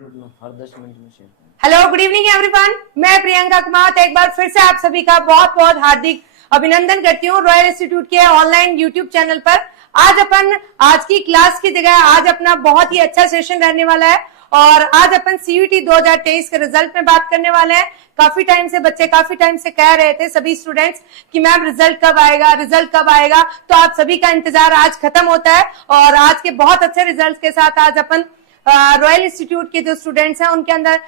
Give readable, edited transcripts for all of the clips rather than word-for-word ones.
हर 10 minute में share करें। Hello, good evening everyone. मैं प्रियंका कुमार एक बार फिर से आप सभी का बहुत बहुत हार्दिक अभिनंदन करती हूँ रॉयल इंस्टीट्यूट के ऑनलाइन यूट्यूब चैनल पर। आज की क्लास की जगह आज अपना बहुत ही अच्छा सेशन रहने वाला है और आज अपन सीयूटी 2023 के रिजल्ट में बात करने वाले हैं। काफी टाइम से कह रहे थे सभी स्टूडेंट्स कि मैम रिजल्ट कब आएगा, तो आप सभी का इंतजार आज खत्म होता है और आज के बहुत अच्छे रिजल्ट के साथ आज अपन रॉयल इंस्टीट्यूट के जो स्टूडेंट्स हैं उनके अंदर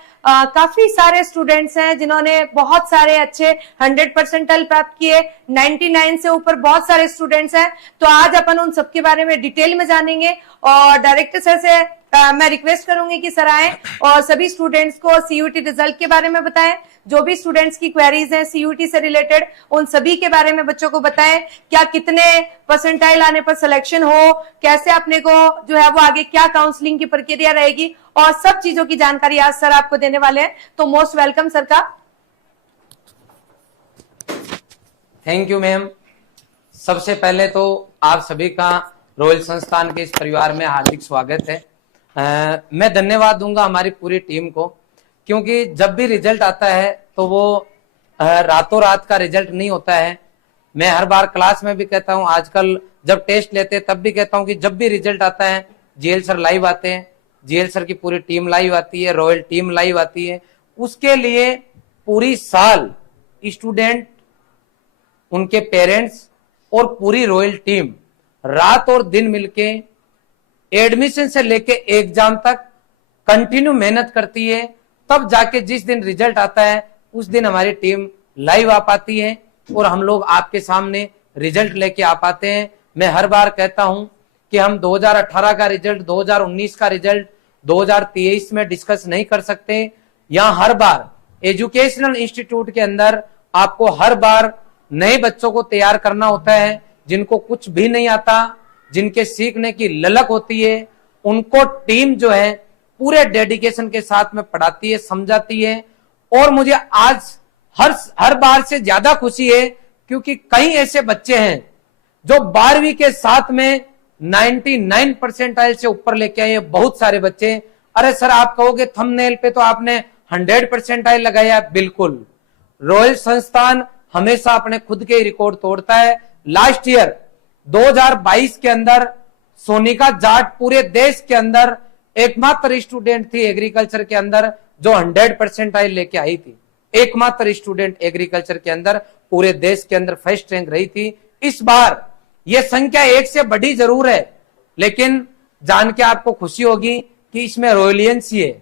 काफी सारे स्टूडेंट्स हैं जिन्होंने बहुत सारे अच्छे 100 परसेंटाइल प्राप्त किए, 99 से ऊपर बहुत सारे स्टूडेंट्स हैं। तो आज अपन उन सबके बारे में डिटेल में जानेंगे और डायरेक्टर सर से मैं रिक्वेस्ट करूंगी कि सर आए और सभी स्टूडेंट्स को सीयूटी रिजल्ट के बारे में बताएं। जो भी स्टूडेंट्स की क्वेरीज हैं सीयूटी से रिलेटेड उन सभी के बारे में बच्चों को बताएं। क्या कितने परसेंटाइल आने पर सिलेक्शन हो, कैसे अपने को जो है वो आगे क्या काउंसलिंग की प्रक्रिया रहेगी और सब चीजों की जानकारी आज सर आपको देने वाले हैं। तो मोस्ट वेलकम सर का। Thank you ma'am. सबसे पहले तो आप सभी का रॉयल संस्थान के इस परिवार में हार्दिक स्वागत है। मैं धन्यवाद दूंगा हमारी पूरी टीम को, क्योंकि जब भी रिजल्ट आता है तो वो रातों रात का रिजल्ट नहीं होता है। मैं हर बार क्लास में भी कहता हूं, आजकल जब टेस्ट लेते हैं तब भी कहता हूं कि जब भी रिजल्ट आता है जीएल सर लाइव आते हैं, जीएल सर की पूरी टीम लाइव आती है, रॉयल टीम लाइव आती है। उसके लिए पूरी साल स्टूडेंट, उनके पेरेंट्स और पूरी रॉयल टीम रात और दिन मिलके एडमिशन से लेके एग्जाम तक कंटिन्यू मेहनत करती है। तब जाके जिस दिन रिजल्ट आता है उस दिन हमारी टीम लाइव आ पाती है और हम लोग आपके सामने रिजल्ट लेके आ पाते हैं। मैं हर बार कहता हूं कि हम 2018 का रिजल्ट, 2019 का रिजल्ट 2023 में डिस्कस नहीं कर सकते। यहां हर बार एजुकेशनल इंस्टीट्यूट के अंदर आपको हर बार नए बच्चों को तैयार करना होता है, जिनको कुछ भी नहीं आता, जिनके सीखने की ललक होती है, उनको टीम जो है पूरे डेडिकेशन के साथ में पढ़ाती है, समझाती है। और मुझे आज हर बार से ज्यादा खुशी है क्योंकि कई ऐसे बच्चे हैं जो 12वीं के साथ में 99 परसेंटाइल से ऊपर लेके आए। बहुत सारे बच्चे, अरे सर आप कहोगे थंबनेल पे तो आपने 100 परसेंटाइल लगाया। बिल्कुल, रॉयल संस्थान हमेशा अपने खुद के रिकॉर्ड तोड़ता है। लास्ट ईयर 2022 के अंदर सोनिका जाट पूरे देश के अंदर एकमात्र स्टूडेंट थी एग्रीकल्चर के अंदर जो 100 परसेंटाइल लेके आई थी। एकमात्र स्टूडेंट एग्रीकल्चर के अंदर पूरे देश के अंदर फर्स्ट रैंक रही थी। इस बार यह संख्या 1 से बढ़ी जरूर है, लेकिन जान के आपको खुशी होगी कि इसमें रॉयलियंस ही है।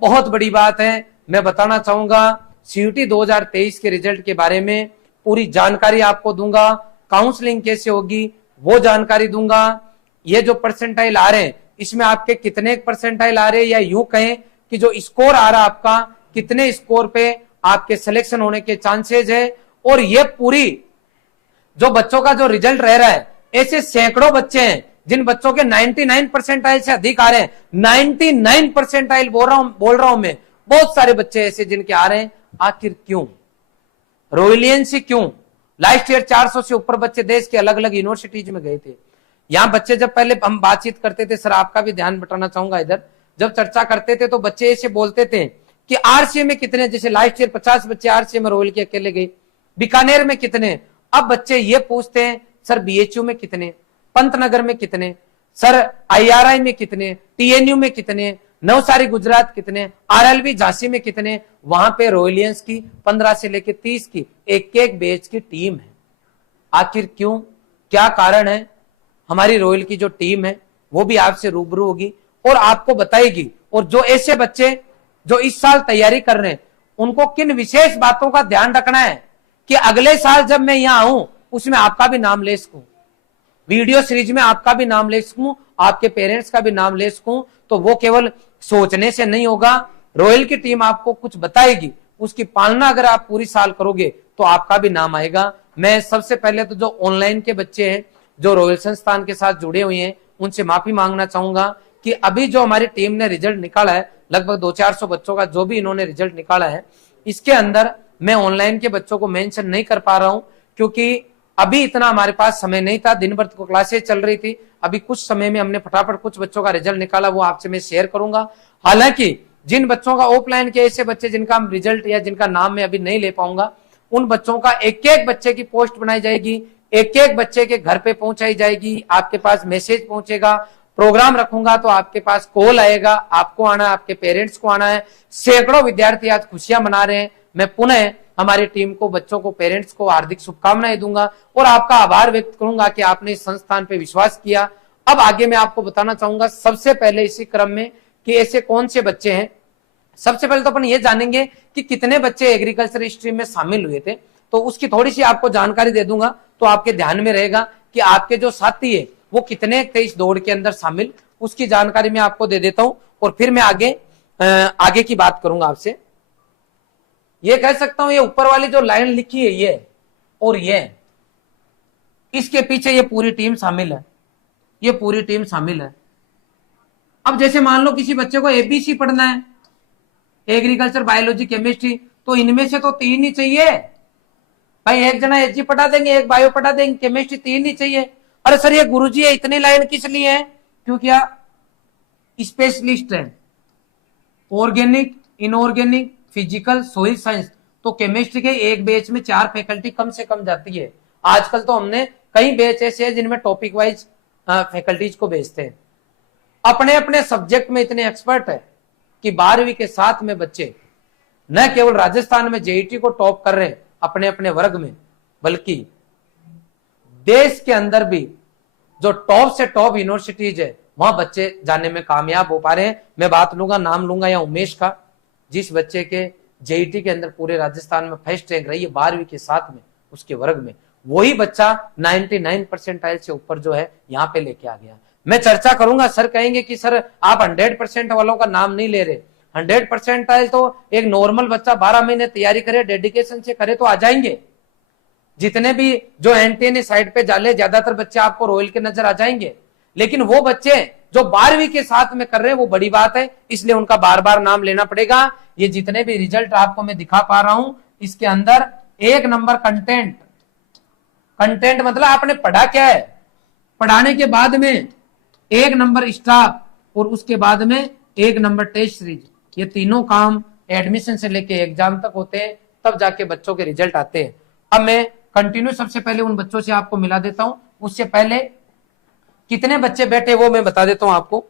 बहुत बड़ी बात है। मैं बताना चाहूंगा सीयूटी 2023 के रिजल्ट के बारे में पूरी जानकारी आपको दूंगा। काउंसलिंग कैसे होगी वो जानकारी दूंगा। ये जो परसेंटाइल आ रहे हैं इसमें आपके कितने परसेंटाइल आ रहे हैं, या यूं कहें कि जो स्कोर आ रहा है आपका, कितने स्कोर पे आपके सिलेक्शन होने के चांसेस है। और ये पूरी जो बच्चों का जो रिजल्ट रह रहा है, ऐसे सैकड़ों बच्चे हैं जिन बच्चों के 99 परसेंटाइल से अधिक आ रहे हैं। 99 परसेंटाइल बोल रहा हूं मैं। बहुत सारे बच्चे ऐसे जिनके आ रहे हैं। आखिर क्यों? रॉयलियंस से क्यों? लास्ट ईयर 400 से ऊपर बच्चे देश के अलग अलग यूनिवर्सिटीज में गए थे। यहां बच्चे जब पहले हम बातचीत करते थे, सर आपका भी ध्यान बटाना चाहूंगा इधर, जब चर्चा करते थे तो बच्चे ऐसे बोलते थे कि आरसीए में कितने, जैसे लास्ट ईयर 50 बच्चे आरसीए में रॉयल के अकेले गए, बीकानेर में कितने। अब बच्चे ये पूछते हैं सर बीएचयू में कितने, पंतनगर में कितने, सर आईआरआई में कितने, टीएनयू में कितने, नवसारी गुजरात कितने, आरएलवी झांसी में कितने। वहां पे रॉयलियंस की 15 से लेकर 30 की एक बैच की टीम है। आखिर क्यों, क्या कारण है? हमारी रॉयल की जो टीम है वो भी आपसे रूबरू होगी और आपको बताएगी। और जो ऐसे बच्चे जो इस साल तैयारी कर रहे हैं उनको किन विशेष बातों का ध्यान रखना है कि अगले साल जब मैं यहां आऊं उसमें आपका भी नाम ले सकूं, वीडियो सीरीज में आपका भी नाम ले सकूं, आपके पेरेंट्स का भी नाम ले सकूं। तो वो केवल सोचने से नहीं होगा, रॉयल की टीम आपको कुछ बताएगी, उसकी पालना अगर आप पूरी साल करोगे तो आपका भी नाम आएगा। मैं सबसे पहले तो जो ऑनलाइन के बच्चे हैं जो रॉयल संस्थान के साथ जुड़े हुए हैं उनसे माफी मांगना चाहूंगा कि अभी जो हमारी टीम ने रिजल्ट निकाला है, लगभग 200-400 बच्चों का जो भी इन्होंने रिजल्ट निकाला है, इसके अंदर मैं ऑनलाइन के बच्चों को मेंशन नहीं कर पा रहा हूं क्योंकि अभी इतना हमारे पास समय नहीं था। दिन भर तो क्लासेस चल रही थी। अभी कुछ समय में हमने फटाफट कुछ बच्चों का रिजल्ट निकाला, वो आपसे मैं शेयर करूंगा। हालांकि जिन बच्चों का ऑफलाइन के ऐसे बच्चे जिनका रिजल्ट या जिनका नाम मैं अभी नहीं ले पाऊंगा, उन बच्चों का एक एक बच्चे की पोस्ट बनाई जाएगी, एक एक बच्चे के घर पे पहुंचाई जाएगी, आपके पास मैसेज पहुंचेगा, प्रोग्राम रखूंगा तो आपके पास कॉल आएगा, आपको आना है, आपके पेरेंट्स को आना है। सैकड़ों विद्यार्थी आज खुशियां मना रहे हैं। मैं पुनः हमारी टीम को, बच्चों को, पेरेंट्स को हार्दिक शुभकामनाएं दूंगा और आपका आभार व्यक्त करूंगा कि आपने इस संस्थान पे विश्वास किया। अब आगे मैं आपको बताना चाहूंगा सबसे पहले इसी क्रम में कि ऐसे कौन से बच्चे हैं। सबसे पहले तो अपन ये जानेंगे कि कितने बच्चे एग्रीकल्चर स्ट्रीम में शामिल हुए थे, तो उसकी थोड़ी सी आपको जानकारी दे दूंगा तो आपके ध्यान में रहेगा कि आपके जो साथी है वो कितने थे इस दौड़ के अंदर शामिल, उसकी जानकारी मैं आपको दे देता हूं और फिर मैं आगे की बात करूंगा आपसे। ये कह सकता हूं, ये ऊपर वाली जो लाइन लिखी है ये और ये, इसके पीछे ये पूरी टीम शामिल है, ये पूरी टीम शामिल है। अब जैसे मान लो किसी बच्चे को एबीसी पढ़ना है, एग्रीकल्चर, बायोलॉजी, केमिस्ट्री, तो इनमें से तो 3 ही चाहिए भाई। एक जना एचजी पढ़ा देंगे, एक बायो पढ़ा देंगे, केमिस्ट्री 3 ही चाहिए। अरे सर ये गुरुजी है, इतनी लाइन किस लिए है? क्योंकि स्पेशलिस्ट है, organic, inorganic, physical, soil science. तो केमिस्ट्री के एक बैच में 4 फैकल्टी कम से कम जाती है। आजकल तो हमने कई बैच ऐसे हैं जिनमें टॉपिक वाइज फैकल्टीज को भेजते हैं। अपने अपने सब्जेक्ट में इतने एक्सपर्ट है कि 12वीं के साथ में बच्चे न केवल राजस्थान में जेईटी को टॉप कर रहे हैं अपने अपने वर्ग में, बल्कि देश के अंदर भी जो टॉप से टॉप यूनिवर्सिटीज है वहां बच्चे जाने में कामयाब हो पा रहे हैं। मैं बात लूंगा, नाम लूंगा या उमेश का, जिस बच्चे के जेईटी के अंदर पूरे राजस्थान में फर्स्ट रैंक रही है 12वीं के साथ में उसके वर्ग में, वही बच्चा 99 परसेंटाइल से ऊपर जो है यहाँ पे लेके आ गया। मैं चर्चा करूंगा, सर कहेंगे कि सर आप 100% वालों का नाम नहीं ले रहे। 100% तो एक नॉर्मल बच्चा 12 महीने तैयारी करे, डेडिकेशन से करे तो आ जाएंगे। जितने भी जो एनटीए साइड पे जाले, ज्यादातर बच्चे आपको रॉयल के नजर आ जाएंगे। लेकिन वो बच्चे जो 12वीं के साथ में कर रहे हैं वो बड़ी बात है, इसलिए उनका बार बार नाम लेना पड़ेगा। ये जितने भी रिजल्ट आपको मैं दिखा पा रहा हूं, इसके अंदर 1 नंबर कंटेंट मतलब आपने पढ़ा क्या है, पढ़ाने के बाद में 1 नंबर स्टाफ और उसके बाद में 1 नंबर टेस्ट सीरीज। ये तीनों काम एडमिशन से लेके एग्जाम तक होते हैं, तब जाके बच्चों के रिजल्ट आते हैं। अब मैं कंटिन्यू सबसे पहले उन बच्चों से आपको मिला देता हूं। उससे पहले कितने बच्चे बैठे वो मैं बता देता हूं आपको।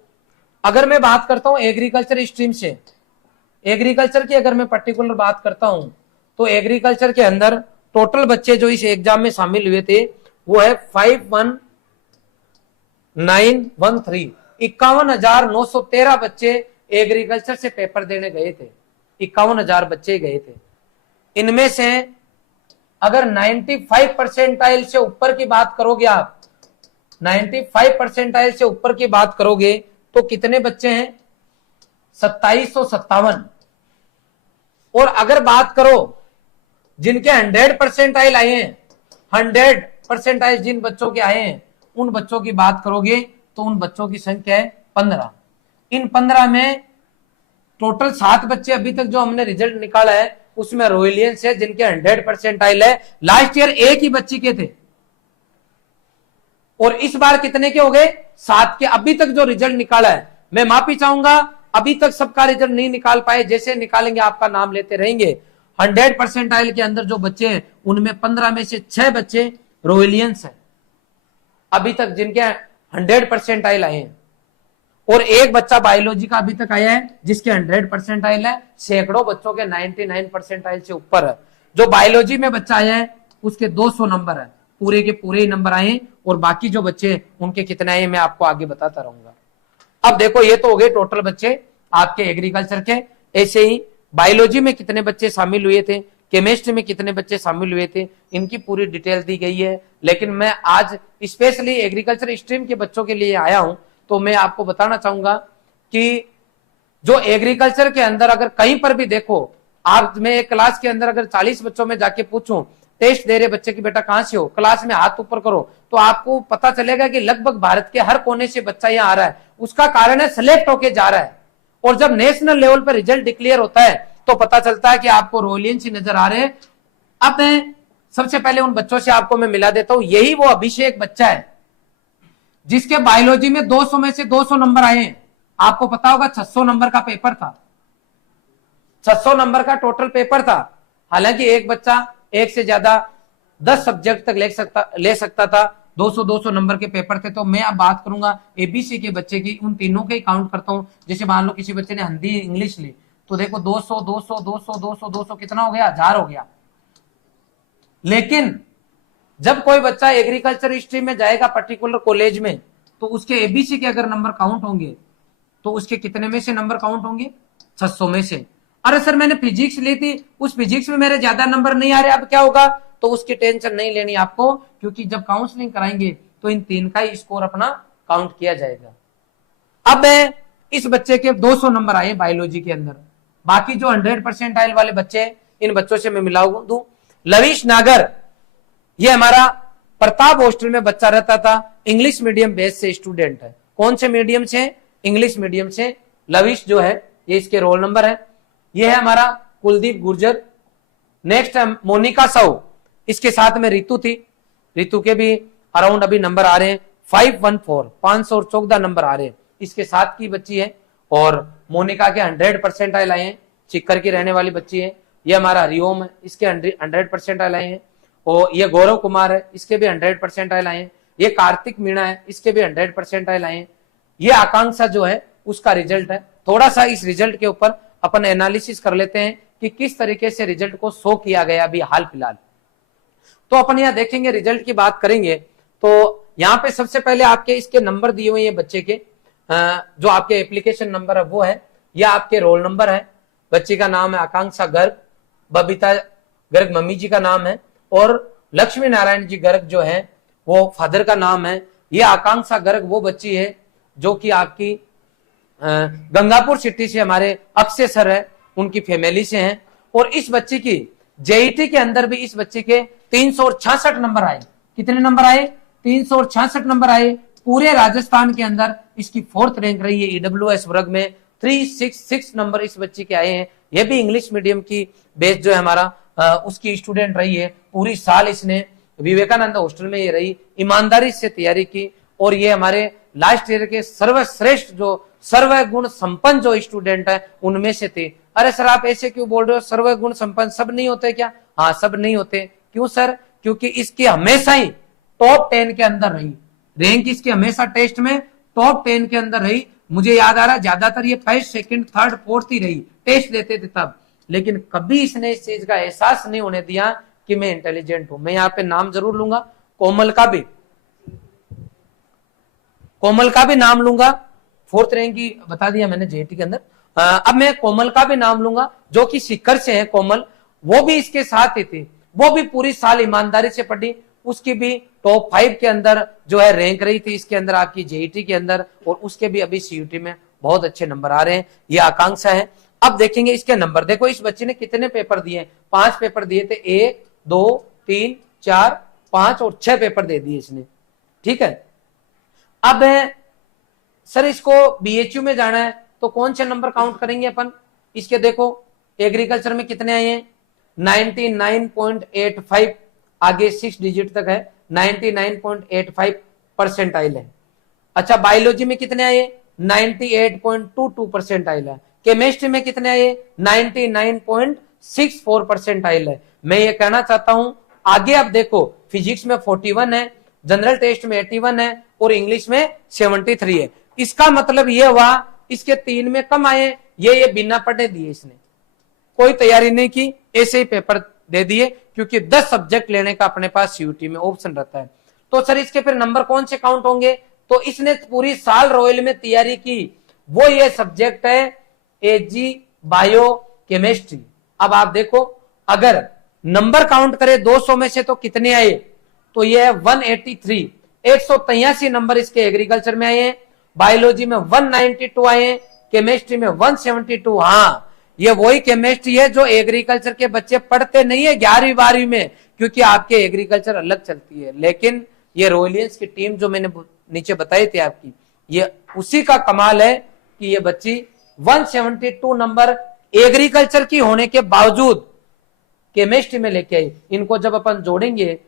अगर मैं बात करता हूं एग्रीकल्चर स्ट्रीम से, एग्रीकल्चर की अगर मैं पर्टिकुलर बात करता हूं तो एग्रीकल्चर के अंदर टोटल बच्चे जो इस एग्जाम में शामिल हुए थे वो है 51913, 51,913 बच्चे एग्रीकल्चर से पेपर देने गए थे। 51,000 बच्चे गए थे। इनमें से अगर 95 परसेंटाइल से ऊपर की बात करोगे आप, 95 परसेंटाइल से ऊपर की बात करोगे तो कितने बच्चे हैं? 2757। और अगर बात करो जिनके 100 परसेंटाइल आए हैं, 100 परसेंटाइल जिन बच्चों के आए हैं, उन बच्चों की बात करोगे तो उन बच्चों की संख्या है 15। इन 15 में टोटल 7 बच्चे अभी तक जो हमने रिजल्ट निकाला है उसमें रॉयलियंस है जिनके 100 परसेंटाइल है। लास्ट ईयर एक ही बच्ची के थे और इस बार कितने के हो गए? 7 के। अभी तक जो रिजल्ट निकाला है, मैं माफी चाहूंगा अभी तक सबका रिजल्ट नहीं निकाल पाए, जैसे निकालेंगे आपका नाम लेते रहेंगे। 100 परसेंटाइल के अंदर जो बच्चे हैं उनमें 15 में से 6 बच्चे रॉयलियंस है अभी तक जिनके 100 परसेंटाइल आए हैं, और एक बच्चा बायोलॉजी का अभी तक आया है जिसके 100 परसेंटाइल है। सैकड़ों बच्चों के 99 परसेंटाइल से ऊपर है। जो बायोलॉजी में बच्चा आया है उसके 200 नंबर है, पूरे के पूरे ही नंबर आए, और बाकी जो बच्चे उनके कितने आए मैं आपको आगे बताता रहूंगा। अब देखो ये तो हो गए टोटल बच्चे आपके एग्रीकल्चर के। ऐसे ही बायोलॉजी में कितने बच्चे शामिल हुए थे, केमिस्ट्री में कितने बच्चे शामिल हुए थे, इनकी पूरी डिटेल दी गई है। लेकिन मैं आज स्पेशली एग्रीकल्चर स्ट्रीम के बच्चों के लिए आया हूं, तो मैं आपको बताना चाहूंगा कि जो एग्रीकल्चर के अंदर अगर कहीं पर भी देखो आप, मैं एक क्लास के अंदर अगर 40 बच्चों में जाके पूछूं टेस्ट दे रहे बच्चे की बेटा कहां से हो, क्लास में हाथ ऊपर करो, तो आपको पता चलेगा कि लगभग भारत के हर कोने से बच्चा यहाँ आ रहा है। उसका कारण है सिलेक्ट होके जा रहा है, और जब नेशनल लेवल पर रिजल्ट डिक्लेयर होता है तो पता चलता है कि आपको रॉयलियंस ही नजर आ रहे हैं। अब मैं सबसे पहले उन बच्चों से आपको मैं मिला देता हूं। यही वो अभिषेक बच्चा है जिसके बायोलॉजी में 200 में से 200 नंबर आए हैं। आपको पता होगा 600 नंबर का पेपर था, 600 नंबर का टोटल पेपर था। हालांकि एक बच्चा एक से ज्यादा 10 सब्जेक्ट तक ले सकता था, 200 नंबर के पेपर थे। तो मैं अब बात करूंगा एबीसी के बच्चे की, उन तीनों के काउंट करता हूं। जैसे मान लो किसी बच्चे ने हिंदी इंग्लिश ली, तो देखो 200 200 200 200 200 कितना हो गया, 1000 हो गया। लेकिन जब कोई बच्चा एग्रीकल्चर स्ट्रीम में जाएगा पर्टिकुलर कॉलेज में, तो उसके एबीसी के अगर नंबर काउंट होंगे तो उसके कितने में से नंबर काउंट होंगे, 600 में से। अरे सर मैंने फिजिक्स ली थी, उस फिजिक्स में मेरे ज्यादा नंबर नहीं आ रहे, अब क्या होगा, तो उसकी टेंशन नहीं लेनी आपको, क्योंकि जब काउंसलिंग कराएंगे तो इन तीन का ही स्कोर अपना काउंट किया जाएगा। अब इस बच्चे के 200 नंबर आए बायोलॉजी के अंदर, बाकी जो 100% वाले बच्चे, इन बच्चों से मैं मिला दूं। लविश नागर, ये हमारा प्रताप हॉस्टल में बच्चा रहता था, इंग्लिश मीडियम बेस से स्टूडेंट है। कौन से मीडियम से, इंग्लिश मीडियम से। लविश जो है ये इसके रोल नंबर है। ये है हमारा कुलदीप गुर्जर। नेक्स्ट है मोनिका साहू, इसके साथ में रितु थी, रितु के भी अराउंड अभी नंबर आ रहे हैं 514, 514 नंबर आ रहे हैं, इसके साथ की बच्ची है। और मोनिका के 100% आए हैं, चिक्कर की रहने वाली बच्ची है। ये हमारा हरिओम है, इसके 100% आए हैं। और ये गौरव कुमार है, इसके भी 100% आए हैं। ये कार्तिक मीणा है, इसके भी 100% आए हैं। ये आकांक्षा जो है उसका रिजल्ट है। थोड़ा सा इस रिजल्ट के ऊपर अपन एनालिसिस कर लेते हैं कि किस तरीके से रिजल्ट को शो किया गया अभी हाल फिलहाल। तो अपन यहां देखेंगे, रिजल्ट की बात करेंगे तो यहाँ पे सबसे पहले आपके इसके नंबर दिए हुए हैं बच्चे के, जो आपके एप्लीकेशन नंबर है वो है, या आपके रोल नंबर है। बच्ची का नाम है आकांक्षा गर्ग, बबीता गर्ग मम्मी जी का नाम है, और लक्ष्मी नारायण जी गर्ग जो है वो फादर का नाम है। ये आकांक्षा गर्ग वो बच्ची है जो कि आपकी गंगापुर सिटी से हमारे अक्षय सर है, उनकी फैमिली से हैं। और इस बच्ची की जेईटी के अंदर भी इस बच्चे के 366 नंबर आए। कितने नंबर आए, 366 नंबर आए। पूरे राजस्थान के अंदर इसकी 4th रैंक रही है। ईडब्ल्यूएस वर्ग में 366 नंबर इस बच्चे के आए हैं। यह भी इंग्लिश मीडियम की बेस जो है हमारा उसकी स्टूडेंट रही है। पूरी साल इसने विवेकानंद हॉस्टल में ये रही, ईमानदारी से तैयारी की। और ये हमारे लास्ट ईयर के सर्वश्रेष्ठ जो सर्वगुण संपन्न जो स्टूडेंट है उनमें से थे। अरे सर आप ऐसे क्यों बोल रहे हो, सर्वगुण संपन्न सब नहीं होते क्या? हाँ सब नहीं होते। क्यों सर? क्योंकि इसकी हमेशा ही टॉप 10 के अंदर रही, रैंक इसकी हमेशा टेस्ट में टॉप 10 के अंदर रही। मुझे याद आ रहा है ज्यादातर ये 1st, 2nd, 3rd, 4th ही रही, टेस्ट देते थे तब। लेकिन कभी इसने इस चीज का एहसास नहीं होने दिया कि मैं इंटेलिजेंट हूं। मैं यहाँ पे नाम जरूर लूंगा, कोमल का भी नाम लूंगा। 4th रैंक की बता दिया मैंने जेईटी के अंदर। अब मैं कोमल का भी नाम लूंगा जो कि सीकर से है कोमल, वो भी इसके साथ ही थी। वो भी पूरी साल ईमानदारी से पढ़ी, उसकी भी टॉप 5 के अंदर जो है रैंक रही थी इसके अंदर आपकी जेईटी के अंदर। और उसके भी अभी सीयूटी में बहुत अच्छे नंबर आ रहे हैं। ये आकांक्षा है। अब देखेंगे इसके नंबर। देखो इस बच्चे ने कितने पेपर दिए, 5 पेपर दिए थे। 1 2 3 4 5 और 6 पेपर दे दिए इसने। ठीक है। अब सर इसको बीएचयू में जाना है तो कौन से नंबर काउंट करेंगे अपन? इसके देखो एग्रीकल्चर में कितने आए हैं, 99.85, आगे 6 डिजिट तक है, 99.85 परसेंटाइल है। अच्छा बायोलॉजी में कितने आए, 98.22 परसेंटाइल है। केमिस्ट्री में कितने आए, 99.64 परसेंटाइल है। मैं ये कहना चाहता हूं आगे अब देखो फिजिक्स में 41 है, जनरल टेस्ट में 81 है और इंग्लिश में 73 है। इसका मतलब ये हुआ इसके 3 में कम आए। ये बिना पढ़े दिए, इसने कोई तैयारी नहीं की, ऐसे ही पेपर दे दिए, क्योंकि 10 सब्जेक्ट लेने का अपने पास सीयूटी में ऑप्शन रहता है। तो सर इसके फिर नंबर कौन से काउंट होंगे? तो इसने पूरी साल रॉयल में तैयारी की, वो ये सब्जेक्ट है एजी बायो केमिस्ट्री। अब आप देखो अगर नंबर काउंट करें 200 में से तो कितने आए, तो ये है 183, 183 नंबर इसके एग्रीकल्चर में आए हैं। बायोलॉजी में 192 आए हैं, केमिस्ट्री में 172। हाँ ये वही केमिस्ट्री है जो एग्रीकल्चर के बच्चे पढ़ते नहीं है 11वीं 12वीं में, क्योंकि आपके एग्रीकल्चर अलग चलती है। लेकिन ये रॉयलियंस की टीम जो मैंने नीचे बताई थी आपकी, ये उसी का कमाल है कि ये बच्ची 172 नंबर एग्रीकल्चर की होने के बावजूद केमिस्ट्री में लेके आई। इनको जब अपन जोड़ेंगे,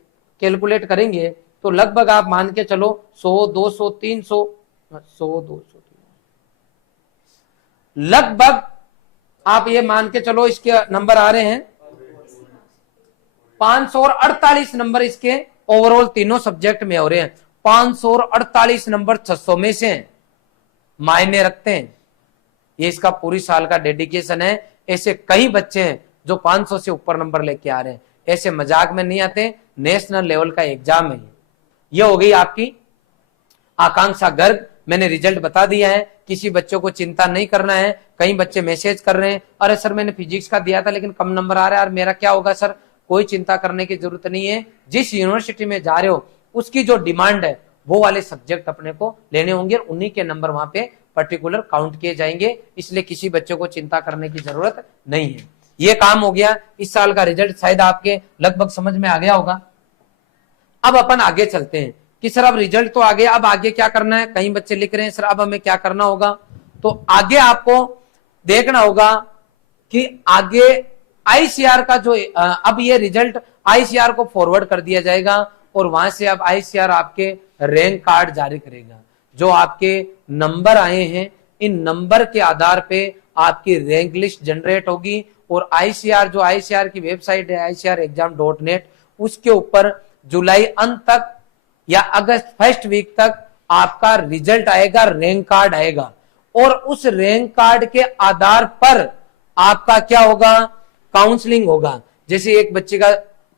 कैलकुलेट करेंगे तो लगभग आप मान के चलो 100, 200, 300, 100, 200, लगभग आप ये मान के चलो इसके नंबर आ रहे हैं 548 नंबर इसके ओवरऑल तीनों सब्जेक्ट में हो रहे हैं। 548 नंबर 600 में से मायने रखते हैं। ये इसका पूरी साल का डेडिकेशन है। ऐसे कई बच्चे हैं जो 500 से ऊपर नंबर लेके आ रहे हैं। ऐसे मजाक में नहीं आते, नेशनल लेवल का एग्जाम है। ये हो गई आपकी आकांक्षा गर्ग। मैंने रिजल्ट बता दिया है, किसी बच्चों को चिंता नहीं करना है। कई बच्चे मैसेज कर रहे हैं, अरे सर मैंने फिजिक्स का दिया था लेकिन कम नंबर आ रहा है यार, मेरा क्या होगा सर। कोई चिंता करने की जरूरत नहीं है। जिस यूनिवर्सिटी में जा रहे हो उसकी जो डिमांड है वो वाले सब्जेक्ट अपने को लेने होंगे, उन्हीं के नंबर वहां पे पर्टिकुलर काउंट किए जाएंगे। इसलिए किसी बच्चे को चिंता करने की जरूरत नहीं है। ये काम हो गया। इस साल का रिजल्ट शायद आपके लगभग समझ में आ गया होगा। अब अपन आगे चलते हैं कि सर अब रिजल्ट तो आ गया, अब आगे क्या करना है। कई बच्चे लिख रहे हैं सर अब हमें क्या करना होगा। तो आगे आपको देखना होगा कि आगे आईसीआर का जो अब ये रिजल्ट आईसीआर को फॉरवर्ड कर दिया जाएगा और वहां से अब आईसीआर आपके रैंक कार्ड जारी करेगा। जो आपके नंबर आए हैं इन नंबर के आधार पे आपकी रैंक लिस्ट जनरेट होगी और आईसीआर जो आईसीआर की वेबसाइट है ICRexam.net, उसके ऊपर जुलाई अंत तक या अगस्त फर्स्ट वीक तक आपका रिजल्ट आएगा, रैंक कार्ड आएगा। और उस रैंक कार्ड के आधार पर आपका क्या होगा, काउंसलिंग होगा। जैसे एक बच्चे का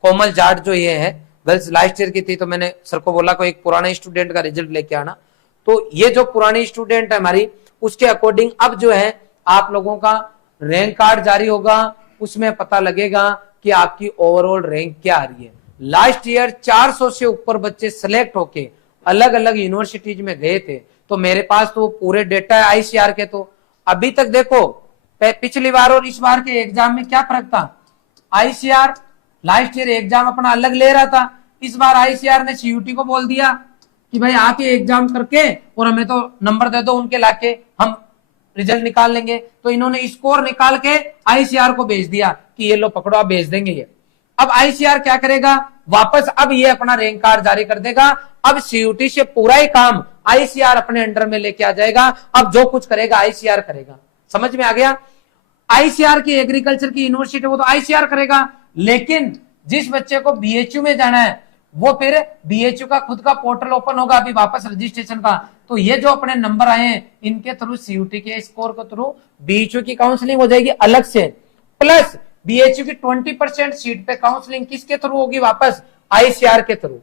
कोमल जाट जो ये है, गर्ल्स लास्ट ईयर की थी, तो मैंने सर को बोला को एक पुराने स्टूडेंट का रिजल्ट लेके आना। तो ये जो पुरानी स्टूडेंट है हमारी, उसके अकॉर्डिंग अब जो है आप लोगों का रैंक कार्ड जारी होगा। उसमें पता लगेगा कि आपकी ओवरऑल रैंक क्या आ रही है। लास्ट ईयर 400 से ऊपर बच्चे सिलेक्ट होके अलग अलग यूनिवर्सिटीज में गए थे। तो मेरे पास तो पूरे डेटा है आईसीआर के। तो अभी तक देखो पिछली बार और इस बार के एग्जाम में क्या फर्क था। आईसीआर लास्ट ईयर एग्जाम अपना अलग ले रहा था, इस बार आईसीआर ने सीयूटी को बोल दिया कि भाई आप ये एग्जाम करके और हमें तो नंबर दे दो उनके लाके, हम रिजल्ट निकाल लेंगे। तो इन्होंने स्कोर निकाल के आईसीआर को भेज दिया कि ये लो पकड़ो, आप भेज देंगे ये। अब आईसीआर क्या करेगा, वापस अब ये अपना रैंक कार्ड जारी कर देगा। अब सीयूटी से पूरा ही काम आईसीआर अपने अंडर में लेके आ जाएगा। अब जो कुछ करेगा आईसीआर करेगा। समझ में आ गया। आईसीआर की एग्रीकल्चर की यूनिवर्सिटी वो तो आईसीआर करेगा, लेकिन जिस बच्चे को बीएचयू में जाना है वो फिर बीएचयू का खुद का पोर्टल ओपन होगा अभी वापस रजिस्ट्रेशन का। तो ये जो अपने नंबर आए हैं इनके थ्रू सीयूटी के स्कोर के थ्रू बीएचयू की काउंसलिंग हो जाएगी अलग से। प्लस बीएचयू की 20% सीट पे काउंसलिंग किसके थ्रू होगी, वापस आईसीआर के थ्रू।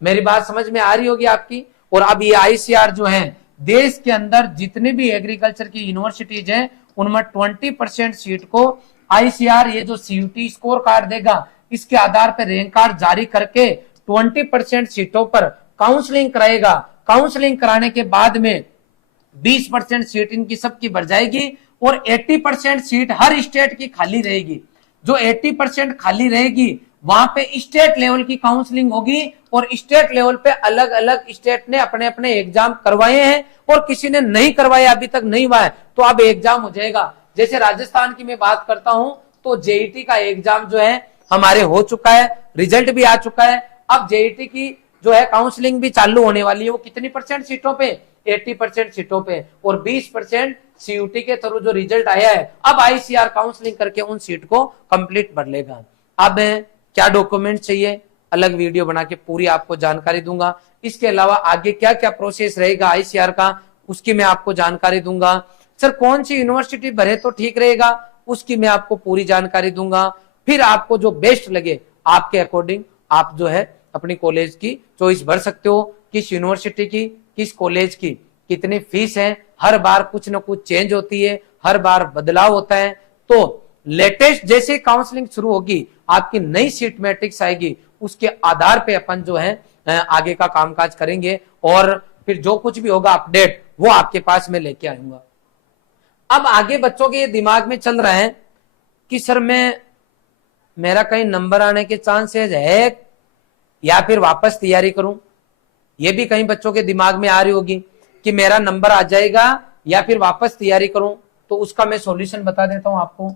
मेरी बात समझ में आ रही होगी आपकी। और अब ये आईसीआर जो है देश के अंदर जितने भी एग्रीकल्चर की यूनिवर्सिटीज हैं उनमें 20% सीट को आईसीआर ये जो सीयूटी स्कोर कार्ड देगा इसके आधार पर रैंक कार्ड जारी करके 20% सीटों पर काउंसलिंग कराएगा। काउंसलिंग कराने के बाद में 20% सीट इनकी सबकी बढ़ जाएगी और 80% सीट हर स्टेट की खाली रहेगी। जो 80% खाली रहेगी वहां पे स्टेट लेवल की काउंसलिंग होगी और स्टेट लेवल पे अलग अलग स्टेट ने अपने अपने एग्जाम करवाए हैं और किसी ने नहीं करवाया, अभी तक नहीं हुआ है, तो अब एग्जाम हो जाएगा। जैसे राजस्थान की मैं बात करता हूं तो जेईटी का एग्जाम जो है हमारे हो चुका है, रिजल्ट भी आ चुका है। अब जेईटी की जो है काउंसलिंग भी चालू होने वाली है। वो कितनी परसेंट सीटों पे, 80% सीटों पे, और 20% सीयूटी के थ्रू जो रिजल्ट आया है अब आईसीआर काउंसलिंग करके उन सीट को कंप्लीट कर लेगा। अब क्या डॉक्यूमेंट चाहिए अलग वीडियो बना के पूरी आपको जानकारी दूंगा। इसके अलावा आगे क्या क्या प्रोसेस रहेगा आईसीआर का उसकी मैं आपको जानकारी दूंगा। सर कौन सी यूनिवर्सिटी भरे तो ठीक रहेगा उसकी मैं आपको पूरी जानकारी दूंगा। फिर आपको जो बेस्ट लगे आपके अकॉर्डिंग आप जो है अपनी कॉलेज की चॉइस भर सकते हो, किस यूनिवर्सिटी की, किस कॉलेज की, कितनी फीस है। हर बार कुछ ना कुछ चेंज होती है, हर बार बदलाव होता है। तो लेटेस्ट जैसे काउंसलिंग शुरू होगी आपकी नई सीट मैट्रिक्स आएगी, उसके आधार पे अपन जो है आगे का कामकाज करेंगे और फिर जो कुछ भी होगा अपडेट वो आपके पास में लेके आऊंगा। अब आगे बच्चों के दिमाग में चल रहा है कि सर मेरा कहीं नंबर आने के चांसेस है या फिर वापस तैयारी करूं। ये भी कई बच्चों के दिमाग में आ रही होगी कि मेरा नंबर आ जाएगा या फिर वापस तैयारी करूं। तो उसका मैं सॉल्यूशन बता देता हूं आपको।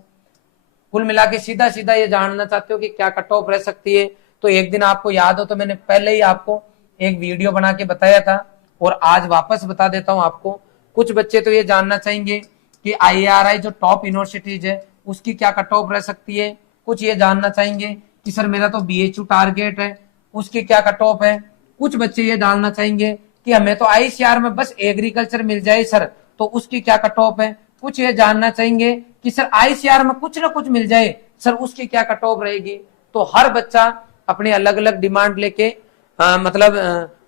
कुल मिला के सीधा सीधा ये जानना चाहते हो कि क्या कट ऑफ रह सकती है, तो एक दिन आपको याद हो तो मैंने पहले ही आपको एक वीडियो बना के बताया था और आज वापस बता देता हूं आपको। कुछ बच्चे तो ये जानना चाहेंगे कि IIRI जो टॉप यूनिवर्सिटीज है उसकी क्या कट ऑफ रह सकती है। कुछ ये जानना चाहेंगे कि सर मेरा तो BHU टारगेट है, उसकी क्या कट ऑफ है। कुछ बच्चे ये जानना चाहेंगे कि हमें तो ICR में बस एग्रीकल्चर मिल जाए सर, तो उसकी क्या कट ऑफ है। कुछ ये जानना चाहेंगे कि सर ICR में कुछ ना कुछ मिल जाए सर, उसकी क्या कट ऑफ रहेगी। तो हर बच्चा अपनी अलग अलग डिमांड लेके मतलब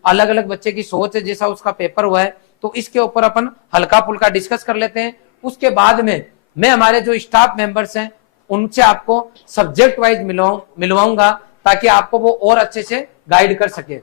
अलग अलग बच्चे की सोच है, जैसा उसका पेपर हुआ है, तो इसके ऊपर अपन हल्का फुल्का डिस्कस कर लेते हैं। उसके बाद में मैं हमारे जो स्टाफ मेंबर्स हैं उनसे आपको सब्जेक्ट वाइज मिलवाऊंगा ताकि आपको वो और अच्छे से गाइड कर सके।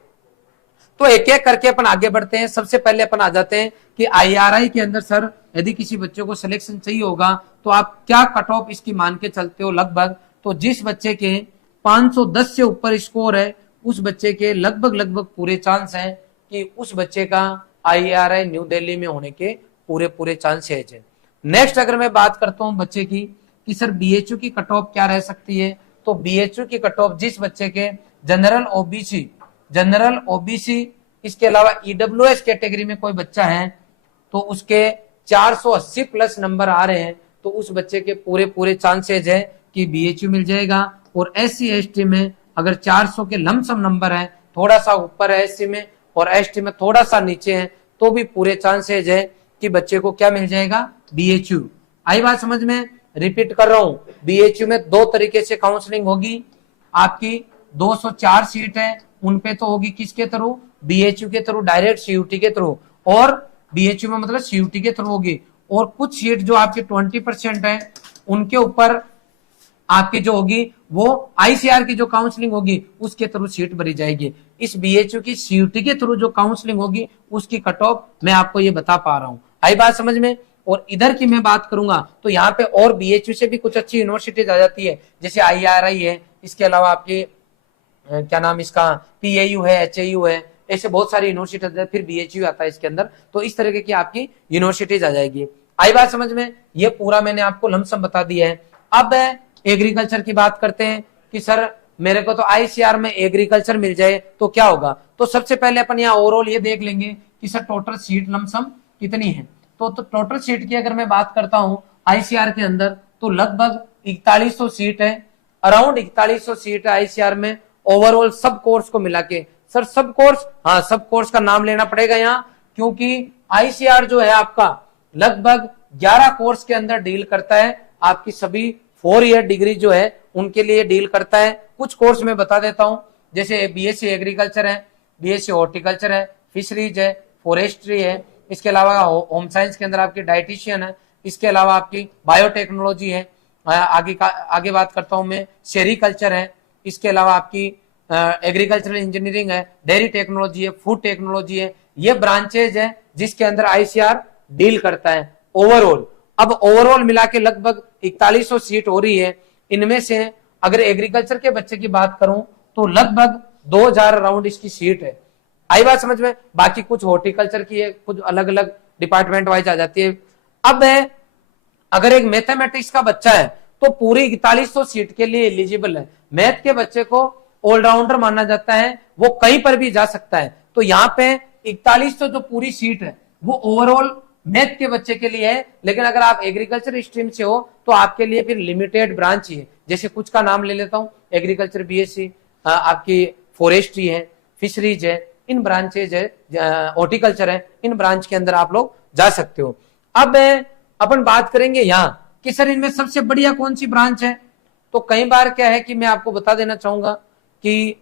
तो एक एक करके अपन आगे बढ़ते हैं। सबसे पहले अपन आ जाते हैं कि IIRI के अंदर सर यदि किसी बच्चे को सिलेक्शन चाहिए होगा तो आप क्या कट ऑफ इसकी मान के चलते हो लगभग। तो जिस बच्चे के 510 से ऊपर स्कोर है उस बच्चे के लगभग पूरे चांस हैं कि उस बच्चे का IIRI न्यू दिल्ली में होने के पूरे चांसेज है। नेक्स्ट अगर मैं बात करता हूं बच्चे की कि सर BHU की कट ऑफ क्या रह सकती है, तो BHU की कट ऑफ जिस बच्चे के जनरल OBC इसके अलावा EWS कैटेगरी में कोई बच्चा है तो उसके 480 प्लस नंबर आ रहे हैं तो उस बच्चे के पूरे चांसेज है कि BHU मिल जाएगा। और SC ST में अगर 400 के लमसम नंबर है, थोड़ा सा ऊपर है SC में और ST में थोड़ा सा नीचे है, तो भी पूरे चांसेज है कि बच्चे को क्या मिल जाएगा, BHU। आई बात समझ में। रिपीट कर रहा हूं, BHU में दो तरीके से काउंसलिंग होगी। आपकी 204 सीट है, उनपे तो होगी किसके थ्रू, BHU के थ्रू, डायरेक्ट CUT के थ्रू। और BHU में मतलब CUT के थ्रू होगी। और कुछ सीट जो आपकी 20% है उनके ऊपर आपकी जो होगी वो ICR की जो काउंसलिंग होगी उसके थ्रू सीट भरी जाएगी। इस BHU की CUT के थ्रू जो काउंसलिंग होगी उसकी कट ऑफ मैं आपको ये बता पा रहा हूं। आई बात समझ में। और इधर की मैं बात करूंगा तो यहाँ पे और BHU से भी कुछ अच्छी यूनिवर्सिटीज आ जाती है, जैसे IIRI है, इसके अलावा आपकी क्या नाम इसका PAU है, HAU है, ऐसे बहुत सारी यूनिवर्सिटीज है, फिर BHU आता है इसके अंदर। तो इस तरीके की आपकी यूनिवर्सिटीज आ जाएगी। आई बात समझ में। ये पूरा मैंने आपको लमसम बता दिया है। अब एग्रीकल्चर की बात करते हैं कि सर मेरे को तो ICR में एग्रीकल्चर मिल जाए तो क्या होगा। तो सबसे पहले अपन यहाँ ओवरऑल ये देख लेंगे कि सर टोटल सीट लमसम कितनी है। तो टोटल सीट की अगर मैं बात करता हूं ICR के अंदर तो लगभग 4100 सीट है, अराउंड 4100 सीट है ICR में ओवरऑल सब कोर्स को मिला के। सर सब कोर्स, हाँ सब कोर्स का नाम लेना पड़ेगा यहाँ, क्योंकि ICR जो है आपका लगभग 11 कोर्स के अंदर डील करता है। आपकी सभी 4 ईयर डिग्री जो है उनके लिए डील करता है। कुछ कोर्स में बता देता हूं, जैसे BSc एग्रीकल्चर है, BSc हॉर्टिकल्चर है, फिशरीज है, फॉरेस्ट्री है, इसके अलावा होम साइंस के अंदर आपकी डाइटिशियन है, इसके अलावा आपकी बायोटेक्नोलॉजी है, आगे बात करता हूं मैं सेरिकल्चर है, इसके अलावा आपकी एग्रीकल्चरल इंजीनियरिंग है, डेयरी टेक्नोलॉजी है, फूड टेक्नोलॉजी है। ये ब्रांचेज है जिसके अंदर ICR डील करता है ओवरऑल। अब ओवरऑल मिला के लगभग 4100 सीट हो रही है। इनमें से अगर एग्रीकल्चर के बच्चे की बात करूं तो लगभग 2000 राउंड इसकी सीट है। आई बात समझ में। बाकी कुछ हॉर्टिकल्चर की है, कुछ अलग अलग डिपार्टमेंट वाइज आ जाती है। अब अगर एक मैथमेटिक्स का बच्चा है तो पूरी 4100 सीट के लिए एलिजिबल है। मैथ के बच्चे को ऑलराउंडर माना जाता है, वो कहीं पर भी जा सकता है। तो यहाँ पे 4100 जो पूरी सीट है वो ओवरऑल मैथ के बच्चे के लिए है। लेकिन अगर आप एग्रीकल्चर स्ट्रीम से हो तो आपके लिए फिर लिमिटेड ब्रांच ही है। जैसे कुछ का नाम ले लेता हूं, एग्रीकल्चर BSc, आपकी फॉरेस्ट्री है, फिशरीज है, इन ब्रांचेज है, हॉर्टिकल्चर है, इन ब्रांच के अंदर आप लोग जा सकते हो। अब अपन बात करेंगे यहाँ कि सर इनमें सबसे बढ़िया कौन सी ब्रांच है। तो कई बार क्या है कि मैं आपको बता देना चाहूंगा कि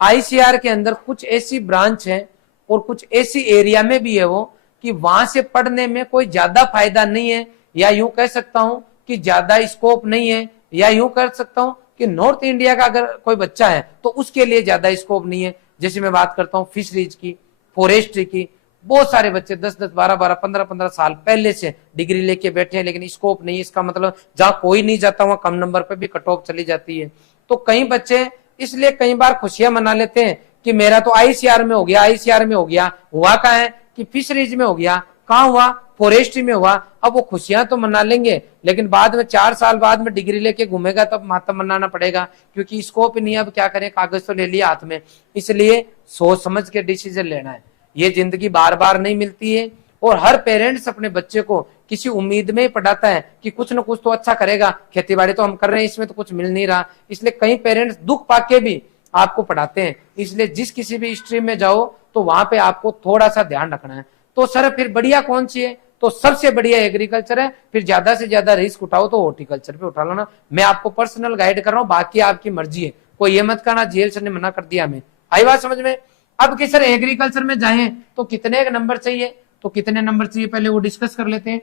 ICR के अंदर कुछ ऐसी ब्रांच है और कुछ ऐसी एरिया में भी है वो कि वहां से पढ़ने में कोई ज्यादा फायदा नहीं है, या यूं कह सकता हूं कि ज्यादा स्कोप नहीं है, या यूं कर सकता हूं कि नॉर्थ इंडिया का अगर कोई बच्चा है तो उसके लिए ज्यादा स्कोप नहीं है। जैसे मैं बात करता हूं फिशरीज की, फॉरेस्ट्री की, बहुत सारे बच्चे 10-10, 12-12, 15-15 साल पहले से डिग्री लेके बैठे हैं, लेकिन स्कोप नहीं। इसका मतलब जहां कोई नहीं जाता वहां कम नंबर पे भी कट ऑफ चली जाती है। तो कई बच्चे इसलिए कई बार खुशियां मना लेते हैं कि मेरा तो ICR में हो गया, ICR में हो गया। हुआ क्या है कि फिशरीज में हो गया, कहाँ हुआ, फॉरेस्ट्री में हुआ। अब वो खुशियां तो मना लेंगे, लेकिन बाद में 4 साल बाद में डिग्री लेके घूमेगा तब मातम मनाना पड़ेगा, क्योंकि स्कोप नहीं है। अब क्या करें, कागज तो ले लिया हाथ में। इसलिए सोच समझ के डिसीजन लेना है। ये जिंदगी बार बार नहीं मिलती है, और हर पेरेंट्स अपने बच्चे को किसी उम्मीद में ही पढ़ाता है कि कुछ न कुछ तो अच्छा करेगा, खेती बाड़ी तो हम कर रहे हैं, इसमें तो कुछ मिल नहीं रहा। इसलिए कई पेरेंट्स दुख पाके भी आपको पढ़ाते हैं। इसलिए जिस किसी भी स्ट्रीम में जाओ तो वहां पे आपको थोड़ा सा ध्यान रखना है। तो सर फिर बढ़िया कौन सी है, तो सबसे बढ़िया एग्रीकल्चर है। फिर ज्यादा से ज्यादा रिस्क उठाओ तो हॉर्टिकल्चर पे उठा लो ना। मैं आपको पर्सनल गाइड कर रहा हूँ, बाकी आपकी मर्जी है। कोई ये मत कहना जेल सर ने मना कर दिया हमें। आई बात समझ में। अब कि सर एग्रीकल्चर में जाए तो कितने नंबर चाहिए, तो कितने नंबर चाहिए पहले वो डिस्कस कर लेते हैं।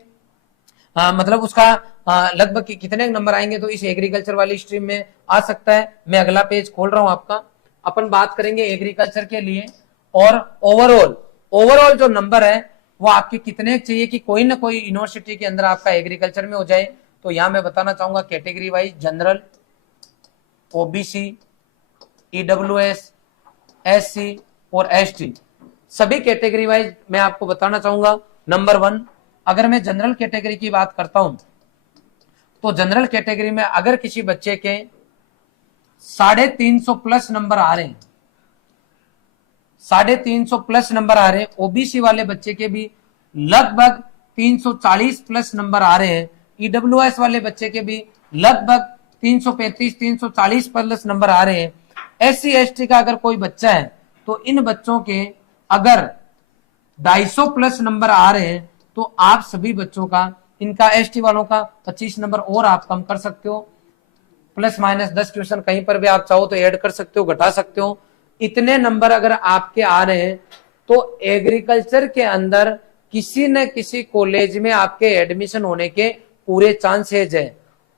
मतलब उसका लगभग कितने नंबर आएंगे तो इस एग्रीकल्चर वाली स्ट्रीम में आ सकता है। मैं अगला पेज खोल रहा हूं आपका। अपन बात करेंगे एग्रीकल्चर के लिए, और ओवरऑल जो नंबर है वो आपके कितने चाहिए कि कोई ना कोई यूनिवर्सिटी के अंदर आपका एग्रीकल्चर में हो जाए। तो यहां मैं बताना चाहूंगा category wise general, OBC, EWS, SC और एसटी, सभी कैटेगरी वाइज मैं आपको बताना चाहूंगा। नंबर 1, अगर मैं जनरल कैटेगरी की बात करता हूं तो जनरल कैटेगरी में अगर किसी बच्चे के 350 प्लस नंबर आ रहे हैं, 350 प्लस नंबर आ रहे हैं, ओबीसी वाले बच्चे के भी लगभग 340 प्लस नंबर आ रहे हैं, ईडब्ल्यूएस वाले बच्चे के भी लगभग 335 340 प्लस नंबर आ रहे हैं, एससी एसटी का अगर कोई बच्चा है तो इन बच्चों के अगर 250 प्लस नंबर आ रहे हैं तो आप सभी बच्चों का, इनका एसटी वालों का 25 नंबर और आप कम कर सकते हो। प्लस माइनस 10 ट्यूशन कहीं पर भी आप चाहो तो ऐड कर सकते हो, घटा सकते हो। इतने नंबर अगर आपके आ रहे हैं तो एग्रीकल्चर के अंदर किसी न किसी कॉलेज में आपके एडमिशन होने के पूरे चांसेज है।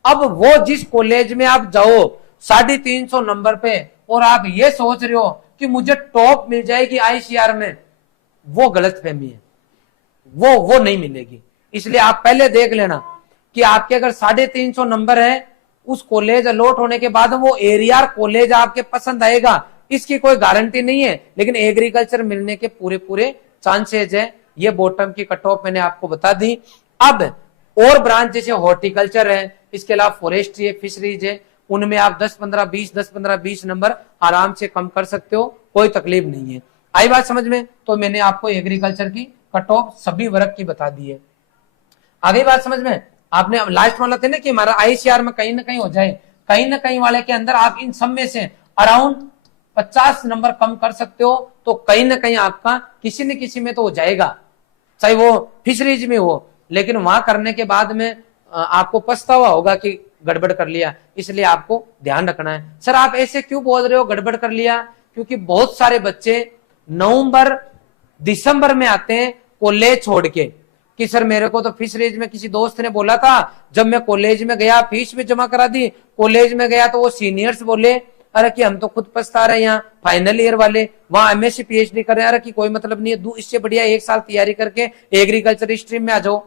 अब वो जिस कॉलेज में आप जाओ 350 नंबर पे और आप ये सोच रहे हो कि मुझे टॉप मिल जाएगी आईसीआर में, वो गलतफहमी है, वो नहीं मिलेगी। इसलिए आप पहले देख लेना कि आपके अगर 350 नंबर है, उस कॉलेज अलॉट होने के बाद वो एरिया कॉलेज आपके पसंद आएगा, इसकी कोई गारंटी नहीं है, लेकिन एग्रीकल्चर मिलने के पूरे चांसेज है। ये बॉटम की कट ऑफ मैंने आपको बता दी। अब और ब्रांच जैसे हॉर्टिकल्चर है, इसके अलावा फॉरेस्ट्री है, फिशरीज है, उनमें आप 10-15-20 नंबर आराम से कम कर सकते हो, कोई तकलीफ नहीं है। आई बात समझ में। तो मैंने आपको एग्रीकल्चर की कट ऑफ सभी वर्ग की बता दी है। आगे बात समझ में। आपने लास्ट वाला थे ना कि हमारा आईसीआर में कहीं ना कहीं हो जाए, कहीं ना कहीं वाले के अंदर आप इन सब में से अराउंड 50 नंबर कम कर सकते हो, तो कहीं ना कहीं आपका किसी न किसी में तो हो जाएगा, चाहे वो फिशरीज में हो। लेकिन वहां करने के बाद में आपको पछतावा होगा कि गड़बड़ कर लिया, इसलिए आपको ध्यान रखना है। सर आप ऐसे क्यों बोल रहे हो गड़बड़ कर लिया? क्योंकि बहुत सारे बच्चे नवंबर दिसंबर में आते हैं कॉलेज छोड़ के कि सर मेरे को तो फिशरीज में किसी दोस्त ने बोला था, जब मैं कॉलेज में गया फीस भी जमा करा दी, कॉलेज में गया तो वो सीनियर्स बोले अरे कि हम तो खुद पछता रहे, यहाँ फाइनल ईयर वाले वहां एमएससी पीएचडी कर रहे हैं, अरे कि कोई मतलब नहीं है, इससे बढ़िया 1 साल तैयारी करके एग्रीकल्चर स्ट्रीम में आ जाओ।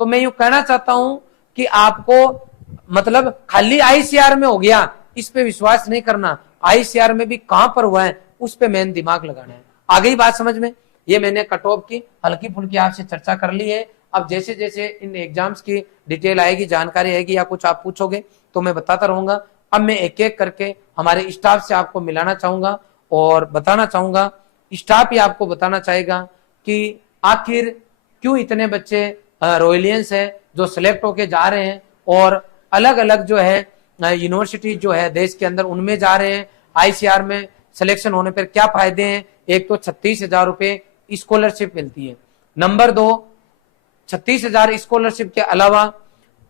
तो मैं यूं कहना चाहता हूं कि आपको मतलब खाली आईसीआर में हो गया इस पे विश्वास नहीं करना, आईसीआर में भी कहां पर हुआ है उस पे मेन दिमाग लगाना है। आगे ही बात समझ में। ये मैंने कट ऑफ की हल्की फुल्की आपसे चर्चा कर ली है। अब जैसे जैसे इन एग्जाम्स की डिटेल आएगी, जानकारी आएगी या कुछ आप पूछोगे तो मैं बताता रहूंगा। अब मैं एक एक करके हमारे स्टाफ से आपको मिलाना चाहूंगा और बताना चाहूंगा, स्टाफ ही आपको बताना चाहेगा कि आखिर क्यों इतने बच्चे रॉयलियंस है जो सिलेक्ट होके जा रहे हैं और अलग अलग जो है यूनिवर्सिटी जो है देश के अंदर उनमें जा रहे हैं। आईसीआर में सिलेक्शन होने पर क्या फायदे हैं? एक तो 36,000 रुपए स्कॉलरशिप मिलती है। नंबर 2, 36,000 स्कॉलरशिप के अलावा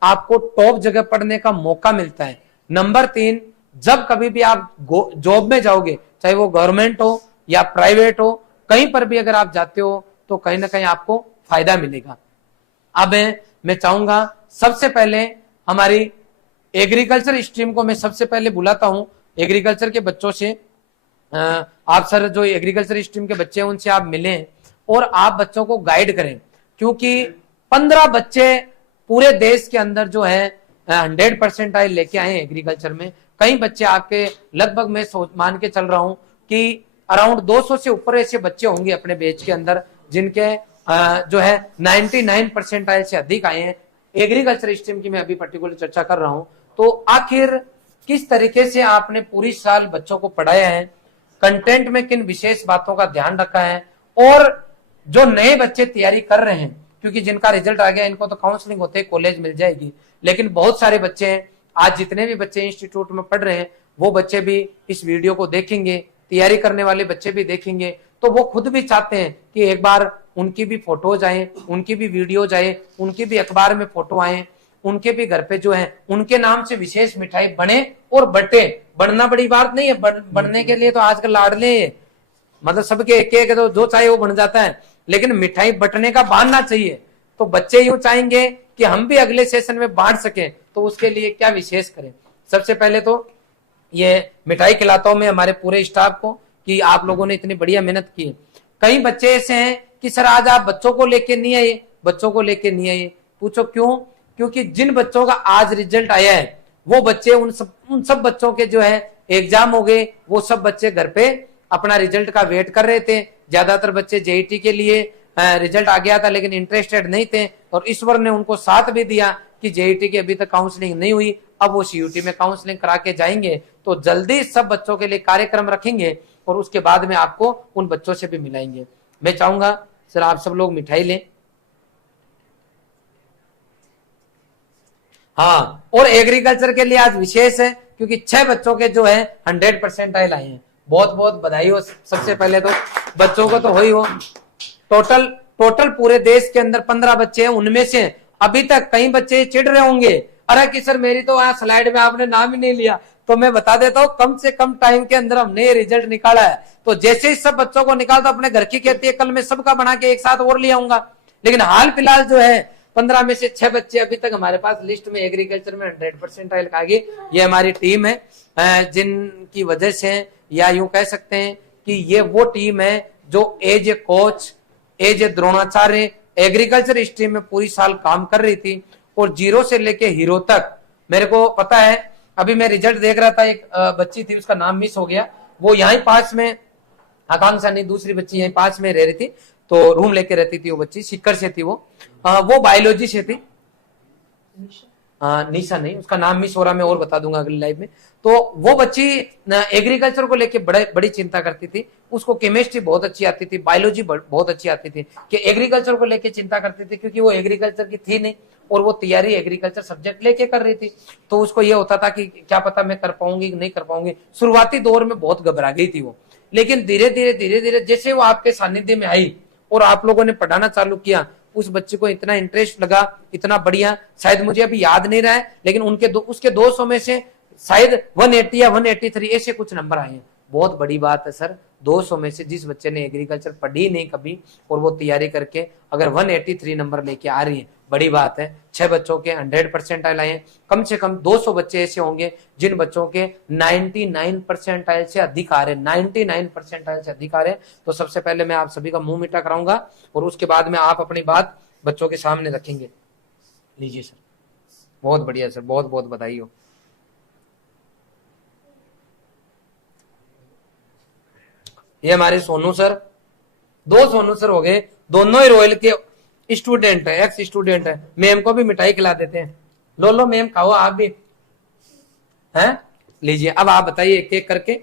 आपको टॉप जगह पढ़ने का मौका मिलता है। नंबर 3, जब कभी भी आप जॉब में जाओगे, चाहे वो गवर्नमेंट हो या प्राइवेट हो, कहीं पर भी अगर आप जाते हो तो कहीं ना कहीं आपको फायदा मिलेगा। अब मैं चाहूंगा सबसे पहले हमारी एग्रीकल्चर स्ट्रीम को मैं सबसे पहले बुलाता हूं एग्रीकल्चर के बच्चों से। आप सर जो एग्रीकल्चर स्ट्रीम के बच्चे हैं उनसे आप मिलें और आप बच्चों को गाइड करें, क्योंकि 15 बच्चे पूरे देश के अंदर जो है 100% लेके आए हैं एग्रीकल्चर में। कई बच्चे आपके लगभग मैं मान के चल रहा हूं कि अराउंड 200 से ऊपर ऐसे बच्चे होंगे अपने बैच के अंदर जिनके जो है 99% से अधिक आए हैं। एग्रीकल्चर स्ट्रीम की मैं अभी पर्टिकुलर चर्चा कर रहा हूं। तो आखिर किस तरीके से आपने पूरी साल बच्चों को पढ़ाया है, कंटेंट में किन विशेष बातों का ध्यान रखा है, और जो नए बच्चे तैयारी कर रहे हैं, क्योंकि जिनका रिजल्ट आ गया इनको तो काउंसलिंग होते कॉलेज मिल जाएगी, लेकिन बहुत सारे बच्चे हैं, आज जितने भी बच्चे इंस्टीट्यूट में पढ़ रहे हैं वो बच्चे भी इस वीडियो को देखेंगे, तैयारी करने वाले बच्चे भी देखेंगे, तो वो खुद भी चाहते हैं कि एक बार उनकी भी फोटोज आए, उनकी भी वीडियोज आए, उनकी भी अखबार में फोटो आए, उनके भी घर पे जो है उनके नाम से विशेष मिठाई बने और बटे। बनना बड़ी बात नहीं है, बनने के लिए तो आजकल लाडले हैं, मतलब सबके एक एक तो जो चाहे वो बन जाता है, लेकिन मिठाई बटने का बांधना चाहिए। तो बच्चे यूं चाहेंगे कि हम भी अगले सेशन में बांट सकें, तो उसके लिए क्या विशेष करें। सबसे पहले तो ये मिठाई खिलाता हूं मैं हमारे पूरे स्टाफ को कि आप लोगों ने इतनी बढ़िया मेहनत की है। कई बच्चे ऐसे हैं कि सर आज आप बच्चों को लेके नहीं आए, बच्चों को लेके नहीं आए। पूछो क्यों? क्योंकि जिन बच्चों का आज रिजल्ट आया है वो बच्चे उन सब बच्चों के जो है एग्जाम हो गए, वो सब बच्चे घर पे अपना रिजल्ट का वेट कर रहे थे। ज्यादातर बच्चे जेईटी के लिए रिजल्ट आ गया था लेकिन इंटरेस्टेड नहीं थे, और ईश्वर ने उनको साथ भी दिया कि जेईटी की अभी तक काउंसलिंग नहीं हुई, अब वो सीयूटी में काउंसलिंग करा के जाएंगे। तो जल्दी सब बच्चों के लिए कार्यक्रम रखेंगे और उसके बाद में आपको उन बच्चों से भी मिलाएंगे। मैं चाहूंगा सर आप सब लोग मिठाई लें। हाँ, और एग्रीकल्चर के लिए आज विशेष है क्योंकि 6 बच्चों के जो है 100% आए हैं। बहुत बहुत बधाई हो। सबसे पहले तो बच्चों को तो हो टोटल पूरे देश के अंदर 15 बच्चे हैं, उनमें से अभी तक कई बच्चे चिढ़ रहे होंगे, अरे कि सर मेरी तो वहां स्लाइड में आपने नाम ही नहीं लिया। तो मैं बता देता हूं कम से कम टाइम के अंदर हमने रिजल्ट निकाला है। तो जैसे ही सब बच्चों को निकाल तो अपने घर की कहती है कल मैं सबका बना के एक साथ और ले आऊंगा। लेकिन हाल फिलहाल जो है 15 में से 6 बच्चे अभी तक हमारे पास लिस्ट में एग्रीकल्चर में 100% आयल आ गए। ये हमारी टीम है जिनकी वजह से, या यूं कह सकते हैं कि ये वो टीम है जो as a coach, as a Dronacharya agriculture stream में पूरी साल काम कर रही थी, और जीरो से लेके हीरो तक। मेरे को पता है, अभी मैं रिजल्ट देख रहा था, एक बच्ची थी उसका नाम मिस हो गया, वो यहीं पास में, आकांक्षा नहीं दूसरी बच्ची यहीं पास में रह रही थी, तो रूम लेके रहती थी वो बच्ची, सीकर से थी वो बायोलॉजी से थी। निशा नहीं, उसका नाम मिस हो रहा, मैं और बता दूंगा अगली लाइव में। तो वो बच्ची एग्रीकल्चर को लेके बड़ी चिंता करती थी, उसको केमिस्ट्री बहुत अच्छी आती थी, बायोलॉजी बहुत अच्छी आती थी, कि एग्रीकल्चर को लेके चिंता करती थी क्योंकि वो एग्रीकल्चर की थी नहीं और वो तैयारी एग्रीकल्चर सब्जेक्ट लेके कर रही थी। तो उसको ये होता था कि क्या पता मैं कर पाऊंगी नहीं कर पाऊंगी। शुरुआती दौर में बहुत घबरा गई थी वो, लेकिन धीरे धीरे जैसे वो आपके सानिध्य में आई और आप लोगों ने पढ़ाना चालू किया, उस बच्चे को इतना इंटरेस्ट लगा, इतना बढ़िया, शायद मुझे अभी याद नहीं रहा है, लेकिन उसके 200 में से शायद 180 या 183 ऐसे कुछ नंबर आए हैं। बहुत बड़ी बात है सर, 200 में से जिस बच्चे ने एग्रीकल्चर पढ़ी नहीं कभी और वो तैयारी करके अगर 183 नंबर लेके आ रही है, बड़ी बात है। 6 बच्चों के 100% आए हैं, कम से कम 200 बच्चे ऐसे होंगे जिन बच्चों के 99% से अधिक आ रहे, 99% से अधिक आ रहे। तो सबसे पहले मैं आप सभी का मुंह मीठा कराऊंगा और उसके बाद में आप अपनी बात बच्चों के सामने रखेंगे। लीजिए सर, बहुत बढ़िया सर, बहुत बहुत बधाई हो। ये हमारे सोनू सर, 2 सोनू सर हो गए, दोनों ही रॉयल के स्टूडेंट है, एक्स स्टूडेंट है। मैम को भी मिठाई खिला देते हैं। लो मैम खाओ आप भी, हैं? लीजिए, अब आप बताइए एक एक करके।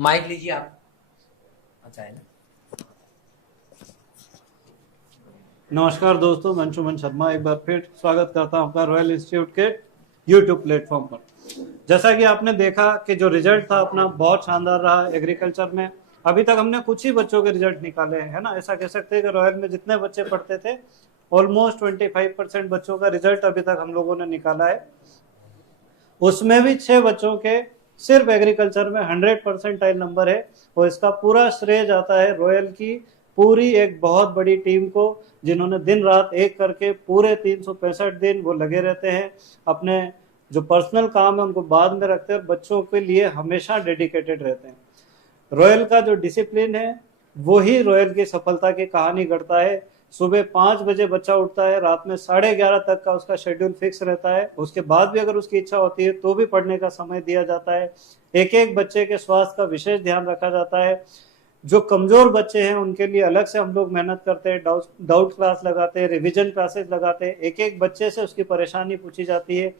माइक लीजिए आप। अच्छा है ना। नमस्कार दोस्तों, मैं अंशुमन शर्मा एक बार फिर स्वागत करता हूं आपका रॉयल इंस्टीट्यूट के यूट्यूब प्लेटफॉर्म पर। जैसा कि आपने देखा कि जो रिजल्ट था अपना बहुत शानदार रहा एग्रीकल्चर में। अभी तक हमने कुछ ही बच्चों के रिजल्ट निकाले हैं, है ना। ऐसा कह सकते हैं कि रॉयल में जितने बच्चे पढ़ते थे ऑलमोस्ट 25% बच्चों का रिजल्ट अभी तक हम लोगों ने निकाला है। उसमें भी 6 बच्चों के सिर्फ एग्रीकल्चर में 100% आयल नंबर है, और इसका पूरा श्रेय जाता है रॉयल की पूरी एक बहुत बड़ी टीम को, जिन्होंने दिन रात एक करके पूरे 365 दिन वो लगे रहते हैं। अपने जो पर्सनल काम है उनको बाद में रखते हैं, बच्चों के लिए हमेशा डेडिकेटेड रहते हैं। रॉयल का जो डिसिप्लिन है वही रॉयल की सफलता की कहानी गढ़ता है। सुबह 5 बजे बच्चा उठता है, रात में 11:30 तक का उसका शेड्यूल फिक्स रहता है। उसके बाद भी अगर उसकी इच्छा होती है तो भी पढ़ने का समय दिया जाता है। एक एक बच्चे के स्वास्थ्य का विशेष ध्यान रखा जाता है। जो कमजोर बच्चे हैं उनके लिए अलग से हम लोग मेहनत करते हैं, डाउट क्लास लगाते हैं, रिवीजन क्लासेस लगाते हैं, एक एक बच्चे से उसकी परेशानी पूछी जाती है।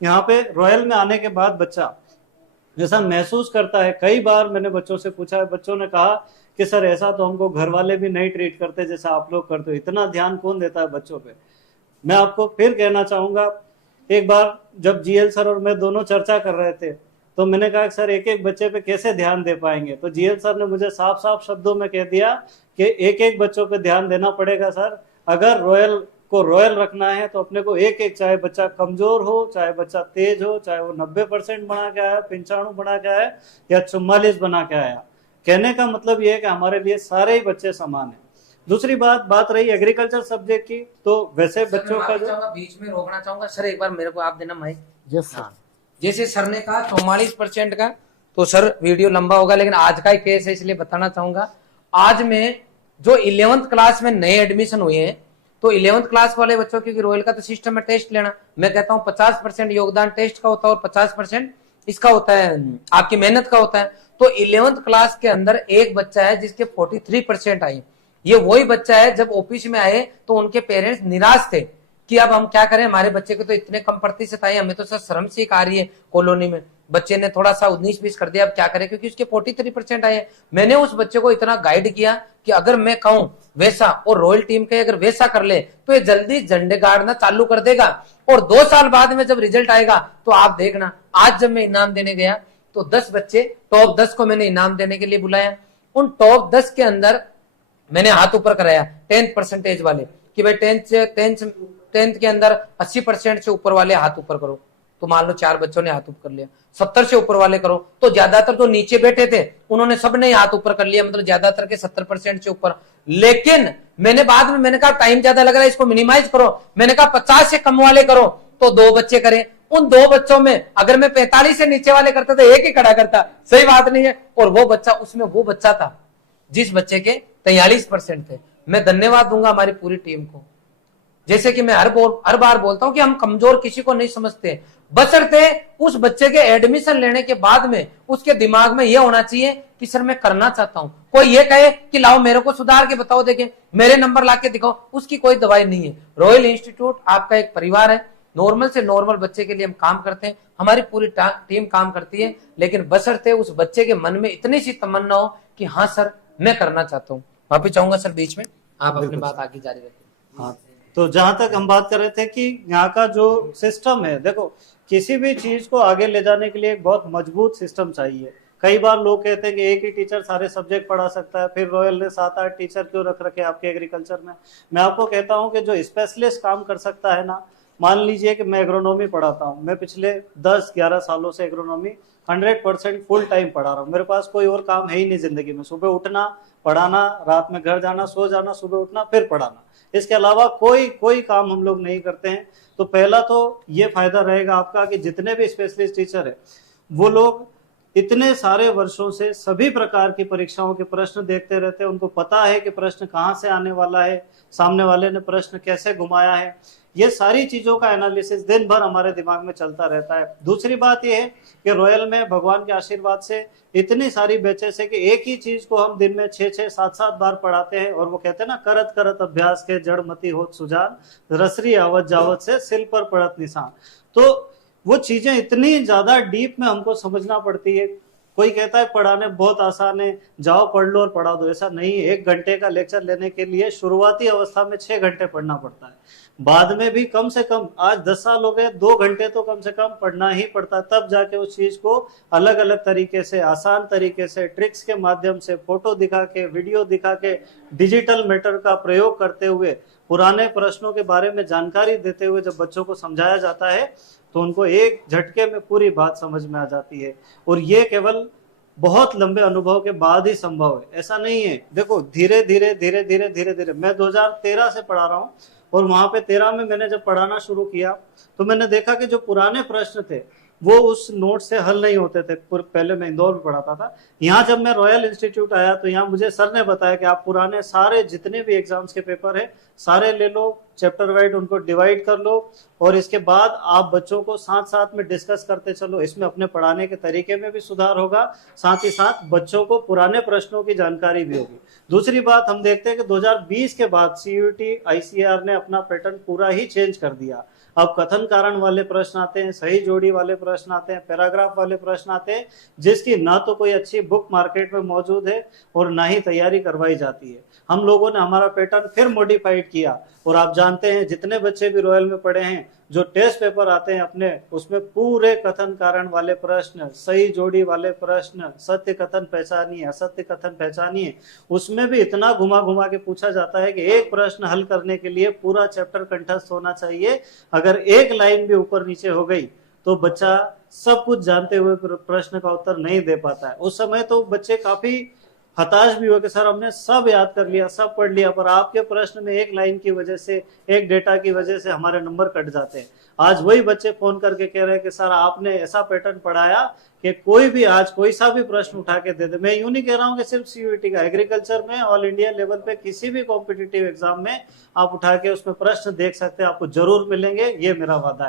यहाँ पे रॉयल में आने के बाद बच्चा जैसा महसूस करता है, कई बार मैंने बच्चों से पूछा है, बच्चों ने कहा कि सर ऐसा तो हमको घर वाले भी नहीं ट्रीट करते जैसा आप लोग करते हो, इतना ध्यान कौन देता है बच्चों पे। मैं आपको फिर कहना चाहूंगा, एक बार जब जीएल सर और मैं दोनों चर्चा कर रहे थे तो मैंने कहा कि सर एक एक बच्चे पे कैसे ध्यान दे पाएंगे, तो जीएल सर ने मुझे साफ साफ शब्दों में कह दिया कि एक एक बच्चों पे ध्यान देना पड़ेगा सर, अगर रॉयल को रॉयल रखना है तो अपने को एक एक, चाहे बच्चा कमजोर हो, चाहे बच्चा तेज हो, चाहे वो 90% बना के आया, 95 बना के आया या 44 बना के आया, कहने का मतलब ये है कि हमारे लिए सारे ही बच्चे समान है। दूसरी बात रही एग्रीकल्चर सब्जेक्ट की, तो वैसे बच्चों का जो बीच में रोकना चाहूंगा सर, एक बार मेरे को आप देना माइक। Yes sir. हाँ, जैसे सर ने कहा 44% का, तो सर वीडियो लंबा होगा लेकिन आज का ही केस है इसलिए बताना चाहूंगा। आज में जो 11th क्लास में नए एडमिशन हुए हैं, तो 11th क्लास वाले बच्चों, क्योंकि रॉयल का तो सिस्टम है टेस्ट लेना, मैं कहता हूँ 50% योगदान टेस्ट का होता है और 50% इसका होता है, आपकी मेहनत का होता है। तो 11th क्लास के अंदर एक बच्चा है जिसके 43% आई। ये वही बच्चा है जब ओपीसी में आए तो उनके पेरेंट्स निराश थे कि अब हम क्या करें, हमारे बच्चे को तो इतने कम प्रतिशत आए, हमें तो सर शर्म सी आ रही है कॉलोनी में, बच्चे ने थोड़ा सा 19-20 कर दिया, अब क्या करें, क्योंकि उसके 43% आए। मैंने उस बच्चे को इतना गाइड किया कि अगर मैं कहूं वैसा और रॉयल टीम के अगर वैसा कर ले तो ये जल्दी झंडे गाड़ना चालू कर देगा, और 2 साल बाद में जब रिजल्ट आएगा तो आप देखना। आज जब मैं इनाम देने गया तो 10 बच्चे, टॉप 10 को मैंने इनाम देने के लिए बुलाया। उन टॉप 10 के अंदर मैंने हाथ ऊपर कराया 10% वाले कि भाई 10th के अंदर 80% से ऊपर वाले हाथ ऊपर करो। तो मान लो 4 बच्चों ने हाथ ऊपर कर लिया, 70 से ऊपर वाले करो। तो ज्यादातर जो नीचे बैठे थे उन्होंने सबने हाथ ऊपर कर लिया, मतलब ज्यादातर के 70% से ऊपर। लेकिन मैंने बाद में मैंने कहा टाइम ज्यादा लग रहा है, इसको मिनिमाइज करो, मैंने कहा 50 से कम वाले करो, तो 2 बच्चे करें। उन 2 बच्चों में अगर मैं 45 से नीचे वाले करता तो एक ही खड़ा करता, सही बात नहीं है। और वो बच्चा, उसमें वो बच्चा था जिस बच्चे के 43% थे। मैं धन्यवाद दूंगा हमारी पूरी टीम को। जैसे कि मैं हर बार बोलता हूं कि हम कमजोर किसी को नहीं समझते, बशर्ते उस बच्चे के एडमिशन लेने के बाद में उसके दिमाग में यह होना चाहिए कि सर मैं करना चाहता हूं। कोई ये कहे कि लाओ मेरे को सुधार के बताओ, देखें मेरे नंबर लाके दिखाओ, उसकी कोई दवाई नहीं है। रॉयल इंस्टीट्यूट आपका एक परिवार है, नॉर्मल से नॉर्मल बच्चे के लिए हम काम करते हैं, हमारी पूरी टीम काम करती है, लेकिन बशर्ते उस बच्चे के मन में इतनी सी तमन्ना हो कि हाँ सर मैं करना चाहता हूँ। वापिस चाहूंगा सर बीच में, आप अपनी बात आगे जारी रखें। हाँ, तो जहां तक हम बात कर रहे थे कि यहाँ का जो सिस्टम है, देखो किसी भी चीज को आगे ले जाने के लिए एक बहुत मजबूत सिस्टम चाहिए। कई बार लोग कहते हैं कि एक ही टीचर सारे सब्जेक्ट पढ़ा सकता है, फिर रॉयल ने 7-8 टीचर क्यों रख रखे आपके एग्रीकल्चर में। मैं आपको कहता हूँ कि जो स्पेशलिस्ट काम कर सकता है ना, मान लीजिए कि मैं एग्रोनॉमी पढ़ाता हूँ, मैं पिछले 10-11 सालों से एग्रोनॉमी 100% फुल टाइम पढ़ा रहा हूँ, मेरे पास कोई और काम है ही नहीं जिंदगी में। सुबह उठना, पढ़ाना, रात में घर जाना, सो जाना, सुबह उठना, फिर पढ़ाना, इसके अलावा कोई काम हम लोग नहीं करते हैं। तो पहला तो ये फायदा रहेगा आपका कि जितने भी स्पेशलिस्ट टीचर है वो लोग इतने सारे वर्षों से सभी प्रकार की परीक्षाओं के प्रश्न देखते रहते हैं, उनको पता है कि प्रश्न कहाँ से आने वाला है, सामने वाले ने प्रश्न कैसे घुमाया है, ये सारी चीजों का एनालिसिस दिन भर हमारे दिमाग में चलता रहता है। दूसरी बात यह है कि रॉयल में भगवान के आशीर्वाद से इतनी सारी बैचेस है कि एक ही चीज को हम दिन में 6-6, 7-7 बार पढ़ाते हैं, और वो कहते हैं ना, करत करत अभ्यास के जड़ मती होत सुजान, रसरी आवत जावत से सिल पर पड़त निशान। तो वो चीजें इतनी ज्यादा डीप में हमको समझना पड़ती है। कोई कहता है पढ़ाने बहुत आसान है, जाओ पढ़ लो और पढ़ा दो, ऐसा नहीं है। 1 घंटे का लेक्चर लेने के लिए शुरुआती अवस्था में 6 घंटे पढ़ना पड़ता है, बाद में भी कम से कम, आज 10 साल हो गए, 2 घंटे तो कम से कम पढ़ना ही पड़ता है, तब जाके उस चीज को अलग अलग तरीके से, आसान तरीके से, ट्रिक्स के माध्यम से, फोटो दिखा के, वीडियो दिखा के, डिजिटल मैटर का प्रयोग करते हुए, पुराने प्रश्नों के बारे में जानकारी देते हुए जब बच्चों को समझाया जाता है तो उनको एक झटके में पूरी बात समझ में आ जाती है। और ये केवल बहुत लंबे अनुभव के बाद ही संभव है, ऐसा नहीं है। देखो धीरे धीरे मैं 2013 से पढ़ा रहा हूँ, और वहां पे 13 में मैंने जब पढ़ाना शुरू किया तो मैंने देखा कि जो पुराने प्रश्न थे वो उस नोट से हल नहीं होते थे। पहले मैं इंदौर में पढ़ाता था, यहाँ जब मैं रॉयल इंस्टीट्यूट आया तो यहाँ मुझे सर ने बताया कि आप पुराने सारे जितने भी एग्जाम्स के पेपर है सारे ले लो, चैप्टर वाइज उनको डिवाइड कर लो और इसके बाद आप बच्चों को साथ साथ में डिस्कस करते चलो। इसमें अपने पढ़ाने के तरीके में भी सुधार होगा, साथ ही साथ बच्चों को पुराने प्रश्नों की जानकारी भी होगी। दूसरी बात हम देखते हैं कि 2020 के बाद सीयूईटी आईसीएआर ने अपना पैटर्न पूरा ही चेंज कर दिया। अब कथन कारण वाले प्रश्न आते हैं, सही जोड़ी वाले प्रश्न आते हैं, पैराग्राफ वाले प्रश्न आते हैं, जिसकी ना तो कोई अच्छी बुक मार्केट में मौजूद है और ना ही तैयारी करवाई जाती है। हम लोगों ने हमारा पैटर्न फिर मॉडिफाइड किया और आप जानते हैं जितने बच्चे भी रॉयल में पढ़े हैं, जो टेस्ट पेपर आते हैं अपने, उसमें पूरे कथन कारण वाले प्रश्न, सही जोड़ी वाले प्रश्न, सत्य कथन पहचानिए, असत्य कथन पहचानिए, उसमें भी इतना घुमा घुमा के पूछा जाता है कि एक प्रश्न हल करने के लिए पूरा चैप्टर कंठस्थ होना चाहिए। अगर एक लाइन भी ऊपर नीचे हो गई तो बच्चा सब कुछ जानते हुए प्रश्न का उत्तर नहीं दे पाता है। उस समय तो बच्चे काफी हताश भी हो कि सर हमने सब याद कर लिया, सब पढ़ लिया, पर आपके प्रश्न में एक लाइन की वजह से, एक डेटा की वजह से हमारे नंबर कट जाते हैं। आज वही बच्चे फोन करके कह रहे हैं कि सर आपने ऐसा पैटर्न पढ़ाया कि कोई भी आज कोई सा भी प्रश्न उठा के दे दे। मैं यूं नहीं कह रहा हूं कि सिर्फ सीयूईटी का, एग्रीकल्चर में ऑल इंडिया लेवल पे किसी भी कॉम्पिटिटिव एग्जाम में आप उठा के उसमें प्रश्न देख सकते हैं, आपको जरूर मिलेंगे, ये मेरा वादा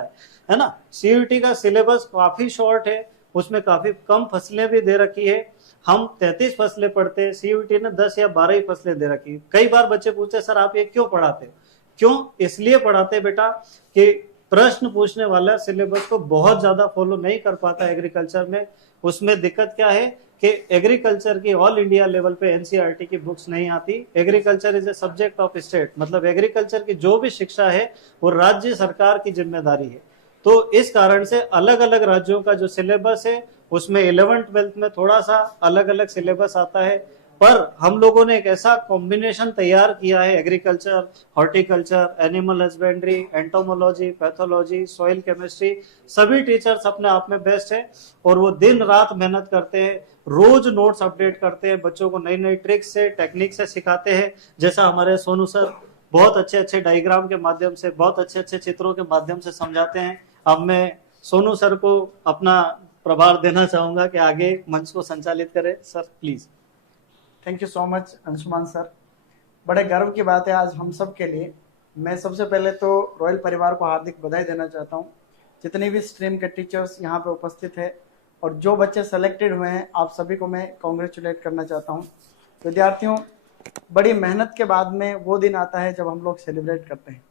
है ना। सीयूईटी का सिलेबस काफी शॉर्ट है, उसमें काफी कम फसलें भी दे रखी है। हम 33 फसलें पढ़ते हैं, सीयूईटी ने 10 या 12 ही फसलें दे रखी। कई बार बच्चे पूछते हैं सर आप ये क्यों पढ़ाते हो? क्यों? इसलिए पढ़ाते बेटा कि प्रश्न पूछने वाला सिलेबस को बहुत ज्यादा फॉलो नहीं कर पाता एग्रीकल्चर में। उसमें दिक्कत क्या है कि एग्रीकल्चर की ऑल इंडिया लेवल पे एनसीईआरटी की बुक्स नहीं आती। Agriculture is a subject of state, मतलब एग्रीकल्चर की जो भी शिक्षा है वो राज्य सरकार की जिम्मेदारी है। तो इस कारण से अलग अलग राज्यों का जो सिलेबस है उसमें 11th 12th में थोड़ा सा अलग अलग सिलेबस आता है, पर हम लोगों ने एक ऐसा कॉम्बिनेशन तैयार किया है, agriculture, horticulture, animal husbandry, entomology, pathology, soil chemistry, सभी टीचर्स अपने आप में बेस्ट है और वो दिन रात मेहनत करते हैं, रोज नोट्स अपडेट करते हैं, बच्चों को नई नई ट्रिक्स से, टेक्निक से सिखाते हैं। जैसा हमारे सोनू सर बहुत अच्छे अच्छे डायग्राम के माध्यम से, बहुत अच्छे अच्छे चित्रों के माध्यम से समझाते हैं। अब मैं सोनू सर को अपना प्रभार देना चाहूंगा कि आगे मंच को संचालित करें। Sir please. Thank you so much Anshuman sir, बड़े गर्व की बात है आज हम सब के लिए। मैं सबसे पहले तो रॉयल परिवार को हार्दिक बधाई देना चाहता हूं, जितने भी स्ट्रीम के टीचर्स यहाँ पे उपस्थित है और जो बच्चे सेलेक्टेड हुए हैं आप सभी को मैं कॉन्ग्रेचुलेट करना चाहता हूँ। विद्यार्थियों, बड़ी मेहनत के बाद में वो दिन आता है जब हम लोग सेलिब्रेट करते हैं।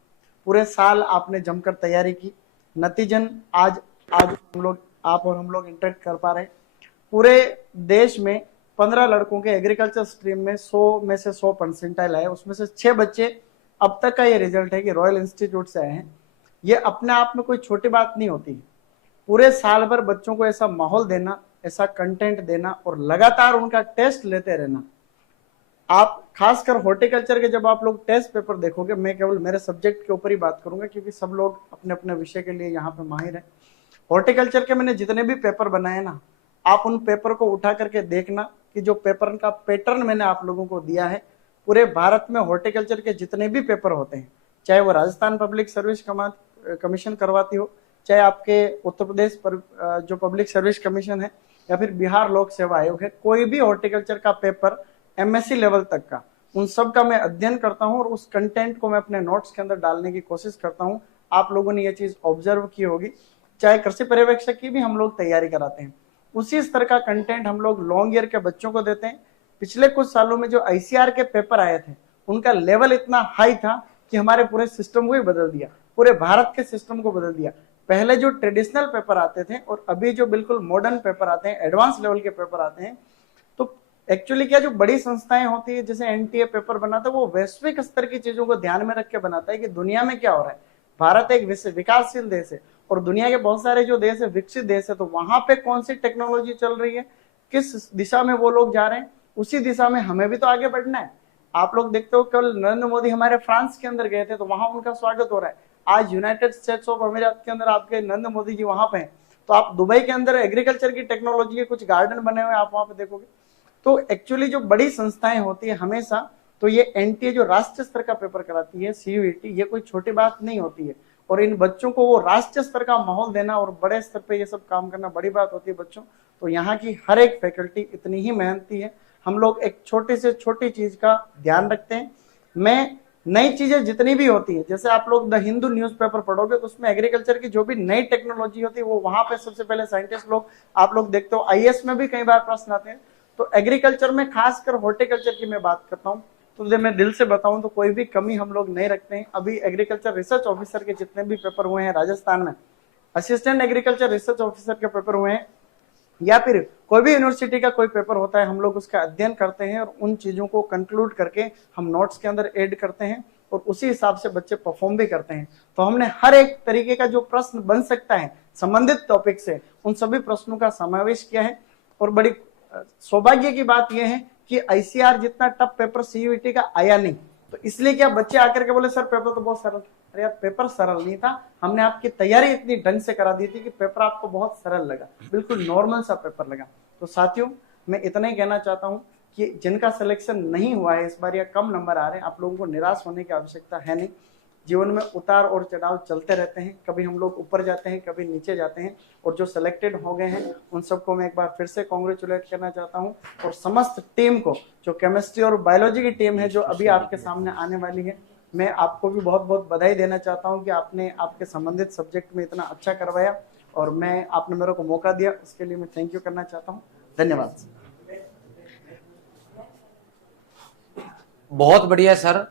पूरे साल आपने जमकर तैयारी की, नतीजन आज हम लोग, आप और हम लोग इंटरेक्ट कर पा रहे हैं। पूरे देश में 15 लड़कों के एग्रीकल्चर स्ट्रीम में 100 में से 100 परसेंटाइल आए, उसमें से 6 बच्चे अब तक का ये रिजल्ट है कि रॉयल इंस्टीट्यूट से आए हैं। ये अपने आप में कोई छोटी बात नहीं होती। पूरे साल भर बच्चों को ऐसा माहौल देना, ऐसा कंटेंट देना और लगातार उनका टेस्ट लेते रहना। आप खासकर हॉर्टिकल्चर के जब आप लोग टेस्ट पेपर देखोगे, मैं केवल मेरे सब्जेक्ट के ऊपर ही बात करूंगा क्योंकि सब लोग अपने अपने विषय के लिए यहाँ पे माहिर है। हॉर्टिकल्चर के मैंने जितने भी पेपर बनाए ना, आप उन पेपर को उठा करके देखना कि जो पेपर का पैटर्न मैंने आप लोगों को दिया है, पूरे भारत में हॉर्टिकल्चर के जितने भी पेपर होते हैं, चाहे वो राजस्थान पब्लिक सर्विस कमीशन करवाती हो, चाहे आपके उत्तर प्रदेश पर जो पब्लिक सर्विस कमीशन है, या फिर बिहार लोक सेवा आयोग है, कोई भी हॉर्टिकल्चर का पेपर एमएससी लेवल तक का, उन सब का मैं अध्ययन करता हूं और उस कंटेंट को मैं अपने नोट्स के अंदर डालने की कोशिश करता हूं। आप लोगों ने ये चीज ऑब्जर्व की होगी। चाहे कृषि पर्यवेक्षक की भी हम लोग तैयारी कराते हैं, उसी स्तर का कंटेंट हम लोग लॉन्ग ईयर के बच्चों को देते हैं। पिछले कुछ सालों में जो आईसीआर के पेपर आए थे, उनका लेवल इतना हाई था कि हमारे पूरे सिस्टम को ही बदल दिया, पूरे भारत के सिस्टम को बदल दिया। पहले जो ट्रेडिशनल पेपर आते थे और अभी जो बिल्कुल मॉडर्न पेपर आते हैं, एडवांस लेवल के पेपर आते हैं, तो एक्चुअली क्या जो बड़ी संस्थाएं होती है, जैसे एनटीए पेपर बनाता है, वो वैश्विक स्तर की चीजों को ध्यान में रख के बनाता है कि दुनिया में क्या हो रहा है। भारत एक विकासशील देश है और दुनिया के बहुत सारे जो देश है विकसित देश है, तो वहां पे कौन सी टेक्नोलॉजी चल रही है, किस दिशा में वो लोग जा रहे हैं, उसी दिशा में हमें भी तो आगे बढ़ना है। आप लोग देखते हो कल नरेंद्र मोदी हमारे फ्रांस के अंदर गए थे, तो वहां उनका स्वागत हो रहा है। आज यूनाइटेड स्टेट्स ऑफ अमेरिका के अंदर आपके नरेंद्र मोदी जी वहां पे हैं, तो आप दुबई के अंदर एग्रीकल्चर की टेक्नोलॉजी के कुछ गार्डन बने हुए आप वहां पे देखोगे। तो एक्चुअली जो बड़ी संस्थाएं होती है हमेशा, तो ये एनटीए जो राष्ट्रीय स्तर का पेपर कराती है, सीयूईटी, ये कोई छोटी बात नहीं होती है। और इन बच्चों को वो राष्ट्रीय स्तर का माहौल देना और बड़े स्तर पे ये सब काम करना बड़ी बात होती है बच्चों। तो यहाँ की हर एक फैकल्टी इतनी ही मेहनती है। हम लोग एक छोटे से छोटी चीज का ध्यान रखते हैं। मैं नई चीजें जितनी भी होती है, जैसे आप लोग द हिंदू न्यूज़पेपर पढ़ोगे तो उसमें एग्रीकल्चर की जो भी नई टेक्नोलॉजी होती है वो वहां पे सबसे पहले साइंटिस्ट लोग, आप लोग देखते हो आईएएस में भी कई बार प्रश्न आते हैं। तो एग्रीकल्चर में खासकर हॉर्टिकल्चर की मैं बात करता हूँ, तो मैं दिल से बताऊं तो कोई भी कमी हम लोग नहीं रखते हैं। अभी एग्रीकल्चर रिसर्च ऑफिसर के जितने भी पेपर हुए हैं राजस्थान में, असिस्टेंट एग्रीकल्चर रिसर्च ऑफिसर के पेपर हुए हैं, या फिर कोई भी यूनिवर्सिटी का कोई पेपर होता है, हम लोग उसका अध्ययन करते हैं और उन चीजों को कंक्लूड करके हम नोट्स के अंदर ऐड करते हैं और उसी हिसाब से बच्चे परफॉर्म भी करते हैं। तो हमने हर एक तरीके का जो प्रश्न बन सकता है संबंधित टॉपिक से, उन सभी प्रश्नों का समावेश किया है। और बड़ी सौभाग्य की बात यह है कि आईसीआर जितना टफ पेपर सीयूईटी का आया नहीं, तो इसलिए क्या बच्चे आकर के बोले सर पेपर तो बहुत सरल। अरे यार पेपर सरल नहीं था, हमने आपकी तैयारी इतनी ढंग से करा दी थी कि पेपर आपको बहुत सरल लगा, बिल्कुल नॉर्मल सा पेपर लगा। तो साथियों मैं इतना ही कहना चाहता हूँ कि जिनका सिलेक्शन नहीं हुआ है इस बार या कम नंबर आ रहे हैं, आप लोगों को निराश होने की आवश्यकता है नहीं। जीवन में उतार और चढ़ाव चलते रहते हैं, कभी हम लोग ऊपर जाते हैं, कभी नीचे जाते हैं। और जो सिलेक्टेड हो गए हैं उन सबको मैं एक बार फिर से कॉन्ग्रेचुलेट करना चाहता हूं। और समस्त टीम को, जो केमिस्ट्री और बायोलॉजी की टीम है जो अभी आपके सामने आने वाली है, मैं आपको भी बहुत बहुत बधाई देना चाहता हूं कि आपने आपके संबंधित सब्जेक्ट में इतना अच्छा करवाया और आपने मेरे को मौका दिया, उसके लिए मैं थैंक यू करना चाहता हूँ। धन्यवाद। बहुत बढ़िया सर।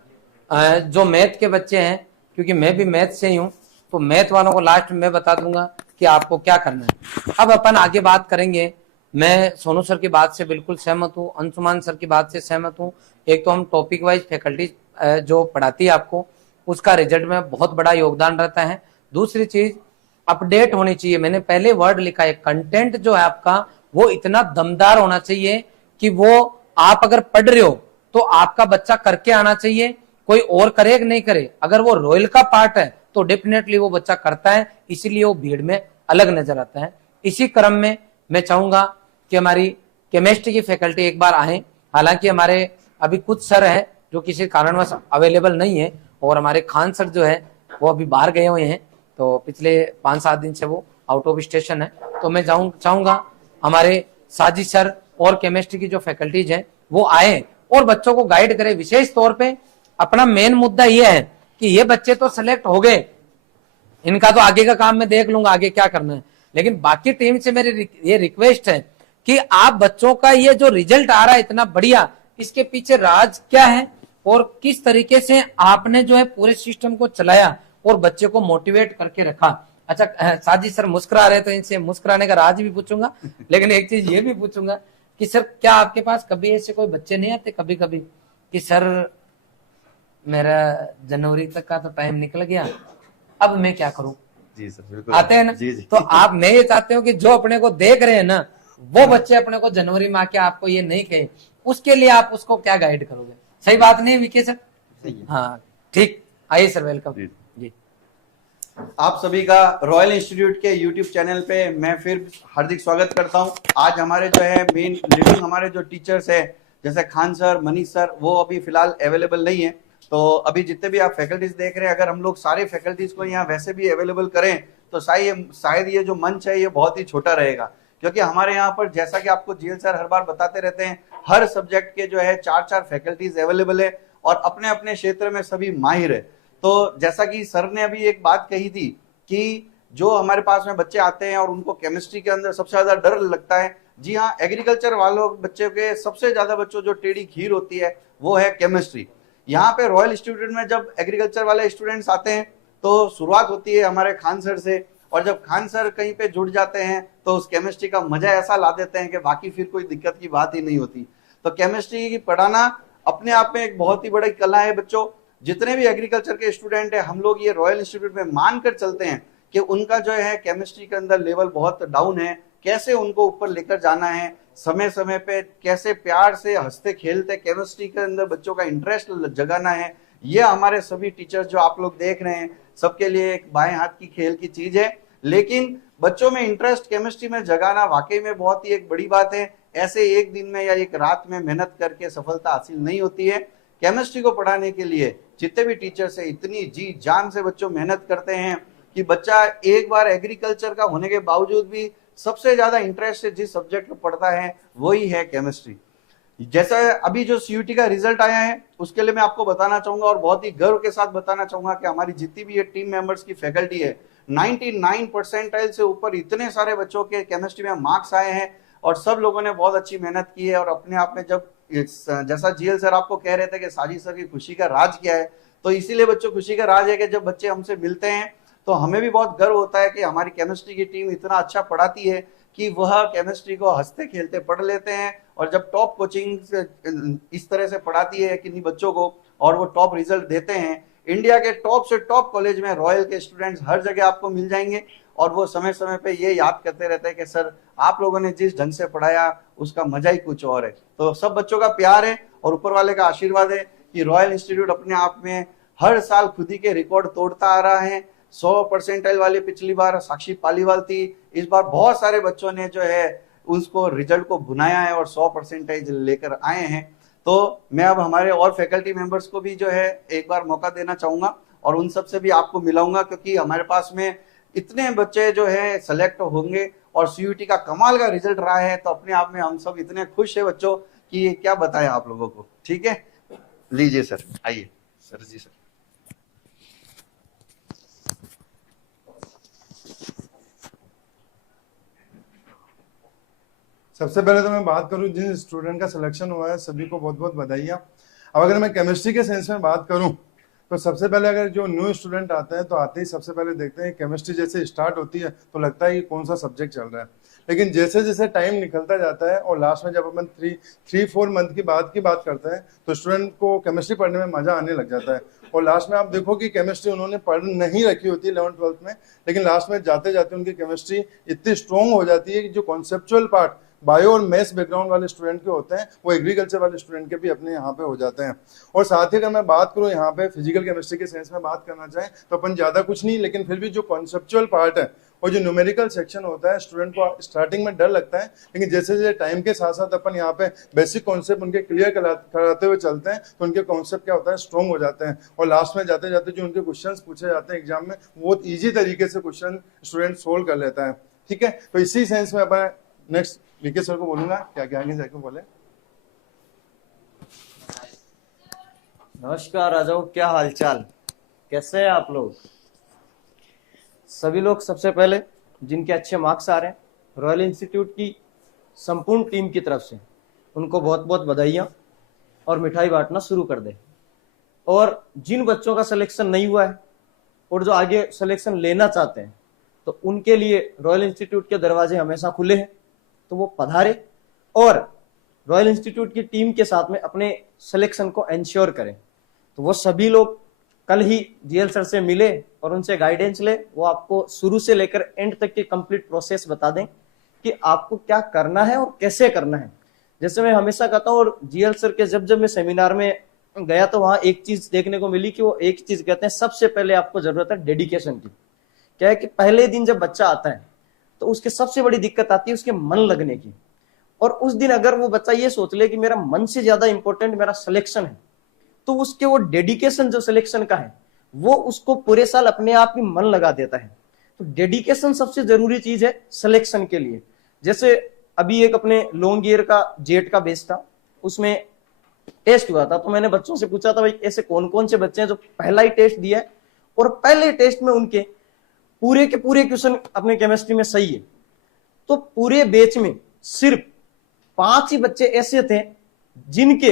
जो मैथ के बच्चे हैं, क्योंकि मैं भी मैथ से ही हूँ, तो मैथ वालों को लास्ट में मैं बता दूंगा कि आपको क्या करना है। अब अपन आगे बात करेंगे। मैं सोनू सर की बात से बिल्कुल सहमत हूँ, अंशुमान सर की बात से सहमत हूँ। एक तो हम टॉपिक वाइज फैकल्टी जो पढ़ाती है आपको, उसका रिजल्ट में बहुत बड़ा योगदान रहता है। दूसरी चीज अपडेट होनी चाहिए। मैंने पहले वर्ड लिखा है, कंटेंट जो है आपका वो इतना दमदार होना चाहिए कि वो आप अगर पढ़ रहे हो तो आपका बच्चा करके आना चाहिए, कोई और करे कि नहीं करे। अगर वो रॉयल का पार्ट है तो डेफिनेटली वो बच्चा करता है, इसीलिए वो भीड़ में अलग नजर आता है। इसी क्रम में मैं चाहूंगा कि हमारी केमिस्ट्री की फैकल्टी एक बार आए। हालांकि हमारे अभी कुछ सर है जो किसी कारणवश अवेलेबल नहीं है, और हमारे खान सर जो है वो अभी बाहर गए हुए हैं, तो पिछले 5-7 दिन से वो आउट ऑफ स्टेशन है। तो मैं चाहूंगा हमारे साजिद सर और केमिस्ट्री की जो फैकल्टीज है वो आए और बच्चों को गाइड करे। विशेष तौर पे अपना मेन मुद्दा ये है कि ये बच्चे तो सिलेक्ट हो गए, इनका तो आगे का काम मैं देख लूंगा आगे क्या करना है, लेकिन बाकी टीम से मेरी ये रिक्वेस्ट है कि आप बच्चों का ये जो रिजल्ट आ रहा है इतना बढ़िया, इसके पीछे राज क्या है और किस तरीके से आपने जो है पूरे सिस्टम को चलाया और बच्चे को मोटिवेट करके रखा। अच्छा साजिद सर मुस्कुरा रहे, तो इनसे मुस्कुराने का राज भी पूछूंगा, लेकिन एक चीज ये भी पूछूंगा कि सर क्या आपके पास कभी ऐसे कोई बच्चे नहीं आते कभी कभी कि सर मेरा जनवरी तक का तो टाइम निकल गया, अब मैं क्या करूं? जी सर बिल्कुल आते हैं ना। जी जी। तो आप मैं ये चाहते हो कि जो अपने को देख रहे हैं ना वो बच्चे अपने को जनवरी में आके आपको ये नहीं कहे, उसके लिए आप उसको क्या गाइड करोगे? सही बात नहीं है विके सर? हाँ ठीक, आइए सर, वेलकम जी। आप सभी का रॉयल इंस्टीट्यूट के यूट्यूब चैनल पे मैं फिर हार्दिक स्वागत करता हूं। आज हमारे जो है मेन लिविंग हमारे जो टीचर्स है जैसे खान सर, मनीष सर, वो अभी फिलहाल अवेलेबल नहीं है। तो अभी जितने भी आप फैकल्टीज देख रहे हैं, अगर हम लोग सारे फैकल्टीज को यहाँ वैसे भी अवेलेबल करें तो शायद ये जो मंच है ये बहुत ही छोटा रहेगा, क्योंकि हमारे यहाँ पर जैसा कि आपको जीएल सर हर बार बताते रहते हैं, हर सब्जेक्ट के जो है 4 फैकल्टीज अवेलेबल है और अपने अपने क्षेत्र में सभी माहिर है। तो जैसा कि सर ने अभी एक बात कही थी कि जो हमारे पास में बच्चे आते हैं और उनको केमिस्ट्री के अंदर सबसे ज्यादा डर लगता है, जी हाँ, एग्रीकल्चर वालों बच्चों के सबसे ज्यादा बच्चों जो टेढ़ी खीर होती है वो है केमिस्ट्री। यहाँ पे रॉयल इंस्टीट्यूट में जब एग्रीकल्चर वाले स्टूडेंट्स आते हैं तो शुरुआत होती है हमारे खान सर से, और जब खान सर कहीं पे जुड़ जाते हैं तो उस केमिस्ट्री का मजा ऐसा ला देते हैं कि बाकी फिर कोई दिक्कत की बात ही नहीं होती। तो केमिस्ट्री की पढ़ाना अपने आप में एक बहुत ही बड़ी कला है। बच्चों जितने भी एग्रीकल्चर के स्टूडेंट है, हम लोग ये रॉयल इंस्टीट्यूट में मान कर चलते हैं कि उनका जो है केमिस्ट्री के अंदर लेवल बहुत डाउन है, कैसे उनको ऊपर लेकर जाना है, समय समय पे कैसे प्यार से हंसते खेलते केमिस्ट्री के अंदर बच्चों का इंटरेस्ट जगाना है। ये हमारे सभी टीचर्स जो आप लोग देख रहे हैं सबके लिए एक बाएं हाथ की खेल की चीज है, लेकिन बच्चों में इंटरेस्ट केमिस्ट्री में जगाना वाकई में बहुत ही एक बड़ी बात है। ऐसे एक दिन में या एक रात में मेहनत करके सफलता हासिल नहीं होती है। केमिस्ट्री को पढ़ाने के लिए जितने भी टीचर्स है इतनी जी जान से बच्चों मेहनत करते हैं कि बच्चा एक बार एग्रीकल्चर का होने के बावजूद भी सबसे ज्यादा इंटरेस्ट से जिस सब्जेक्ट में पढ़ता है वही है केमिस्ट्री। जैसा अभी जो सीयूटी का रिजल्ट आया है उसके लिए मैं आपको बताना चाहूंगा और बहुत ही गर्व के साथ बताना चाहूंगा कि हमारी जितनी भी ये टीम मेंबर्स की फैकल्टी है 99 परसेंटाइल से ऊपर इतने सारे बच्चों के केमिस्ट्री में मार्क्स आए हैं और सब लोगों ने बहुत अच्छी मेहनत की है। और अपने आप में जब जैसा जीएल सर आपको कह रहे थे कि साजिद सर की खुशी का राज क्या है, तो इसीलिए बच्चों खुशी का राज है कि जब बच्चे हमसे मिलते हैं तो हमें भी बहुत गर्व होता है कि हमारी केमिस्ट्री की टीम इतना अच्छा पढ़ाती है कि वह केमिस्ट्री को हंसते खेलते पढ़ लेते हैं। और जब टॉप कोचिंग इस तरह से पढ़ाती है किन्हीं बच्चों को और वो टॉप रिजल्ट देते हैं, इंडिया के टॉप से टॉप कॉलेज में रॉयल के स्टूडेंट्स हर जगह आपको मिल जाएंगे और वो समय समय पे ये याद करते रहते हैं कि सर आप लोगों ने जिस ढंग से पढ़ाया उसका मजा ही कुछ और है। तो सब बच्चों का प्यार है और ऊपर वाले का आशीर्वाद है कि रॉयल इंस्टीट्यूट अपने आप में हर साल खुद ही के रिकॉर्ड तोड़ता आ रहा है। 100 परसेंटाइल वाली पिछली बार साक्षी पालीवाल थी, इस बार बहुत सारे बच्चों ने जो है उसको रिजल्ट को भुनाया है और 100 परसेंटाइल लेकर आए हैं। तो मैं अब हमारे और फैकल्टी मेंबर्स को भी जो है एक बार मौका देना चाहूंगा और उन सब से भी आपको मिलाऊंगा, क्योंकि हमारे पास में इतने बच्चे जो है सेलेक्ट होंगे और सीयूटी का कमाल का रिजल्ट रहा है, तो अपने आप में हम सब इतने खुश है बच्चों कि क्या बताएं आप लोगों को। ठीक है, लीजिए सर, आइए सर जी। सर सबसे पहले तो मैं बात करूं जिन स्टूडेंट का सिलेक्शन हुआ है सभी को बहुत बहुत बधाइयाँ। अब अगर मैं केमिस्ट्री के सेंस में बात करूं तो सबसे पहले अगर जो न्यू स्टूडेंट आता है तो आते ही सबसे पहले देखते हैं केमिस्ट्री जैसे स्टार्ट होती है तो लगता है कि कौन सा सब्जेक्ट चल रहा है, लेकिन जैसे जैसे टाइम निकलता जाता है और लास्ट में जब अपन 3-4 मंथ की बात करते हैं तो स्टूडेंट को केमिस्ट्री पढ़ने में मजा आने लग जाता है। और लास्ट में आप देखो कि केमिस्ट्री उन्होंने पढ़ नहीं रखी होती 11th-12th में, लेकिन लास्ट में जाते जाते उनकी केमिस्ट्री इतनी स्ट्रॉन्ग हो जाती है कि जो कॉन्सेप्चुअल पार्ट बायो और मैथ्स बैकग्राउंड वाले स्टूडेंट के होते हैं वो एग्रीकल्चर वाले स्टूडेंट के भी अपने यहाँ पे हो जाते हैं। और साथ ही अगर मैं बात करूँ यहाँ पे फिजिकल केमिस्ट्री के सेंस में बात करना चाहें तो अपन ज़्यादा कुछ नहीं, लेकिन फिर भी जो कॉन्सेप्चुअल पार्ट है और जो न्यूमेरिकल सेक्शन होता है स्टूडेंट को स्टार्टिंग में डर लगता है, लेकिन जैसे जैसे टाइम के साथ साथ अपन यहाँ पे बेसिक कॉन्सेप्ट उनके क्लियर कराते हुए चलते हैं तो उनके कॉन्सेप्ट क्या होता है स्ट्रॉन्ग हो जाते हैं और लास्ट में जाते जाते जो उनके क्वेश्चन पूछे जाते हैं एग्जाम में वो बहुत ईजी तरीके से क्वेश्चन स्टूडेंट सोल्व कर लेता है। ठीक है, तो इसी सेंस में अपन नेक्स्ट वीके सर को बोलूंगा क्या क्या आगे जाके बोले। नमस्कार राजाओं, क्या हालचाल, कैसे हैं आप लोग? सभी लोग सबसे पहले जिनके अच्छे मार्क्स आ रहे हैं रॉयल इंस्टीट्यूट की संपूर्ण टीम की तरफ से उनको बहुत बहुत बधाइयाँ और मिठाई बांटना शुरू कर दें। और जिन बच्चों का सिलेक्शन नहीं हुआ है और जो आगे सिलेक्शन लेना चाहते हैं तो उनके लिए रॉयल इंस्टीट्यूट के दरवाजे हमेशा खुले हैं, तो वो पधारे और रॉयल इंस्टीट्यूट की टीम के साथ में अपने सिलेक्शन को एंश्योर करें। तो वो सभी लोग कल ही जीएल सर से मिले और उनसे गाइडेंस ले, वो आपको शुरू से लेकर एंड तक की कंप्लीट प्रोसेस बता दें कि आपको क्या करना है और कैसे करना है। जैसे मैं हमेशा कहता हूँ और जीएल सर के जब मैं सेमिनार में गया तो वहां एक चीज देखने को मिली कि वो एक चीज कहते हैं सबसे पहले आपको जरूरत है डेडिकेशन की। क्या है कि पहले दिन जब बच्चा आता है तो उसके सबसे बड़ी दिक्कत आती है उसके मन लगने की, और उस दिन अगर वो बच्चा ये सोच ले कि मेरा मन से ज्यादा इंपॉर्टेंट मेरा सिलेक्शन है तो उसके वो डेडिकेशन जो सिलेक्शन का है वो उसको पूरे साल अपने आप ही मन लगा देता है। तो डेडिकेशन सबसे जरूरी चीज है सिलेक्शन के लिए। जैसे अभी एक अपने लॉन्ग ईयर का जेट का बेस था, उसमें टेस्ट हुआ था, तो मैंने बच्चों से पूछा था भाई ऐसे कौन कौन से बच्चे हैं जो पहला ही टेस्ट दिया है और पहले टेस्ट में उनके पूरे के पूरे क्वेश्चन अपने केमिस्ट्री में सही है। तो पूरे बैच में सिर्फ 5 ही बच्चे ऐसे थे जिनके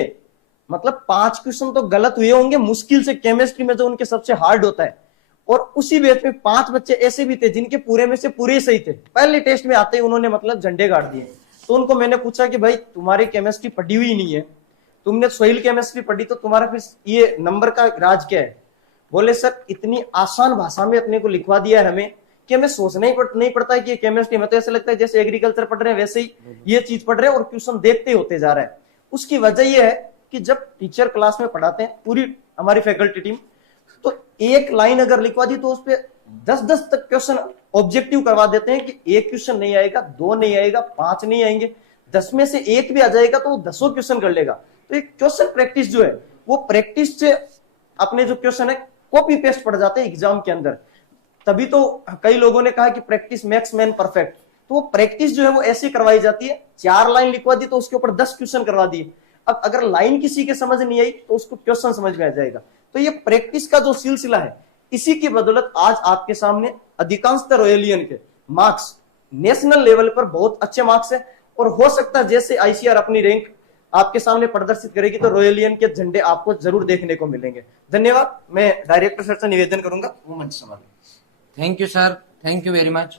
मतलब 5 क्वेश्चन तो गलत हुए होंगे मुश्किल से केमिस्ट्री में जो उनके सबसे हार्ड होता है, और उसी बैच में 5 बच्चे ऐसे भी थे जिनके पूरे में से पूरे सही थे। पहले टेस्ट में आते ही उन्होंने मतलब झंडे गाड़ दिए। तो उनको मैंने पूछा कि भाई तुम्हारी केमिस्ट्री पढ़ी हुई नहीं है, तुमने सॉइल केमिस्ट्री पढ़ी, तो तुम्हारा फिर ये नंबर का राज क्या है? बोले सर इतनी आसान भाषा में अपने को लिखवा दिया है हमें कि हमें सोचना ही नहीं पड़ता है कि ये केमिस्ट्री में, तो ऐसा लगता है जैसे एग्रीकल्चर पढ़ रहे हैं वैसे ही ये चीज पढ़ रहे हैं और क्वेश्चन देखते ही होते जा रहा है। उसकी वजह यह है कि जब टीचर क्लास में पढ़ाते हैं पूरी हमारी फैकल्टी टीम, तो एक लाइन अगर लिखवा दी तो उस पर 10-10 तक क्वेश्चन ऑब्जेक्टिव करवा देते हैं कि एक क्वेश्चन नहीं आएगा, 2 नहीं आएगा, 5 नहीं आएंगे, 10 में से 1 भी आ जाएगा तो वो 10 क्वेश्चन कर लेगा। तो एक क्वेश्चन प्रैक्टिस जो है वो प्रैक्टिस से अपने जो क्वेश्चन है कॉपी पेस्ट पड़ जाते हैं एग्जाम के अंदर। तभी तो कई लोगों ने कहा कि प्रैक्टिस मेक्स मैन परफेक्ट। तो वो प्रैक्टिस जो है वो ऐसी करवाई जाती है, 4 लाइन लिखवा दी तो उसके ऊपर 10 क्वेश्चन करवा दिए। अब अगर लाइन किसी के समझ नहीं आई तो उसको क्वेश्चन समझ में आ जाएगा। तो ये प्रैक्टिस का जो सिलसिला है, इसी की बदौलत आज आपके सामने अधिकांशतः रॉयलियन के मार्क्स नेशनल लेवल पर बहुत अच्छे मार्क्स है। और हो सकता है जैसे आईसीआर अपनी रैंक आपके सामने प्रदर्शित करेगी तो रॉयलियन के झंडे आपको जरूर देखने को मिलेंगे। धन्यवाद। मैं डायरेक्टर सर से निवेदन करूंगा वो मंच संभालें। Thank you sir, thank you very much.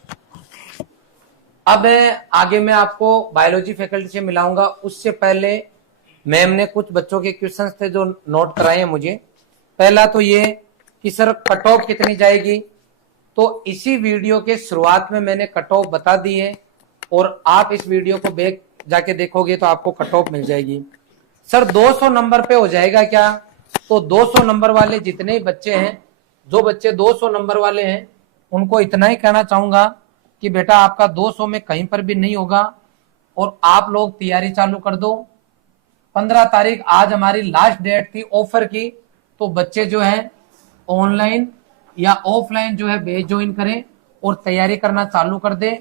अब आगे मैं आपको बायोलॉजी फैकल्टी से मिलाऊंगा। उससे पहले मैम ने कुछ बच्चों के क्वेश्चंस थे जो नोट कराए हैं मुझे। पहला तो ये कि सर कट ऑफ कितनी जाएगी, तो इसी वीडियो के शुरुआत में मैंने कट ऑफ बता दी है और आप इस वीडियो को बैक जाके देखोगे तो आपको कट ऑफ मिल जाएगी। सर 200 नंबर पे हो जाएगा क्या? तो 200 नंबर वाले जितने बच्चे हैं, जो बच्चे 200 नंबर वाले हैं, उनको इतना ही कहना चाहूंगा कि बेटा आपका 200 में कहीं पर भी नहीं होगा और आप लोग तैयारी चालू कर दो। 15 तारीख आज हमारी लास्ट डेट थी ऑफर की, तो बच्चे जो है ऑनलाइन या ऑफलाइन जो है बैच ज्वाइन करें और तैयारी करना चालू कर दे।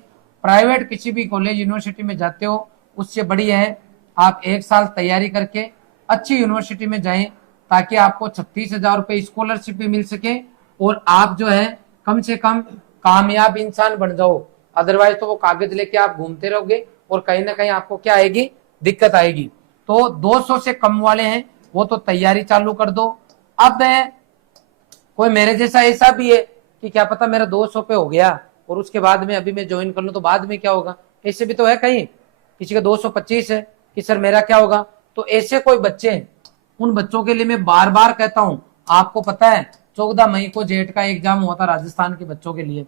प्राइवेट किसी भी कॉलेज यूनिवर्सिटी में जाते हो उससे बढ़िया है आप 1 साल तैयारी करके अच्छी यूनिवर्सिटी में जाएं, ताकि आपको 36,000 रुपए स्कॉलरशिप भी मिल सके और आप जो है कम से कम कामयाब इंसान बन जाओ। अदरवाइज तो वो कागज लेके आप घूमते रहोगे और कहीं ना कहीं आपको क्या आएगी, दिक्कत आएगी। तो 200 से कम वाले हैं वो तो तैयारी चालू कर दो। अब कोई मेरे जैसा ऐसा भी है कि क्या पता मेरा 200 पे हो गया और उसके बाद में अभी मैं ज्वाइन कर लूं तो बाद में क्या होगा, ऐसे भी तो है। कहीं किसी का 225 है कि सर मेरा क्या होगा। तो ऐसे कोई बच्चे हैं, उन बच्चों के लिए मैं बार बार कहता हूं, आपको पता है 14 मई को जेट का एग्जाम हुआ था राजस्थान के बच्चों के लिए।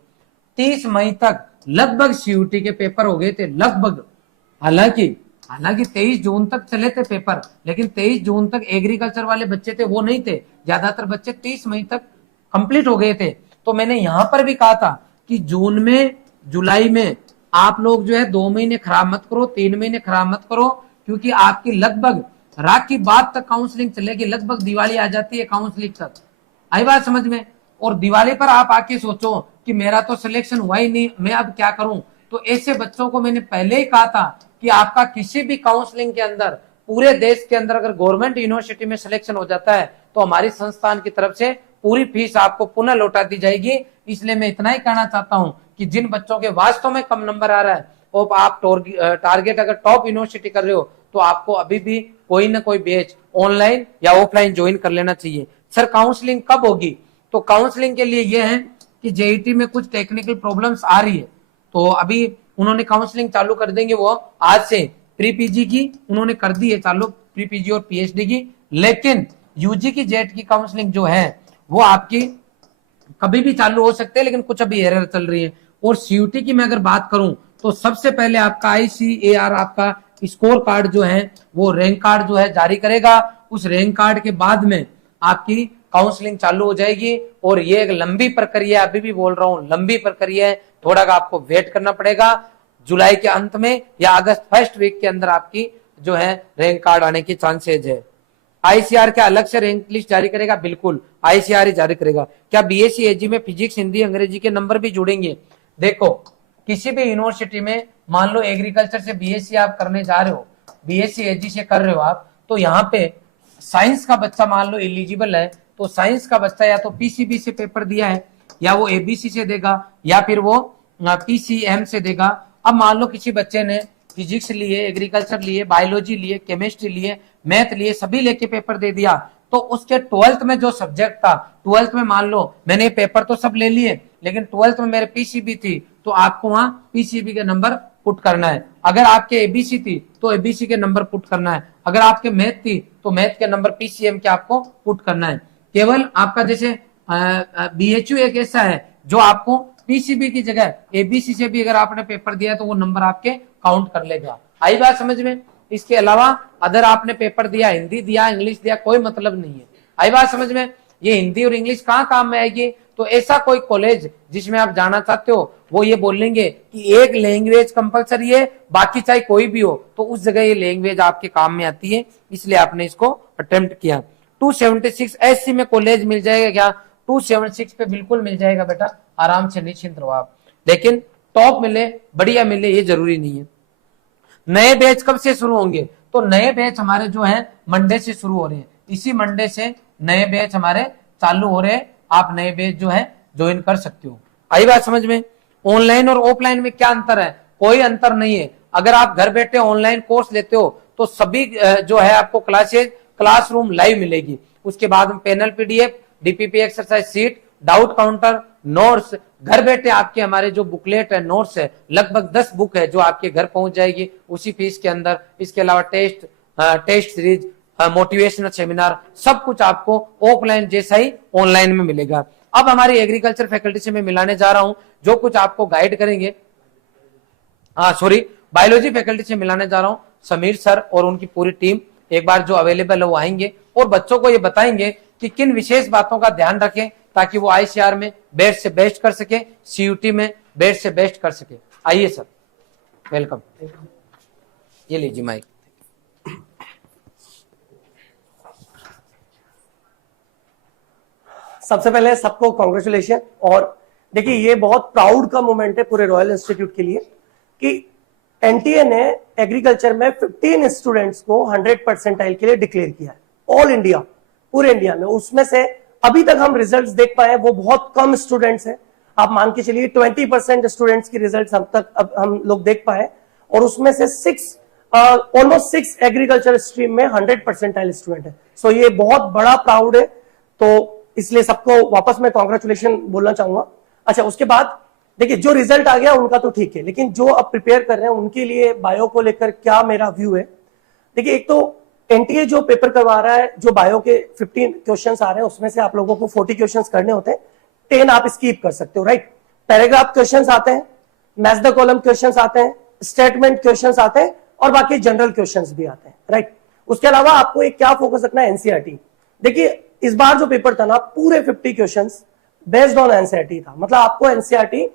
30 मई तक लगभग सीयूटी के पेपर हो गए थे, लगभग। हालांकि 23 जून तक चले थे पेपर, लेकिन 23 जून तक एग्रीकल्चर वाले बच्चे थे वो नहीं थे, ज्यादातर बच्चे 30 मई तक कंप्लीट हो गए थे। तो मैंने यहां पर भी कहा था कि जून में, जुलाई में आप लोग जो है 2 महीने खराब मत करो, 3 महीने खराब मत करो, क्योंकि आपकी लगभग राखी बाद तक काउंसलिंग चलेगी, लगभग दिवाली आ जाती है काउंसलिंग तक। आई बात समझ में? और दिवाली पर आप आके सोचो कि मेरा तो सिलेक्शन हुआ ही नहीं, मैं अब क्या करूं। तो ऐसे बच्चों को मैंने पहले ही कहा था कि आपका किसी भी काउंसलिंग के अंदर, पूरे देश के अंदर अगर गवर्नमेंट यूनिवर्सिटी में सिलेक्शन हो जाता है तो हमारी संस्थान की तरफ से पूरी फीस आपको पुनः लौटा दी जाएगी। इसलिए मैं इतना ही कहना चाहता हूं कि जिन बच्चों के वास्तव में कम नंबर आ रहा है और आप टारगेट अगर टॉप यूनिवर्सिटी कर रहे हो तो आपको अभी भी कोई ना कोई बैच ऑनलाइन या ऑफलाइन ज्वाइन कर लेना चाहिए। सर काउंसलिंग कब होगी? तो काउंसलिंग के लिए यह है कि जेईटी में कुछ टेक्निकल प्रॉब्लम्स आ रही है, तो अभी उन्होंने काउंसलिंग चालू कर देंगे। वो आज से प्री पीजी की उन्होंने कर दी है चालू, प्री पीजी और पीएचडी की। लेकिन यूजी की जेट की काउंसलिंग जो है वो आपकी कभी भी चालू हो सकते हैं, लेकिन कुछ अभी एरर चल रही है। और सीयूटी की मैं अगर बात करूं तो सबसे पहले आपका आईसीएआर आपका स्कोर कार्ड जो है वो रैंक कार्ड जो है जारी करेगा। उस रैंक कार्ड के बाद में आपकी काउंसलिंग चालू हो जाएगी। और ये एक लंबी प्रक्रिया, अभी भी बोल रहा हूं लंबी प्रक्रिया है, थोड़ा आपको वेट करना पड़ेगा। जुलाई के अंत में या अगस्त फर्स्ट वीक के अंदर आपकी जो है रैंक कार्ड आने की चांसेज है। आईसीआर क्या अलग से रैंक लिस्ट जारी करेगा? बिल्कुल आईसीआर ही जारी करेगा। क्या बीएससी एजी में फिजिक्स, हिंदी, अंग्रेजी के नंबर भी जुड़ेंगे? देखो किसी भी यूनिवर्सिटी में मान लो एग्रीकल्चर से बीएससी आप करने जा रहे हो, बीएससी एजी से कर रहे हो आप, तो यहाँ पे साइंस का बच्चा मान लो एलिजिबल है, तो साइंस का बच्चा या तो पीसीबी से पेपर दिया है या वो एबीसी से देगा या फिर वो पीसीएम से देगा। अब मान लो किसी बच्चे ने फिजिक्स लिए, एग्रीकल्चर लिए, बायोलॉजी लिए, केमिस्ट्री लिए, मैथ लिए, सभी लेके पेपर दे दिया, तो उसके 12th में जो सब्जेक्ट था, 12th में मान लो मैंने पेपर तो सब ले लिए लेकिन 12th में मेरे पीसीबी थी, तो आपको वहां पीसीबी के नंबर पुट करना है। अगर आपके एबीसी थी तो एबीसी के नंबर पुट करना है। अगर आपके मैथ थी तो मैथ के नंबर पीसीएम के आपको पुट करना है। केवल आपका जैसे बीएचयू एक ऐसा है जो आपको पीसीबी की जगह एबीसी से भी अगर आपने पेपर दिया है तो वो नंबर आपके काउंट कर लेगा। आई बात समझ में? इसके अलावा अगर आपने पेपर दिया, हिंदी दिया, इंग्लिश दिया, कोई मतलब नहीं है। आई बात समझ में? ये हिंदी और इंग्लिश कहाँ काम में आएगी? तो ऐसा कोई कॉलेज जिसमें आप जाना चाहते हो वो ये बोलेंगे कि एक लैंग्वेज कंपलसरी है, बाकी चाहे कोई भी हो, तो उस जगह ये लैंग्वेज आपके काम में आती है, इसलिए आपने इसको अटेम्प्ट किया। 276 एससी में कॉलेज मिल जाएगा क्या? 276 पे बिल्कुल मिल जाएगा बेटा, आराम से निश्चिंत रहो आप। लेकिन टॉप मिले, बढ़िया मिले, ये जरूरी नहीं है। नए बैच कब से शुरू होंगे? तो नए बैच हमारे जो है मंडे से शुरू हो रहे हैं, इसी मंडे से नए बैच हमारे चालू हो रहे हैं, आप नए बैच जो है ज्वाइन कर सकते हो। आई बात समझ में? ऑनलाइन और ऑफलाइन में क्या अंतर है? कोई अंतर नहीं है। अगर आप घर बैठे ऑनलाइन कोर्स लेते हो तो सभी जो है आपको क्लासेज क्लासरूम लाइव मिलेगी, उसके बाद में panel PDF, DPP exercise seat, doubt counter, notes, घर बैठे आपके हमारे जो बुकलेट है, नोट्स है, लगभग 10 बुक है जो आपके घर पहुंच जाएगी उसी फीस के अंदर। इसके अलावा टेस्ट सीरीज, मोटिवेशनल सेमिनार, सब कुछ आपको ऑफलाइन जैसा ही ऑनलाइन में मिलेगा। अब हमारी एग्रीकल्चर फैकल्टी से मैं मिलाने जा रहा हूं, जो कुछ आपको गाइड करेंगे, बायोलॉजी फैकल्टी से मिलाने जा रहा हूं समीर सर और उनकी पूरी टीम। एक बार जो अवेलेबल है वो आएंगे और बच्चों को ये बताएंगे कि किन विशेष बातों का ध्यान रखें ताकि वो आईसीआर में बेस्ट से बेस्ट कर सके, सीयूटी में बेस्ट से बेस्ट कर सके। आइए सर, वेलकम। ये लीजिए माइक। सबसे पहले सबको कॉन्ग्रेचुलेशन। और देखिए ये बहुत प्राउड का मोमेंट है पूरे रॉयल इंस्टीट्यूट के लिए कि एनटीए ने एग्रीकल्चर में 15 स्टूडेंट्स को 100 परसेंटाइल के लिए डिक्लेयर किया है ऑल इंडिया, पूरे इंडिया में। उसमें से अभी तक हम रिजल्ट्स देख पाए वो बहुत कम स्टूडेंट्स हैं। आप मान के चलिए 20% स्टूडेंट्स की रिजल्ट्स अब हम लोग देख पाए, और उसमें से ऑलमोस्ट 6 एग्रीकल्चर स्ट्रीम में 100 परसेंटाइल स्टूडेंट है। सो ये बहुत बड़ा प्राउड है, तो इसलिए सबको वापस मैं कॉन्ग्रेचुलेशन बोलना चाहूंगा। अच्छा, उसके बाद देखिए जो रिजल्ट आ गया उनका तो ठीक है, लेकिन जो अब प्रिपेयर कर रहे हैं उनके लिए बायो को लेकर क्या मेरा व्यू है। देखिए एक तो एनटीए जो पेपर करवा रहा है, जो बायो के 15 क्वेश्चंस आ रहे हैं उसमें से आप लोगों को 40 क्वेश्चंस करने होते हैं, 10 आप स्किप कर सकते हो, राइट। पैराग्राफ क्वेश्चंस आते हैं, मैच द कॉलम क्वेश्चंस आते हैं, स्टेटमेंट क्वेश्चंस आते हैं और बाकी जनरल क्वेश्चंस भी आते हैं, राइट। उसके अलावा आपको एक क्या फोकस रखना है, एनसीईआरटी। देखिए इस बार जो पेपर था ना, पूरे 50 क्वेश्चंस बेस्ड ऑन एनसीईआरटी था, मतलब आपको एनसीईआरटी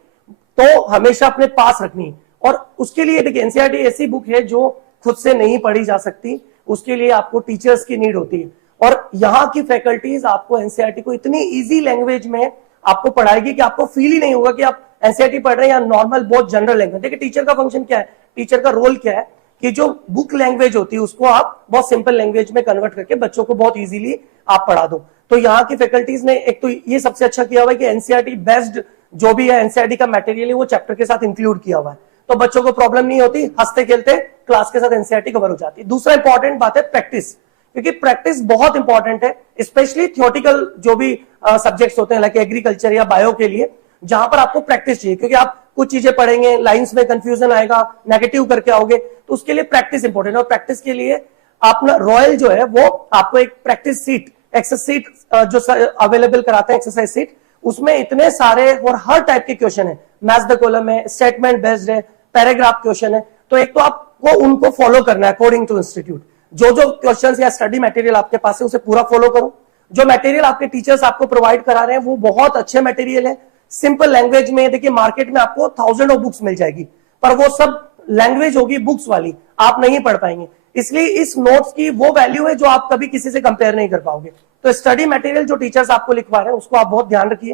तो हमेशा अपने पास रखनी। और उसके लिए देखिए एनसीईआरटी ऐसी बुक है जो खुद से नहीं पढ़ी जा सकती, उसके लिए आपको टीचर्स की नीड होती है। और यहाँ की फैकल्टीज आपको एनसीईआरटी को इतनी इजी लैंग्वेज में आपको पढ़ाएगी कि आपको फील ही नहीं होगा कि आप एनसीईआरटी पढ़ रहे हैं या नॉर्मल बहुत जनरल लैंग्वेज। देखिए टीचर का फंक्शन क्या है, टीचर का रोल क्या है कि जो बुक लैंग्वेज होती है उसको आप बहुत सिंपल लैंग्वेज में कन्वर्ट करके बच्चों को बहुत इजीली आप पढ़ा दो। तो यहाँ की फैकल्टीज ने एक तो ये सबसे अच्छा किया हुआ है कि एनसीईआरटी बेस्ड जो भी है एनसीईआरटी का मटेरियल है वो चैप्टर के साथ इंक्लूड किया हुआ है, तो बच्चों को प्रॉब्लम नहीं होती, हंसते खेलते क्लास के साथ एनसीईआरटी कवर हो जाती है। दूसरा इंपॉर्टेंट बात है प्रैक्टिस, क्योंकि प्रैक्टिस बहुत इंपॉर्टेंट है, स्पेशली थियोरेटिकल जो भी सब्जेक्ट्स होते हैं लाइक एग्रीकल्चर या बायो के लिए, जहां पर आपको प्रैक्टिस चाहिए। क्योंकि आप कुछ चीजें पढ़ेंगे, लाइंस में कंफ्यूजन आएगा, नेगेटिव करके आओगे, तो उसके लिए प्रैक्टिस इंपॉर्टेंट है। और प्रैक्टिस के लिए अपना रॉयल जो है वो आपको एक प्रैक्टिस सीट, एक्सरसाइज सीट जो अवेलेबल कराते हैं, एक्सरसाइज सीट, उसमें इतने सारे और हर टाइप के क्वेश्चन है, मैच द कॉलम है, स्टेटमेंट बेस्ड है, पैराग्राफ क्वेश्चन है। तो एक तो आपको उनको फॉलो करना है अकॉर्डिंग टू इंस्टीट्यूट। जो जो क्वेश्चंस या स्टडी मटेरियल आपके पास है उसे पूरा फॉलो करो। जो मटेरियल आपके टीचर्स आपको प्रोवाइड करा रहे हैं वो बहुत अच्छे मटेरियल है, सिंपल लैंग्वेज में। देखिए मार्केट में आपको थाउजेंड ऑफ बुक्स मिल जाएगी, पर वो सब लैंग्वेज होगी बुक्स वाली, आप नहीं पढ़ पाएंगे। इसलिए इस नोट्स की वो वैल्यू है जो आप कभी किसी से कंपेयर नहीं कर पाओगे। तो स्टडी मटेरियल जो टीचर्स आपको लिखवा रहे हैं उसको आप बहुत ध्यान रखिए।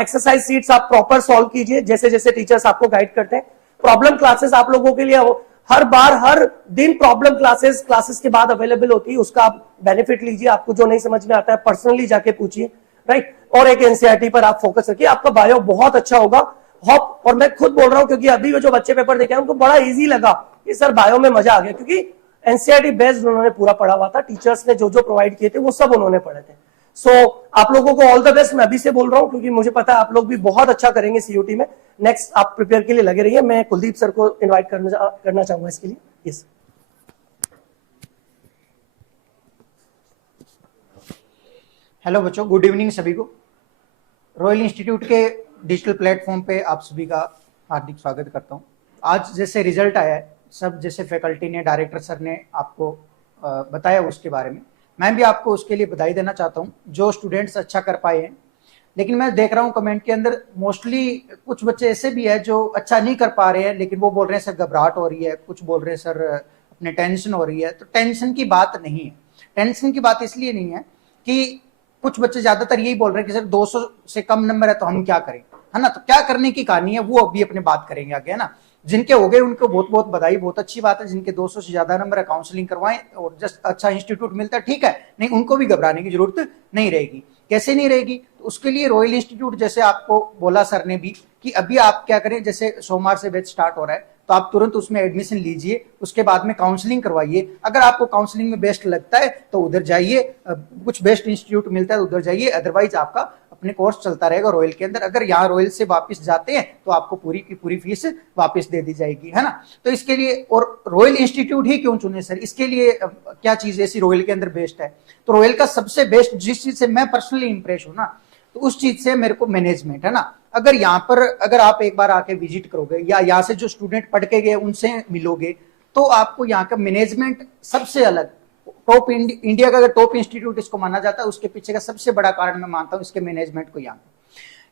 एक्सरसाइज सीट्स आप प्रॉपर सॉल्व कीजिए जैसे जैसे टीचर्स आपको गाइड करते हैं। प्रॉब्लम क्लासेस आप लोगों के लिए हर बार हर दिन प्रॉब्लम क्लासेस के बाद अवेलेबल होती है, उसका आप बेनिफिट लीजिए। आपको जो नहीं समझ में आता है पर्सनली जाके पूछिए, राइट। और एक एनसीईआरटी पर आप फोकस रखिए, आपका बायो बहुत अच्छा होगा। होप, और मैं खुद बोल रहा हूं क्योंकि अभी जो बच्चे पेपर देखे उनको बड़ा इजी लगा कि सर बायो में मजा आ गया, क्योंकि एनसीईआरटी बेस्ड उन्होंने पूरा पढ़ा हुआ था, टीचर्स ने जो जो प्रोवाइड किए थे वो सब उन्होंने पढ़े थे। सो आप लोगों को ऑल द बेस्ट मैं अभी से बोल रहा हूं, क्योंकि मुझे पता है आप लोग भी बहुत अच्छा करेंगे सीयूटी में। नेक्स्ट आप प्रिपेयर के लिए लगे रहिए। मैं कुलदीप सर को इनवाइट करना चाहूंगा इसके लिए। यस हेलो बच्चों, गुड इवनिंग सभी को। रॉयल इंस्टीट्यूट के डिजिटल प्लेटफॉर्म पे आप सभी का हार्दिक स्वागत करता हूं। आज जैसे रिजल्ट आया है, सब जैसे फैकल्टी ने, डायरेक्टर सर ने आपको बताया उसके बारे में, मैं भी आपको उसके लिए बधाई देना चाहता हूं। जो स्टूडेंट्स अच्छा कर पाए हैं, लेकिन मैं देख रहा हूं कमेंट के अंदर मोस्टली कुछ बच्चे ऐसे भी है जो अच्छा नहीं कर पा रहे हैं, लेकिन वो बोल रहे हैं सर घबराहट हो रही है, कुछ बोल रहे हैं सर अपने टेंशन हो रही है। तो टेंशन की बात नहीं है, टेंशन की बात इसलिए नहीं है कि कुछ बच्चे ज्यादातर यही बोल रहे हैं कि सर 200 से कम नंबर है तो हम क्या करें, है ना। तो क्या करने की कहानी है वो अभी अपने बात करेंगे आगे, है ना। जिनके हो गए उनको बहुत बहुत बधाई, बहुत अच्छी बात है। जिनके 200 से ज्यादा नंबर है काउंसलिंग करवाएं और जस्ट अच्छा इंस्टीट्यूट मिलता है, ठीक है, नहीं उनको भी घबराने की जरूरत नहीं रहेगी। कैसे नहीं रहेगी? तो उसके लिए रॉयल इंस्टीट्यूट, जैसे आपको बोला सर ने भी कि अभी आप क्या करें, जैसे सोमवार से बैच स्टार्ट हो रहा है तो आप तुरंत उसमें एडमिशन लीजिए, उसके बाद में काउंसलिंग करवाइए। अगर आपको काउंसलिंग में बेस्ट लगता है तो उधर जाइए, कुछ बेस्ट इंस्टीट्यूट मिलता है तो उधर जाइए, अदरवाइज आपका अपने कोर्स चलता रहेगा रॉयल के अंदर। अगर यहाँ रॉयल से वापस जाते हैं तो आपको पूरी की पूरी फीस वापस दे दी जाएगी, है ना। तो इसके लिए, और रॉयल इंस्टीट्यूट ही क्यों चुने सर, इसके लिए क्या चीज ऐसी रॉयल के अंदर बेस्ट है? तो रॉयल का सबसे बेस्ट जिस चीज से मैं पर्सनली इंप्रेस हूं ना, तो उस चीज से मेरे को मैनेजमेंट है ना। अगर यहाँ पर अगर आप एक बार आके विजिट करोगे या यहाँ से जो स्टूडेंट पढ़ के गए उनसे मिलोगे तो आपको यहाँ का मैनेजमेंट सबसे अलग, टॉप इंडिया का अगर टॉप इंस्टीट्यूट इसको माना जाता है, उसके पीछे का सबसे बड़ा कारण मैं मानता हूँ इसके मैनेजमेंट को।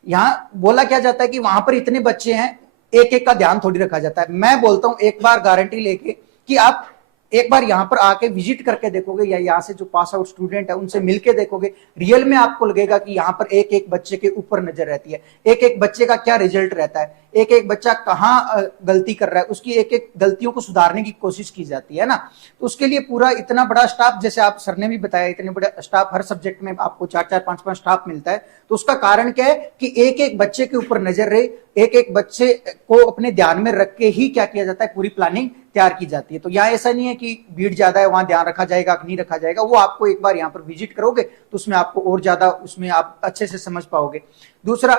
यहाँ बोला क्या जाता है कि वहां पर इतने बच्चे हैं, एक एक का ध्यान थोड़ी रखा जाता है। मैं बोलता हूँ एक बार गारंटी लेके कि आप एक बार यहाँ पर आके विजिट करके देखोगे या यहाँ से जो पास आउट स्टूडेंट है उनसे मिलके देखोगे, रियल में आपको लगेगा कि यहाँ पर एक एक बच्चे के ऊपर नजर रहती है, एक एक बच्चे का क्या रिजल्ट रहता है, एक एक बच्चा कहाँ गलती कर रहा है, उसकी एक एक गलतियों को सुधारने की कोशिश की जाती है ना। तो उसके लिए पूरा इतना बड़ा स्टाफ, जैसे आप सर ने भी बताया, इतने बड़ा स्टाफ, हर सब्जेक्ट में आपको 4-4, 5-5 स्टाफ मिलता है। तो उसका कारण क्या है कि एक एक बच्चे के ऊपर नजर रहे, एक एक बच्चे को अपने ध्यान में रख के ही क्या किया जाता है, पूरी प्लानिंग तैयार की जाती है। तो यहाँ ऐसा नहीं है कि भीड़ ज्यादा है वहां ध्यान रखा जाएगा कि नहीं रखा जाएगा, वो आपको एक बार यहाँ पर विजिट करोगे तो उसमें आपको और ज्यादा उसमें आप अच्छे से समझ पाओगे। दूसरा,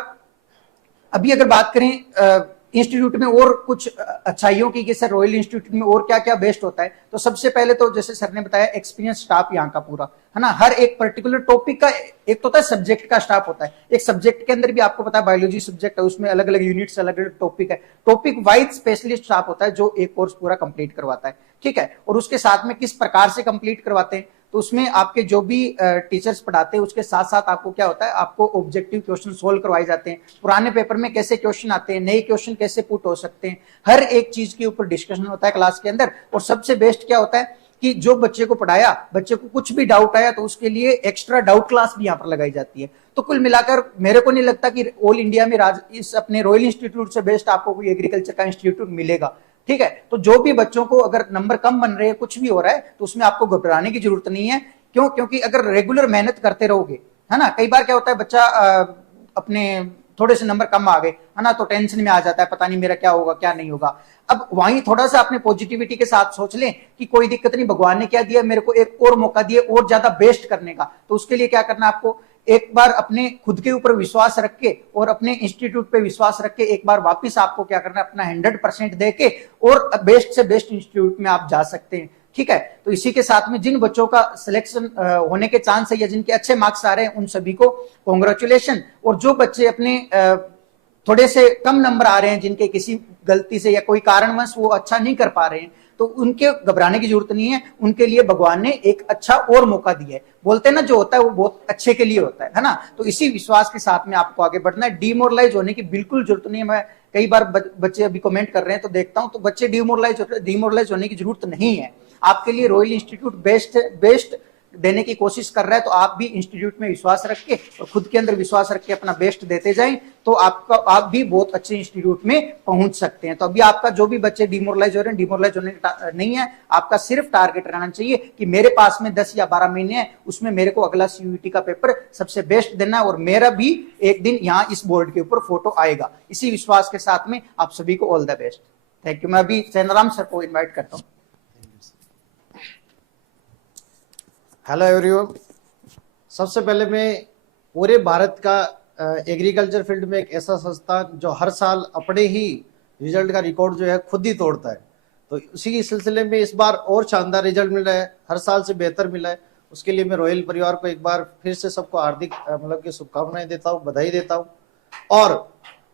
अभी अगर बात करें इंस्टीट्यूट में और कुछ अच्छाइयों की कि सर रॉयल इंस्टीट्यूट में और क्या क्या बेस्ट होता है, तो सबसे पहले तो जैसे सर ने बताया एक्सपीरियंस स्टाफ यहाँ का पूरा है ना। हर एक पर्टिकुलर टॉपिक का एक तो होता है सब्जेक्ट का स्टाफ होता है, एक सब्जेक्ट के अंदर भी आपको पता है बायोलॉजी सब्जेक्ट है, उसमें अलग अलग यूनिट्स, अलग अलग टॉपिक है, टॉपिक वाइज स्पेशलिस्ट स्टाफ होता है जो एक कोर्स पूरा कंप्लीट करवाता है, ठीक है। और उसके साथ में किस प्रकार से कंप्लीट करवाते हैं, तो उसमें आपके जो भी टीचर्स पढ़ाते हैं उसके साथ साथ आपको क्या होता है, आपको ऑब्जेक्टिव क्वेश्चन सोल्व करवाए जाते हैं, पुराने पेपर में कैसे क्वेश्चन आते हैं, नए क्वेश्चन कैसे पुट हो सकते हैं, हर एक चीज के ऊपर डिस्कशन होता है क्लास के अंदर। और सबसे बेस्ट क्या होता है कि जो बच्चे को पढ़ाया, बच्चे को कुछ भी डाउट आया तो उसके लिए एक्स्ट्रा डाउट क्लास भी यहाँ पर लगाई जाती है। तो कुल मिलाकर मेरे को नहीं लगता कि ऑल इंडिया में इस अपने रॉयल इंस्टीट्यूट से बेस्ट आपको कोई एग्रीकल्चर का इंस्टीट्यूट मिलेगा, ठीक है। तो जो भी बच्चों को अगर नंबर कम बन रहे हैं, कुछ भी हो रहा है, तो उसमें आपको घबराने की जरूरत नहीं है। क्यों? क्योंकि अगर रेगुलर मेहनत करते रहोगे, है ना, कई बार क्या होता है बच्चा अपने थोड़े से नंबर कम आ गए, है ना, तो टेंशन में आ जाता है, पता नहीं मेरा क्या होगा क्या नहीं होगा। अब वहीं थोड़ा सा अपने पॉजिटिविटी के साथ सोच लें कि कोई दिक्कत नहीं, भगवान ने क्या दिया, मेरे को एक और मौका दिया और ज्यादा बेस्ट करने का। तो उसके लिए क्या करना, आपको एक बार अपने खुद के ऊपर विश्वास रख के और अपने इंस्टीट्यूट पे विश्वास रख के एक बार वापस आपको क्या करना है, अपना 100% दे के और बेस्ट से बेस्ट इंस्टीट्यूट में आप जा सकते हैं, ठीक है। तो इसी के साथ में जिन बच्चों का सिलेक्शन होने के चांस है या जिनके अच्छे मार्क्स आ रहे हैं उन सभी को कांग्रेचुलेशन। और जो बच्चे अपने थोड़े से कम नंबर आ रहे हैं, जिनके किसी गलती से या कोई कारणवश वो अच्छा नहीं कर पा रहे हैं, तो उनके घबराने की जरूरत नहीं है। उनके लिए भगवान ने एक अच्छा और मौका दिया है। बोलते हैं ना, जो होता है वो बहुत अच्छे के लिए होता है ना। तो इसी विश्वास के साथ में आपको आगे बढ़ना है। डिमोरलाइज होने की बिल्कुल जरूरत नहीं है। मैं कई बार बच्चे अभी कमेंट कर रहे हैं तो देखता हूं, तो बच्चे डिमोरलाइज होने की जरूरत नहीं है। आपके लिए रॉयल इंस्टीट्यूट बेस्ट देने की कोशिश कर रहा है, तो आप भी इंस्टीट्यूट में विश्वास रख के और खुद के अंदर विश्वास रख के अपना बेस्ट देते जाएं, तो आप भी बहुत अच्छे इंस्टीट्यूट में पहुंच सकते हैं। तो अभी आपका जो भी बच्चे डिमोरलाइज हो रहे हैं, डिमोरलाइज होने नहीं है। आपका सिर्फ टारगेट रहना चाहिए कि मेरे पास में 10 या 12 महीने हैं, उसमें मेरे को अगला CUET का पेपर सबसे बेस्ट देना है और मेरा भी एक दिन यहाँ इस बोर्ड के ऊपर फोटो आएगा। इसी विश्वास के साथ में आप सभी को all the best. Thank you. मैं अभी चंद्राम सर को इन्वाइट करता हूँ। Hello everyone. सबसे पहले मैं पूरे भारत का एग्रीकल्चर फील्ड में एक ऐसा संस्थान जो हर साल अपने ही रिजल्ट का रिकॉर्ड जो है खुद ही तोड़ता है, तो उसी के सिलसिले में इस बार और शानदार रिजल्ट मिल रहा है, हर साल से बेहतर मिला है। उसके लिए मैं रॉयल परिवार को एक बार फिर से सबको हार्दिक मतलब कि शुभकामनाएं देता हूँ, बधाई देता हूँ। और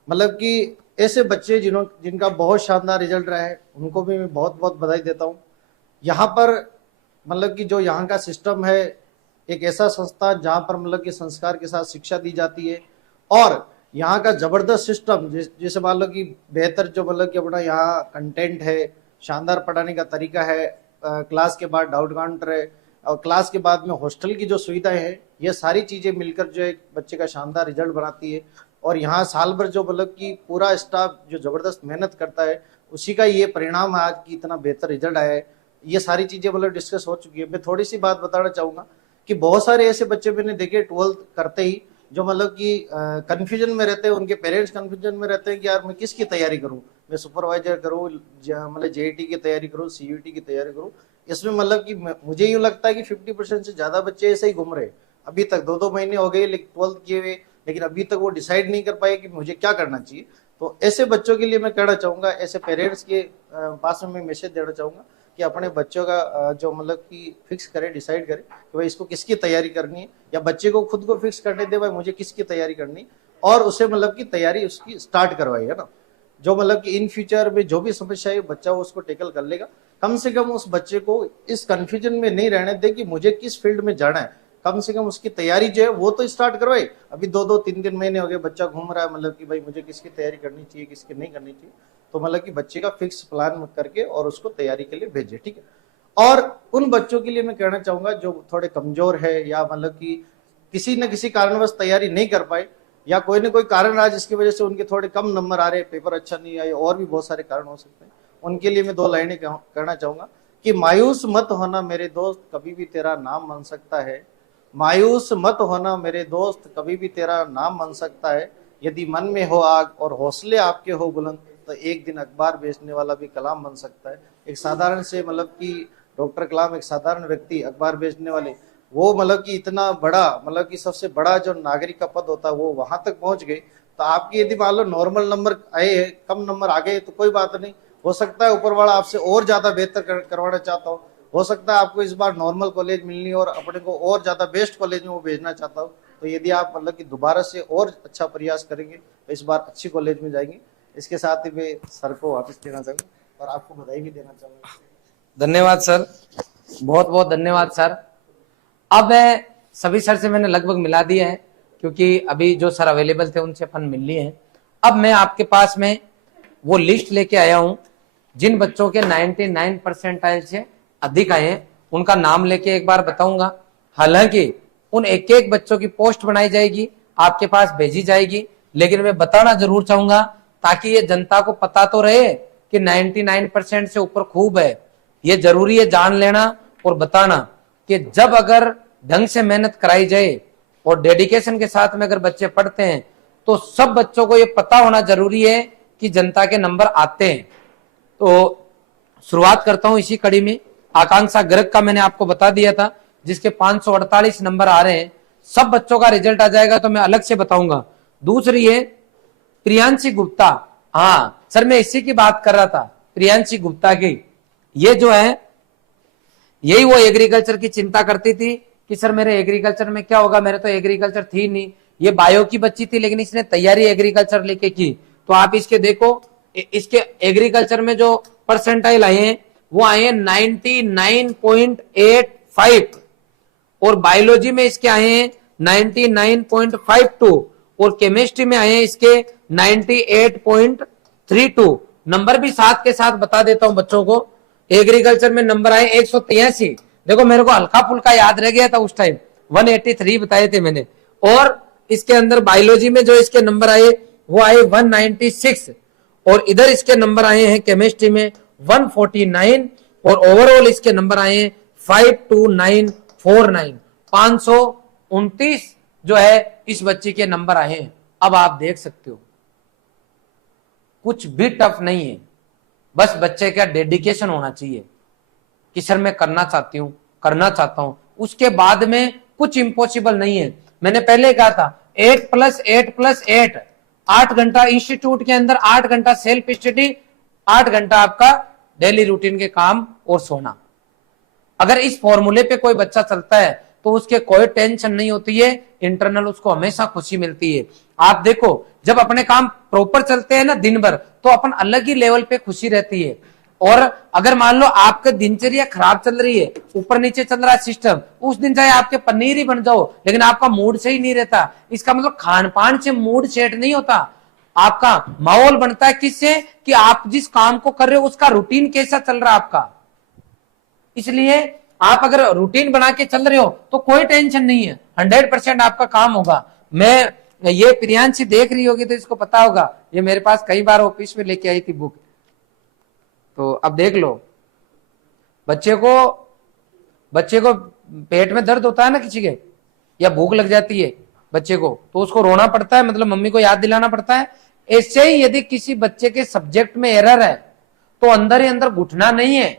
मतलब कि ऐसे बच्चे जिनका बहुत शानदार रिजल्ट रहा है उनको भी मैं बहुत बहुत बधाई देता हूँ। यहाँ पर मतलब कि जो यहाँ का सिस्टम है, एक ऐसा संस्थान जहाँ पर मतलब कि संस्कार के साथ शिक्षा दी जाती है और यहाँ का जबरदस्त सिस्टम, जैसे मान लो कि बेहतर जो मतलब कि अपना यहाँ कंटेंट है, शानदार पढ़ाने का तरीका है, क्लास के बाद डाउट काउंटर है और क्लास के बाद में हॉस्टल की जो सुविधाएं हैं, ये सारी चीज़ें मिलकर जो एक बच्चे का शानदार रिजल्ट बनाती है। और यहाँ साल भर जो मतलब कि पूरा स्टाफ जो जबरदस्त मेहनत करता है उसी का ये परिणाम है आज की इतना बेहतर रिजल्ट आया है। ये सारी चीजें मतलब डिस्कस हो चुकी है। मैं थोड़ी सी बात बताना चाहूंगा कि बहुत सारे ऐसे बच्चे मैंने देखे 12th करते ही जो मतलब कि कंफ्यूजन में रहते हैं, उनके पेरेंट्स कंफ्यूजन में रहते हैं कि यार मैं किसकी तैयारी करूं, मैं सुपरवाइजर करूं, मतलब जेईटी की तैयारी करूं, सीयूटी की तैयारी करूं। इसमें मतलब कि मुझे यूं लगता है कि 50% से ज्यादा बच्चे ऐसे ही घूम रहे अभी तक। 2-2 महीने हो गए 12th किए हुए, लेकिन अभी तक वो डिसाइड नहीं कर पाए कि मुझे क्या करना चाहिए। तो ऐसे बच्चों के लिए मैं कहना चाहूंगा, ऐसे पेरेंट्स के पास में मैं मैसेज देना चाहूंगा कि अपने बच्चों का जो मतलब कि फिक्स करे, डिसाइड करे कि भाई इसको किसकी तैयारी करनी है, या बच्चे को खुद को फिक्स करने दे भाई मुझे किसकी तैयारी करनी है, और उसे मतलब कि तैयारी उसकी स्टार्ट करवाई है ना। जो मतलब कि इन फ्यूचर में जो भी समस्या है बच्चा वो उसको टेकल कर लेगा। कम से कम उस बच्चे को इस कंफ्यूजन में नहीं रहने दे कि मुझे किस फील्ड में जाना है। कम से कम उसकी तैयारी जो है वो तो स्टार्ट करवाए। अभी 2-2, 3-3 महीने हो गए बच्चा घूम रहा है मतलब कि भाई मुझे किसकी तैयारी करनी चाहिए, किसकी नहीं करनी चाहिए। तो मतलब कि बच्चे का फिक्स प्लान करके और उसको तैयारी के लिए भेजे, ठीक है। और उन बच्चों के लिए मैं कहना चाहूंगा जो थोड़े कमजोर है या मतलब कि किसी न किसी कारणवश तैयारी नहीं कर पाए, या कोई न कोई कारण रहा जिसकी वजह से उनके थोड़े कम नंबर आ रहे, पेपर अच्छा नहीं आए, और भी बहुत सारे कारण हो सकते हैं। उनके लिए मैं 2 लाइनें कहना चाहूंगा कि मायूस मत होना मेरे दोस्त, कभी भी तेरा नाम बन सकता है। मायूस मत होना मेरे दोस्त, कभी भी तेरा नाम बन सकता है। यदि मन में हो आग और हौसले आपके हो बुलंद, तो एक दिन अखबार बेचने वाला भी कलाम बन सकता है। एक साधारण से मतलब कि डॉक्टर कलाम एक साधारण व्यक्ति, अखबार बेचने वाले, वो मतलब कि इतना बड़ा मतलब कि सबसे बड़ा जो नागरिक का पद होता है वो वहां तक पहुंच गए। तो आपकी यदि मान लो नॉर्मल नंबर आए, कम नंबर आ गए तो कोई बात नहीं, हो सकता है ऊपर वाला आपसे और ज्यादा बेहतर करवाना चाहता हो सकता है आपको इस बार नॉर्मल कॉलेज मिलनी और अपने को और ज्यादा बेस्ट कॉलेज में वो भेजना चाहता हो। तो यदि आप मतलब कि दोबारा से और अच्छा प्रयास करेंगे तो इस बार अच्छी कॉलेज में जाएंगे। इसके साथ ही मैं सर को वापस देना चाहूंगा और आपको बधाई भी देना चाहूंगा। धन्यवाद सर, बहुत बहुत धन्यवाद सर। अब सभी सर से मैंने लगभग मिला दिया है क्योंकि अभी जो सर अवेलेबल थे उनसे अपन मिल लिए हैं। अब मैं आपके पास में वो लिस्ट लेके आया हूं जिन बच्चों के 99 परसेंटाइल से अधिक आए हैं, उनका नाम लेके एक बार बताऊंगा। हालांकि उन एक एक बच्चों की पोस्ट बनाई जाएगी, आपके पास भेजी जाएगी, लेकिन मैं बताना जरूर चाहूंगा ताकि ये जनता को पता तो रहे कि 99% से ऊपर खूब है। ये जरूरी है जान लेना और बताना कि जब अगर ढंग से मेहनत कराई जाए और डेडिकेशन के साथ में अगर बच्चे पढ़ते हैं तो सब बच्चों को ये पता होना जरूरी है कि जनता के नंबर आते हैं। तो शुरुआत करता हूं इसी कड़ी में। आकांक्षा गर्ग का मैंने आपको बता दिया था जिसके 548 नंबर आ रहे हैं। सब बच्चों का रिजल्ट आ जाएगा तो मैं अलग से बताऊंगा। दूसरी है प्रियांशी गुप्ता। हाँ सर, मैं इसी की बात कर रहा था, प्रियांशी गुप्ता की। ये जो है यही वो एग्रीकल्चर की चिंता करती थी कि सर मेरे एग्रीकल्चर में क्या होगा, मेरे तो एग्रीकल्चर थी नहीं। ये बायो की बच्ची थी लेकिन इसने तैयारी एग्रीकल्चर लेके की। तो आप इसके देखो, इसके एग्रीकल्चर में जो परसेंटाइल आए हैं वो आए हैं 99.85 और बायोलॉजी में इसके आए हैं 99.52 और केमिस्ट्री में आए हैं इसके 98.32। नंबर भी साथ के साथ बता देता हूं बच्चों को। एग्रीकल्चर में नंबर आए 183। देखो मेरे को हल्का फुल्का याद रह गया था उस टाइम, 183 बताए थे मैंने। और इसके अंदर बायोलॉजी में जो इसके नंबर आए वो आए 196 और इधर इसके नंबर आए हैं केमिस्ट्री में 149 और ओवरऑल इसके नंबर आए हैं 52949। 529 जो है इस बच्चे के नंबर आए हैं। अब आप देख सकते हो कुछ भी टफ नहीं है, बस बच्चे का डेडिकेशन होना चाहिए कि सर मैं करना चाहती हूं, करना चाहता हूं। उसके बाद में कुछ इंपॉसिबल नहीं है। मैंने पहले कहा था 8+8+8, 8 घंटा इंस्टीट्यूट के अंदर, 8 घंटा सेल्फ स्टडी, 8 घंटा आपका डेली रूटीन के काम और सोना। अगर इस फॉर्मूले पे कोई बच्चा चलता है तो उसके कोई टेंशन नहीं होती है, इंटरनल उसको हमेशा खुशी मिलती है। आप देखो जब अपने काम प्रॉपर चलते हैं ना दिन भर, तो अपन अलग ही लेवल पे खुशी रहती है। और अगर मान लो आपका दिनचर्या खराब चल रही है, ऊपर नीचे चल रहा है सिस्टम, उस दिन चाहे आपके पनीर ही बन जाओ लेकिन आपका मूड सही नहीं रहता। इसका मतलब खान पान से मूड सेट नहीं होता, आपका माहौल बनता है किससे कि आप जिस काम को कर रहे हो उसका रूटीन कैसा चल रहा है आपका। इसलिए आप अगर रूटीन बना के चल रहे हो तो कोई टेंशन नहीं है, 100% आपका काम होगा। मैं ये प्रियांशी देख रही होगी तो इसको पता होगा, ये मेरे पास कई बार ऑफिस में लेके आई थी बुक। तो अब देख लो, बच्चे को पेट में दर्द होता है ना किसी के, या भूख लग जाती है बच्चे को, तो उसको रोना पड़ता है, मतलब मम्मी को याद दिलाना पड़ता है। ऐसे ही यदि किसी बच्चे के सब्जेक्ट में एरर है तो अंदर ही अंदर घुटना नहीं है।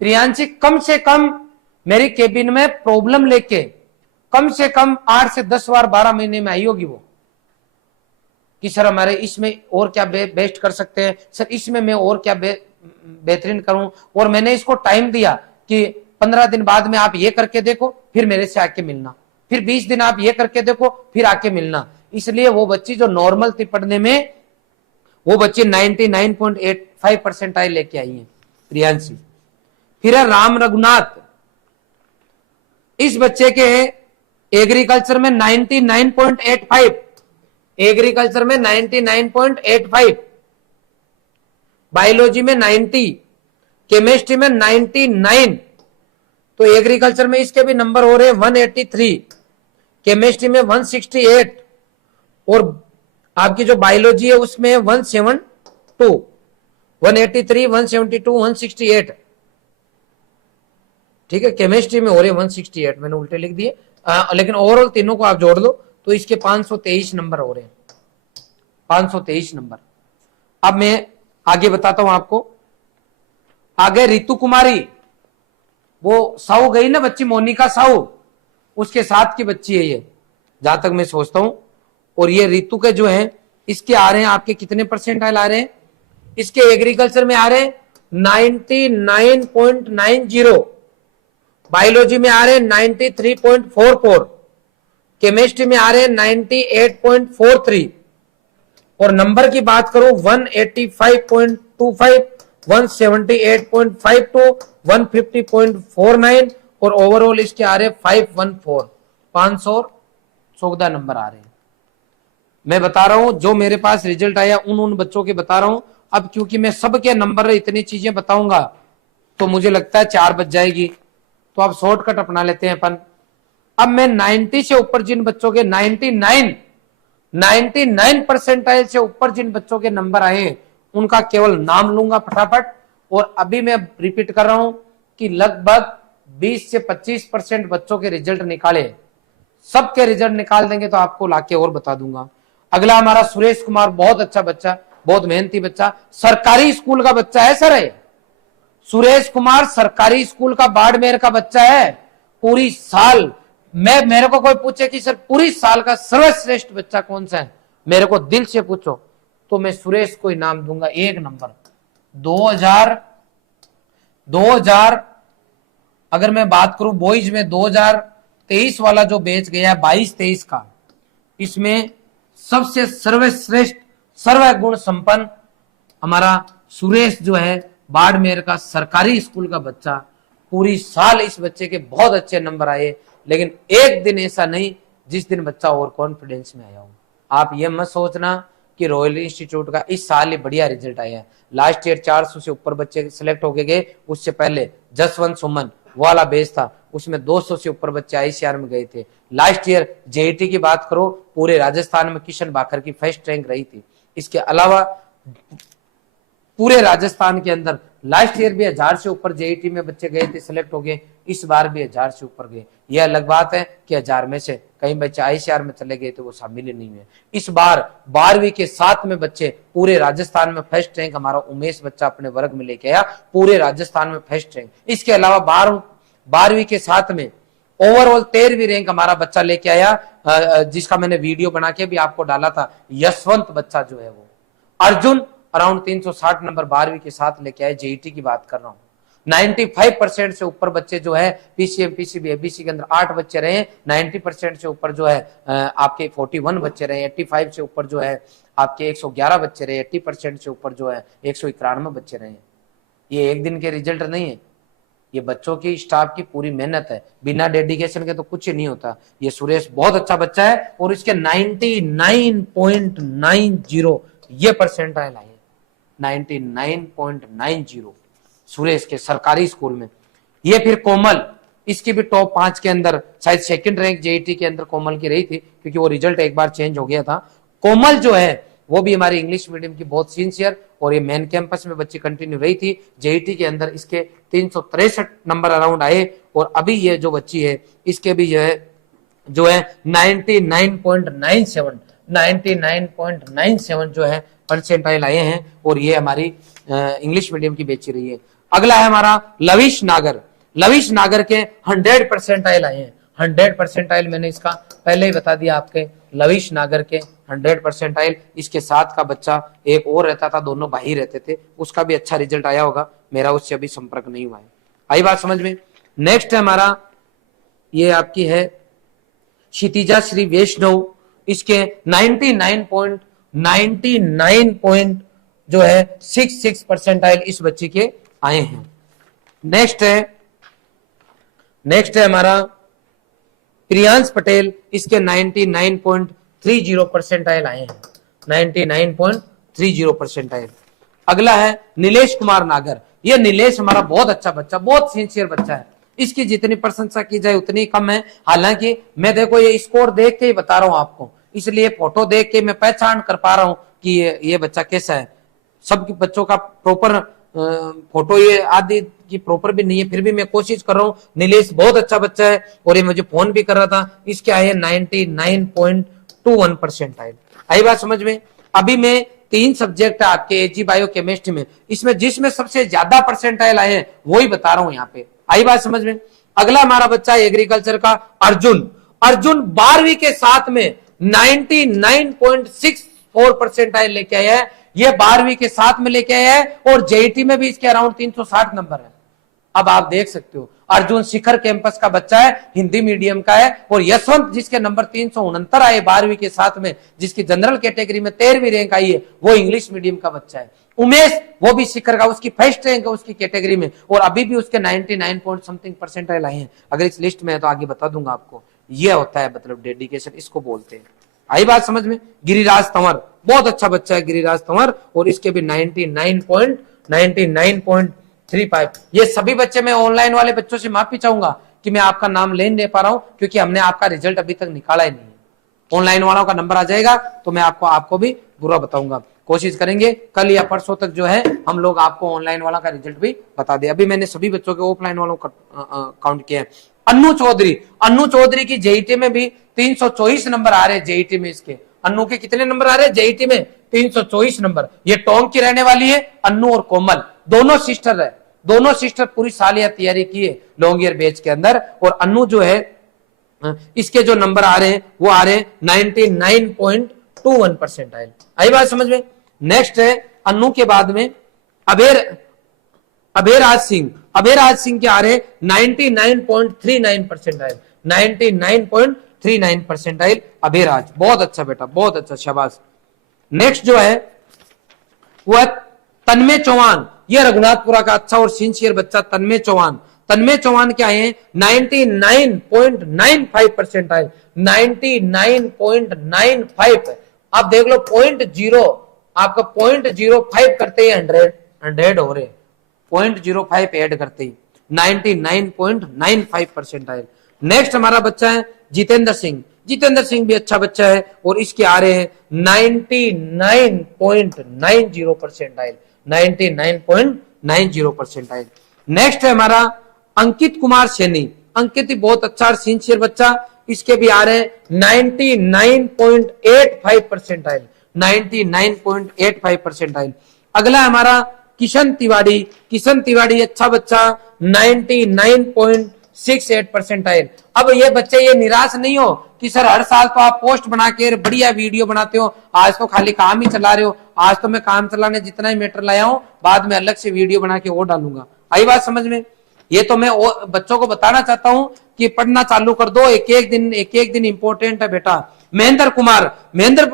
प्रियांशी कम से कम मेरी केबिन में प्रॉब्लम लेके कम से कम 8 से 10 बार 12 महीने में आई होगी वो, कि सर हमारे इसमें और क्या बेस्ट कर सकते हैं, सर इसमें मैं और क्या बेहतरीन करूं। और मैंने इसको टाइम दिया कि 15 दिन बाद में आप ये करके देखो, फिर मेरे से आके मिलना, फिर 20 दिन आप ये करके देखो, फिर आके मिलना। इसलिए वो बच्ची जो नॉर्मल थी पढ़ने में, वो बच्ची 99.85% लेके आई है प्रियांशी। फिर है राम रघुनाथ, इस बच्चे के एग्रीकल्चर में 99.85, एग्रीकल्चर में 99.85, बायोलॉजी में 90, केमिस्ट्री में 99। तो एग्रीकल्चर में इसके भी नंबर हो रहे हैं 183, केमिस्ट्री में 168, और आपकी जो बायोलॉजी है उसमें 172, 183, 172, 168। ठीक है, केमिस्ट्री में हो रहे 168, मैंने उल्टे लिख दिए, लेकिन ओवरऑल तीनों को आप जोड़ दो तो इसके 523 नंबर हो रहे हैं, 523 नंबर। अब मैं आगे बताता हूं आपको। आगे रितु कुमारी, वो साहू गई ना बच्ची, मोनिका साहू, उसके साथ की बच्ची है ये, जहां तक मैं सोचता हूं। और ये रितु के जो है, इसके आ रहे हैं आपके कितने परसेंटाइल आ रहे हैं, इसके एग्रीकल्चर में आ रहे हैं 99.90, बायोलॉजी में आ रहे हैं 93.44, केमिस्ट्री में आ रहे हैं 98.43, और नंबर की बात करो 185.25, 178.52, 150.49, और ओवरऑल इसके आ रहे 514, 514 नंबर आ रहे हैं। मैं बता रहा हूं जो मेरे पास रिजल्ट आया उन बच्चों के बता रहा हूं। अब क्योंकि मैं सबके नंबर इतनी चीजें बताऊंगा तो मुझे लगता है 4 बज जाएगी, तो अब शॉर्टकट अपना लेते हैं अपन। अब मैं 90 से ऊपर जिन बच्चों के 99 परसेंटाइल से ऊपर जिन बच्चों के नंबर आए उनका केवल नाम लूंगा फटाफट। और अभी मैं रिपीट कर रहा हूं कि लगभग 20 से 25% बच्चों के रिजल्ट निकाले, सबके रिजल्ट निकाल देंगे तो आपको लाके और बता दूंगा। अगला हमारा सुरेश कुमार, बहुत अच्छा बच्चा, बहुत मेहनती बच्चा, सरकारी स्कूल का बच्चा है सर है। सुरेश कुमार सरकारी स्कूल का बाड़मेर का बच्चा है। पूरी साल मेरे को कोई पूछे कि सर पूरी साल का सर्वश्रेष्ठ बच्चा कौन सा है, मेरे को दिल से पूछो तो मैं सुरेश को इनाम दूंगा 1 नंबर। 2000 अगर मैं बात करूं बॉयज में 2023 वाला जो बैच गया है 22-23 का, इसमें सबसे सर्वश्रेष्ठ सर्वगुण संपन्न हमारा सुरेश जो है, बाड़मेर का सरकारी स्कूल का बच्चा। पूरी साल इस बच्चे के बहुत अच्छे नंबर आए, लेकिन एक दिन ऐसा नहीं जिस दिन बच्चा और कॉन्फिडेंस में आया हो। आप ये मत सोचना कि रॉयल इंस्टीट्यूट का इस साल ही बढ़िया रिजल्ट आया है। लास्ट ईयर 400 से ऊपर बच्चे सिलेक्ट होके गए, उससे पहले जसवंत सुमन वाला बेस था, उसमें 200 से ऊपर बच्चे आईसीआर में गए थे। लास्ट ईयर जेईटी की बात करो, पूरे राजस्थान में किशन बाखर की फर्स्ट रैंक रही थी। इसके अलावा पूरे राजस्थान के अंदर लास्ट ईयर भी 1000 से ऊपर जेईटी में बच्चे गए थे, सिलेक्ट हो गए। इस बार भी 1000 से ऊपर गए। यह अलग बात है कि 1000 में से कई बच्चे आईसीआर में चले गए थे, वो शामिल ही नहीं हुए। इस बार 12वीं के 7 में बच्चे पूरे राजस्थान में फर्स्ट रैंक हमारा उमेश बच्चा अपने वर्ग में लेके आया, पूरे राजस्थान में फर्स्ट रैंक। इसके अलावा 12वीं के 7 में ओवरऑल 13वीं रैंक हमारा बच्चा लेके आया, जिसका मैंने वीडियो बना के भी आपको डाला था। यशवंत बच्चा जो है वो अर्जुन अराउंड 360 नंबर 12वीं के साथ लेके आए। जेईटी की बात कर रहा हूं। 95% से ऊपर बच्चे जो है पीसीएम पीसीबी एबीसी के अंदर 8 बच्चे रहे। 90% से ऊपर जो है आपके 41 बच्चे रहे। 85 से ऊपर जो है आपके 111 बच्चे रहे। 80% से ऊपर जो है 191 बच्चे रहे। ये एक दिन के रिजल्ट नहीं है, ये बच्चों की स्टाफ की पूरी मेहनत है। बिना डेडिकेशन के तो कुछ नहीं होता। ये सुरेश बहुत अच्छा बच्चा है और इसके 99.90 ये परसेंटाइल आए। 99.90 सुरेश के सरकारी स्कूल में। ये फिर कोमल, इसकी भी टॉप 5 के अंदर शायद सेकंड रैंक जेईटी के अंदर कोमल की रही थी, क्योंकि वो रिजल्ट एक बार चेंज हो गया था। कोमल जो है वो भी हमारी इंग्लिश मीडियम की बहुत सिंसियर, और ये मेन कैंपस में बच्ची कंटिन्यू रही थी। जेईटी के अंदर इसके 363 नंबर अराउंड आए, और अभी ये जो बच्ची है इसके भी जो है 99.97 जो है परसेंटाइल आए हैं, और ये हमारी इंग्लिश मीडियम की बेची रही है। अगला है हमारा लविश नागर। लविश नागर के 100 परसेंटाइल आए हैं। 100 परसेंटाइल मैंने इसका पहले ही बता दिया आपके, लविश नागर के 100 परसेंटाइल। इसके साथ का बच्चा एक और रहता था, दोनों भाई रहते थे, उसका भी अच्छा रिजल्ट आया होगा, मेरा उससे अभी संपर्क नहीं हुआ है। आई बात समझ में। नेक्स्ट है हमारा, ये आपकी है क्षितिजा श्री वैष्णव। इसके 99.66 परसेंटाइल इस बच्चे के आए हैं। नेक्स्ट है हमारा प्रियांश पटेल। इसके 99.30 परसेंटाइल आए हैं। 99.30 परसेंटाइल। अगला है नीलेश कुमार नागर। ये नीलेश हमारा बहुत अच्छा बच्चा, बहुत सिंसियर बच्चा है। इसकी जितनी प्रशंसा की जाए उतनी कम है। हालांकि मैं देखो ये स्कोर देख के ही बता रहा हूं आपको, इसलिए फोटो देख के मैं पहचान कर पा रहा हूं कि ये बच्चा कैसा है। सब बच्चों का प्रॉपर फोटो ये आदि की प्रॉपर भी नहीं है, फिर भी मैं कोशिश कर रहा हूँ। नीलेश बहुत अच्छा बच्चा है, और ये मुझे फोन भी कर रहा था। इसके आए 99.21 परसेंटाइल। आई बात समझ में। अभी मैं 3 सब्जेक्ट आपके एजी बायो केमिस्ट्री में, इसमें जिसमें सबसे ज्यादा परसेंटाइल आए हैं वही बता रहा हूं यहाँ पे। आई बात समझ में। अगला हमारा बच्चा एग्रीकल्चर का अर्जुन। अर्जुन 12वीं के साथ में 99.64 परसेंटाइल लेके आया है। ये 12वीं के साथ में लेके आया है, और जेईटी में भी इसके अराउंड 360 नंबर है। अब आप देख सकते हो अर्जुन शिखर कैंपस का बच्चा है, हिंदी मीडियम का है। और यशवंत जिसके नंबर 369 आए 12वीं के साथ में, जिसकी जनरल कैटेगरी में 13वीं रैंक आई है, वो इंग्लिश मीडियम का बच्चा है। उमेश वो भी शिखर का, उसकी फर्स्ट रैंक है उसकी कैटेगरी में, और अभी भी उसके 99 पॉइंट समथिंग परसेंटाइल आए हैं। अगर इस लिस्ट में है तो आगे बता दूंगा आपको। ये होता है मतलब डेडिकेशन, इसको बोलते हैं। आई बात समझ में। गिरिराज तंवर बहुत अच्छा बच्चा है, गिरिराज तंवर, और इसके भी 99.35। ये सभी बच्चे मैं ऑनलाइन वाले बच्चों से माफी चाहूंगा कि मैं आपका नाम ले नहीं पा रहा हूं, क्योंकि हमने आपका रिजल्ट अभी तक निकाला ही नहीं है। ऑनलाइन वालों का नंबर आ जाएगा तो मैं आपको भी पूरा बताऊंगा। कोशिश करेंगे कल या परसों तक जो है हम लोग आपको ऑनलाइन वाला का रिजल्ट भी बता दे। अभी मैंने सभी बच्चों के ऑफलाइन वालों का काउंट किया है। अन्नू चौधरी की जेईटी में भी 324 नंबर आ रहे हैं। जेईटी में इसके अन्नू के कितने नंबर आ रहे हैं जेईटी में? 324 नंबर। ये टोंक की रहने वाली है अन्नू और कोमल, दोनों सिस्टर है। दोनों सिस्टर पूरी साल या तैयारी की है लॉन्ग ईयर बैच के अंदर। और अन्नू जो है इसके जो नंबर आ रहे हैं वो आ रहे हैं 99.21 परसेंटाइल। आई बात समझ में। नेक्स्ट है अन्नू के बाद में अभेराज सिंह के आ रहे 99.39 परसेंटाइल। 99.39 परसेंटाइल अभेराज, बहुत अच्छा बेटा, बहुत अच्छा, शाबाश। नेक्स्ट जो है वह तन्मय चौहान। यह रघुनाथपुरा का अच्छा और सिंसियर बच्चा तन्मय चौहान क्या है 99.95 परसेंटाइल। 99.95। आप देख लो 0.0 आपका 0.05 करते ही 100 हो रहे, 0.05 ऐड करते ही 99.95 परसेंटाइल। नेक्स्ट हमारा बच्चा है जितेंद्र सिंह भी अच्छा बच्चा है, और इसके आ रहे हैं 99.90 परसेंटाइल। 99.90 परसेंटाइल। नेक्स्ट है हमारा अंकित कुमार सैनी। अंकित ही बहुत अच्छा और सिंसियर बच्चा, इसके भी आ रहे हैं 99.85 परसेंटाइल। 99.85 परसेंटाइल। अगला हमारा किशन तिवाड़ी अच्छा बच्चा 99.68 परसेंटाइल। अब ये बच्चे ये निराश नहीं हो कि सर हर साल तो आप पोस्ट बना के बढ़िया वीडियो बनाते हो, आज तो खाली काम ही चला रहे हो। आज तो मैं काम चलाने जितना ही मैटर लाया हूं, बाद में अलग से वीडियो बना के और डालूंगा। आई बात समझ में। ये तो मैं बच्चों को बताना चाहता हूं कि पढ़ना चालू कर दो, एक एक दिन इंपॉर्टेंट है बेटा। महेंद्र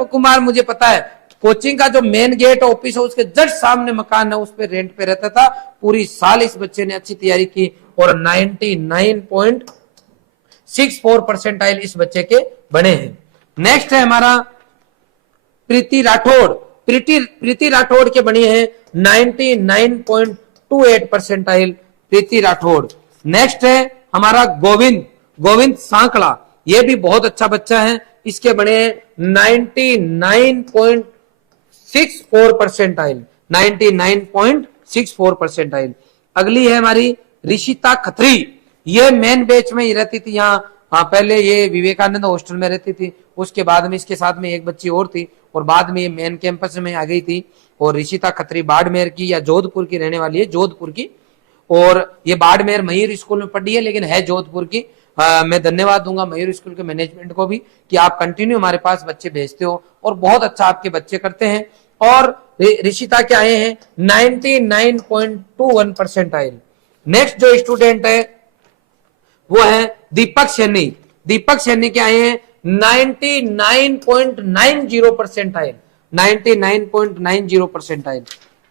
कुमार मुझे पता है कोचिंग का जो मेन गेट ऑफिस है उसके जस्ट सामने मकान है, उस पे रेंट पे रहता था। पूरी साल इस बच्चे ने अच्छी तैयारी की और 99.64 परसेंटाइल इस बच्चे के बने हैं। नेक्स्ट है हमारा प्रीति राठौड़ के बनी है 99.28 परसेंटाइल प्रीति राठौड़। नेक्स्ट है हमारा गोविंद सांकला। ये भी बहुत अच्छा बच्चा है, इसके बने 99.64 परसेंटाइल, 99.64 परसेंटाइल। अगली है हमारी ऋषिता खत्री, ये मेन बैच में ही रहती थी यहाँ। पहले ये विवेकानंद हॉस्टल में रहती थी, उसके बाद में इसके साथ में एक बच्ची और थी और बाद में ये मेन कैंपस में आ गई थी। और ऋषिता खत्री बाड़मेर की या जोधपुर की रहने वाली है, जोधपुर की, और ये बाड़मेर मयूर स्कूल में पढ़ी है लेकिन है जोधपुर की। मैं धन्यवाद दूंगा मयूर स्कूल के मैनेजमेंट को भी कि आप कंटिन्यू हमारे पास बच्चे भेजते हो और बहुत अच्छा आपके बच्चे करते हैं। और ऋषिता के आए हैं 99.21 परसेंटाइल। नेक्स्ट जो स्टूडेंट है वो है दीपक सैनी। दीपक सैनी के आए हैं 99.90 परसेंटाइल, 99.90 परसेंटाइल।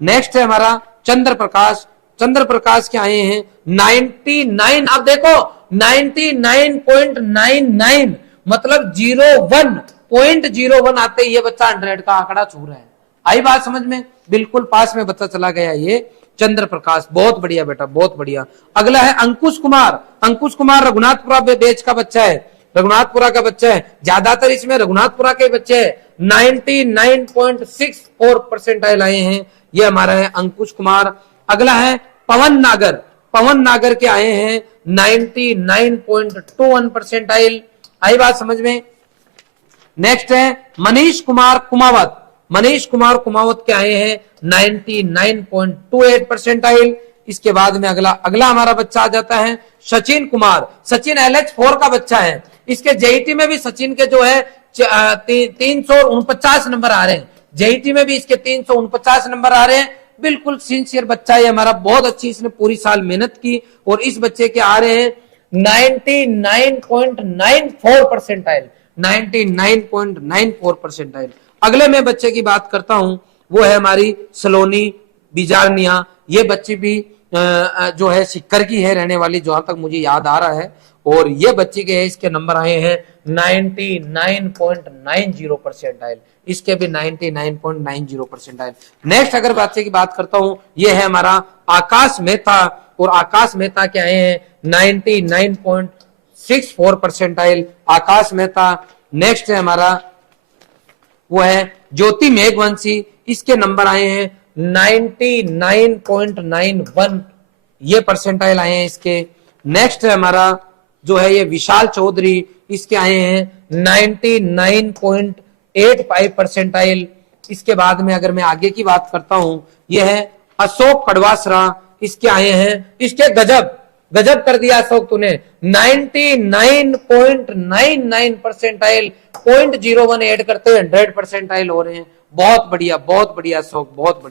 नेक्स्ट है हमारा चंद्र प्रकाश। चंद्र प्रकाश के आए हैं 99, आप देखो 99.99 मतलब 01.01 आते ही ये बच्चा 100 का आंकड़ा छू रहा है। आई बात समझ में? बिल्कुल पास में बच्चा चला गया ये चंद्र प्रकाश, बहुत बढ़िया बेटा, बहुत बढ़िया। अगला है अंकुश कुमार। अंकुश कुमार रघुनाथपुरा बैच का बच्चा है, रघुनाथपुरा का बच्चा है, ज्यादातर इसमें रघुनाथपुरा के बच्चे हैं। 99.64 परसेंटाइल आए हैं, ये हमारा है अंकुश कुमार। अगला है पवन नागर। पवन नागर के आए हैं 99.21 परसेंटाइल। आई बात समझ में? नेक्स्ट है मनीष कुमार कुमावत। मनीष कुमार कुमावत के आए हैं 99.28 परसेंटाइल। इसके बाद में अगला हमारा बच्चा आ जाता है सचिन कुमार। सचिन LH4 का बच्चा है। इसके जेईटी में भी सचिन के जो है 349 नंबर आ रहे हैं, जेईटी में भी इसके 349 नंबर आ रहे हैं। बिल्कुल सिंसियर बच्चा है हमारा, बहुत अच्छी इसने पूरी साल मेहनत की और इस बच्चे के आ रहे हैं 99.94 परसेंटाइल, 99.94 परसेंटाइल। अगले मैं बच्चे की बात करता हूं, वो है हमारी सलोनी बिजारनिया। ये बच्ची भी जो है सिक्कर की है रहने वाली, जहां तक मुझे याद आ रहा है। और ये बच्ची के इसके नंबर आए हैं 99.90 परसेंटाइल, इसके भी 99.90 परसेंटाइल। नेक्स्ट अगर बच्चे की बात करता हूं, ये है हमारा आकाश मेहता। और आकाश मेहता के आए हैं 99.64 परसेंटाइल, आकाश मेहता। नेक्स्ट है हमारा वो है ज्योति मेघवंशी। इसके नंबर आए हैं 99.91, ये परसेंटाइल आए हैं इसके। नेक्स्ट है हमारा जो है ये विशाल चौधरी। इसके आए हैं 99.85 परसेंटाइल। इसके बाद में अगर मैं आगे की बात करता हूं, ये है अशोक कड़वासरा। इसके आए हैं, इसके गजब कर दिया अशोक तूने, 99.99 परसेंटाइल, 0.01 ऐड करते 100 परसेंटाइल हो रहे हैं। बहुत बढ़िया अशोक, बहुत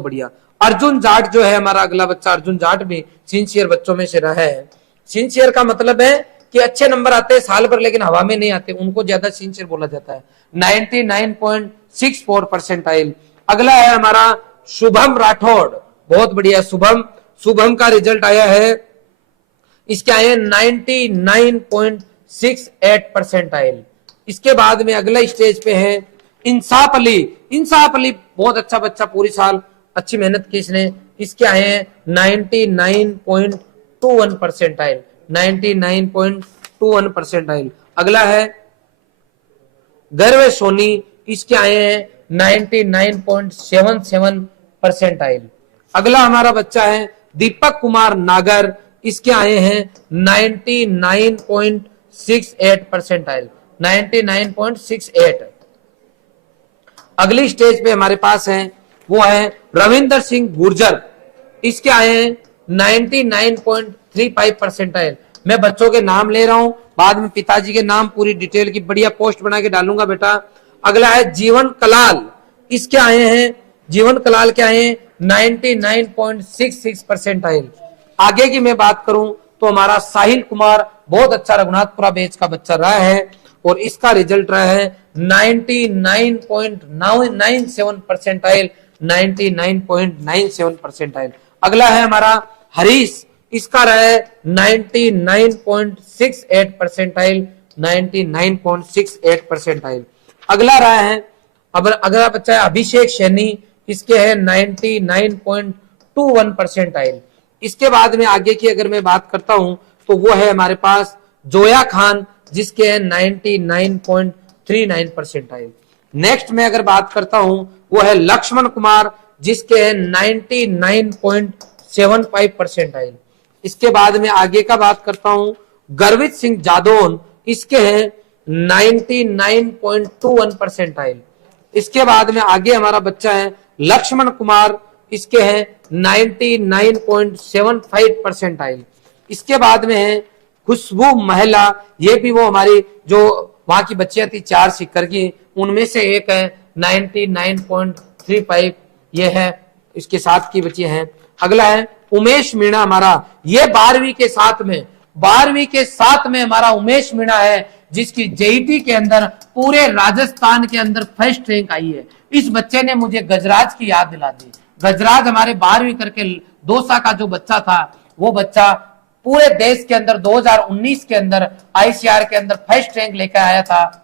बढ़िया। अर्जुन जाट जो है हमारा अगला बच्चा, अर्जुन जाट भी सिंसियर बच्चों में से रहा है। सिंसियर का मतलब है कि अच्छे नंबर आते हैं साल भर लेकिन हवा में नहीं आते, उनको ज्यादा सिंसियर बोला जाता है। 99.64 परसेंटाइल। अगला है हमारा शुभम राठौड़, बहुत बढ़िया शुभम का रिजल्ट आया है, इसके आए हैं 99.68 परसेंटाइल। इसके बाद में अगला स्टेज पे है इंसाफ अली। इंसाफ अली बहुत अच्छा बच्चा, पूरी साल अच्छी मेहनत की इसने। इसके आए हैं 99.21 परसेंटाइल, 99.21 परसेंटाइल। अगला है गर्व सोनी। इसके आए हैं 99.77 परसेंटाइल। अगला हमारा बच्चा है दीपक कुमार नागर। इसके आए हैं 99.68 परसेंटाइल, 99.68। अगली स्टेज पे हमारे पास है वो है रविंदर सिंह गुर्जर। इसके आए हैं 99.35 परसेंटाइल। मैं बच्चों के नाम ले रहा हूं, बाद में पिताजी के नाम पूरी डिटेल की बढ़िया पोस्ट बना के डालूंगा बेटा। अगला है जीवन कलाल। इसके आए हैं, जीवन कलाल के आए हैं 99.66 परसेंटाइल। आगे की मैं बात करूं तो हमारा साहिल कुमार बहुत अच्छा रघुनाथपुरा बैच का बच्चा रहा है और इसका रिजल्ट रहा है 99.97 परसेंटाइल, 99.97 परसेंटाइल। अगला है हमारा हरीश। इसका रहा है 99.68 परसेंटाइल, 99.68 परसेंटाइल। अगला रहा है, अब अगला बच्चा है अभिषेक सैनी। इसके है 99.21 परसेंटाइल। इसके बाद में आगे की अगर मैं बात करता हूं तो वो है हमारे पास जोया खान। जिसके हैं 99.39 परसेंटाइल। नेक्स्ट मैं अगर बात करता हूं वो है लक्ष्मण कुमार, जिसके हैं 99.75 परसेंटाइल। इसके बाद में आगे का बात करता हूं गर्वित सिंह जादौन, इसके हैं 99.21 परसेंटाइल। इसके बाद में आगे हमारा बच्चा है लक्ष्मण कुमार, इसके हैं 99.75 परसेंटाइल। इसके बाद में है खुशबू महिला, ये भी वो हमारी जो वहां की बच्चियां थी 4 सीकर की, उनमें से एक है 99.35, ये है इसके साथ की बच्ची हैं। अगला है उमेश मीणा हमारा, ये 12वीं के साथ में हमारा उमेश मीणा है, जिसकी जेईटी के अंदर पूरे राजस्थान के अंदर फर्स्ट रैंक आई है। इस बच्चे ने मुझे गजराज की याद दिला दी। गजराज हमारे 12वीं करके दौसा का जो बच्चा था, वो बच्चा पूरे देश के अंदर 2019 के अंदर आईसीआर के अंदर फर्स्ट रैंक लेकर आया था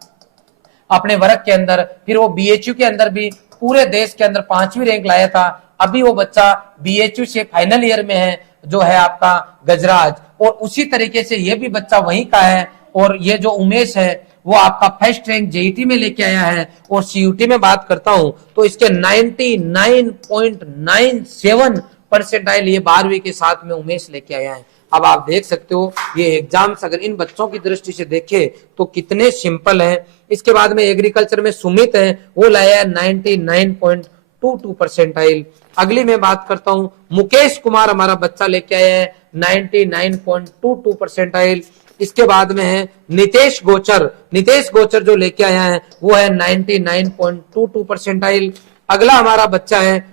अपने वर्ग के अंदर। फिर वो बीएचयू के अंदर भी पूरे देश के अंदर 5वीं रैंक लाया था। अभी वो बच्चा बीएचयू से फाइनल ईयर में है, जो है आपका गजराज, और उसी तरीके से ये भी बच्चा वहीं का है। और ये जो उमेश है वो आपका फर्स्ट रैंक जेईटी में लेके आया है। और सीयूटी में बात करता हूं तो इसके 99.97 परसेंटाइल ये 12वीं के साथ में उमेश लेके आया है। अब आप देख सकते हो ये एग्जाम्स अगर इन बच्चों की दृष्टि से देखें तो कितने सिंपल हैं। इसके बाद में एग्रीकल्चर में सुमित है, वो लाया है 99.22 परसेंटाइल। अगली मैं बात करता हूं मुकेश कुमार, हमारा बच्चा लेके आया है 99.22 परसेंटाइल। इसके बाद में है नितेश गोचर जो लेके आया है वो है 99.22 परसेंटाइल। अगला हमारा बच्चा है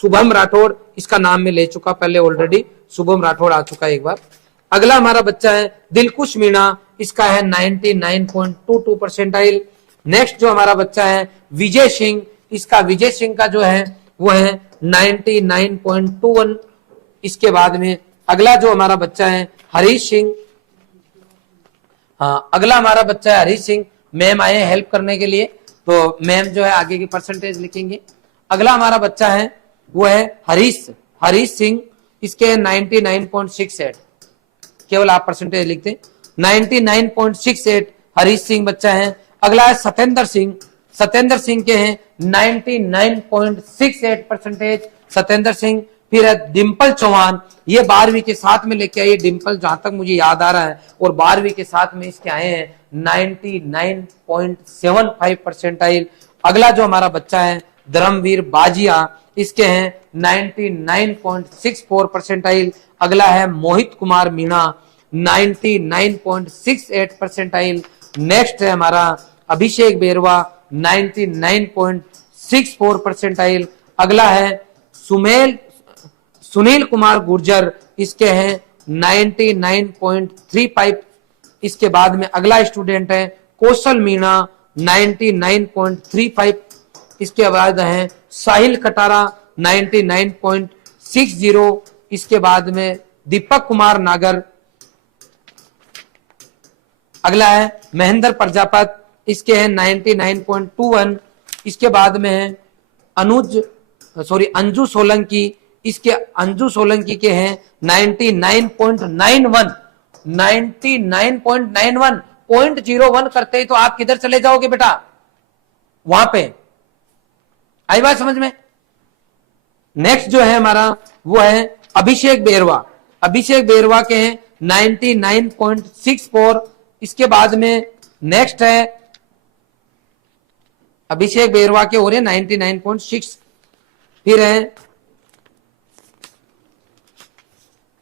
शुभम राठौड़, इसका नाम मैं ले चुका पहले ऑलरेडी, शुभम राठौड़ आ चुका है एक बार। अगला हमारा बच्चा है दिलकुश मीणा, इसका है 99.22 परसेंटाइल। नेक्स्ट जो हमारा बच्चा है विजय सिंह, इसका विजय सिंह का जो है वो है 99.21। इसके बाद में अगला जो हमारा बच्चा है हरीश सिंह, हाँ अगला हमारा बच्चा है हरीश सिंह। मैम आए हेल्प करने के लिए, तो मैम जो है आगे की परसेंटेज लिखेंगे। अगला हमारा बच्चा है वो है हरीश सिंह, इसके 99.68, केवल आप परसेंटेज लिखते हैं 99.68 हरीश सिंह बच्चा है। अगला है सत्येंद्र सिंह के हैं 99.68 परसेंटेज सत्येंद्र सिंह। फिर है डिम्पल चौहान, ये 12वीं के साथ में लेके आए डिम्पल, जहां तक मुझे याद आ रहा है, और 12वीं के साथ में इसके आए हैं 99.75 परसेंटाइल। अगला जो हमारा बच्चा है धर्मवीर बाजिया, इसके हैं 99.64 परसेंटाइल। अगला है मोहित कुमार मीणा 99.68 परसेंटाइल। नेक्स्ट है हमारा अभिषेक बेरवा 99.64 परसेंटाइल। अगला है सुनील कुमार गुर्जर, इसके हैं 99.35। इसके बाद में अगला स्टूडेंट है कौशल मीणा 99.35। इसके बाद है साहिल कटारा 99.60। इसके बाद में दीपक कुमार नागर। अगला है महेंद्र प्रजापत, इसके हैं 99.21। इसके बाद में है अंजू सोलंकी, इसके अंजू सोलंकी के हैं 99.91। 99.91 0.01 करते ही तो आप किधर चले जाओगे बेटा, वहां पे आई बात समझ में। नेक्स्ट जो है हमारा वो है अभिषेक बेरवा के हैं 99.64। इसके बाद में नेक्स्ट है अभिषेक बेरवा के हो रहे 99.6। फिर है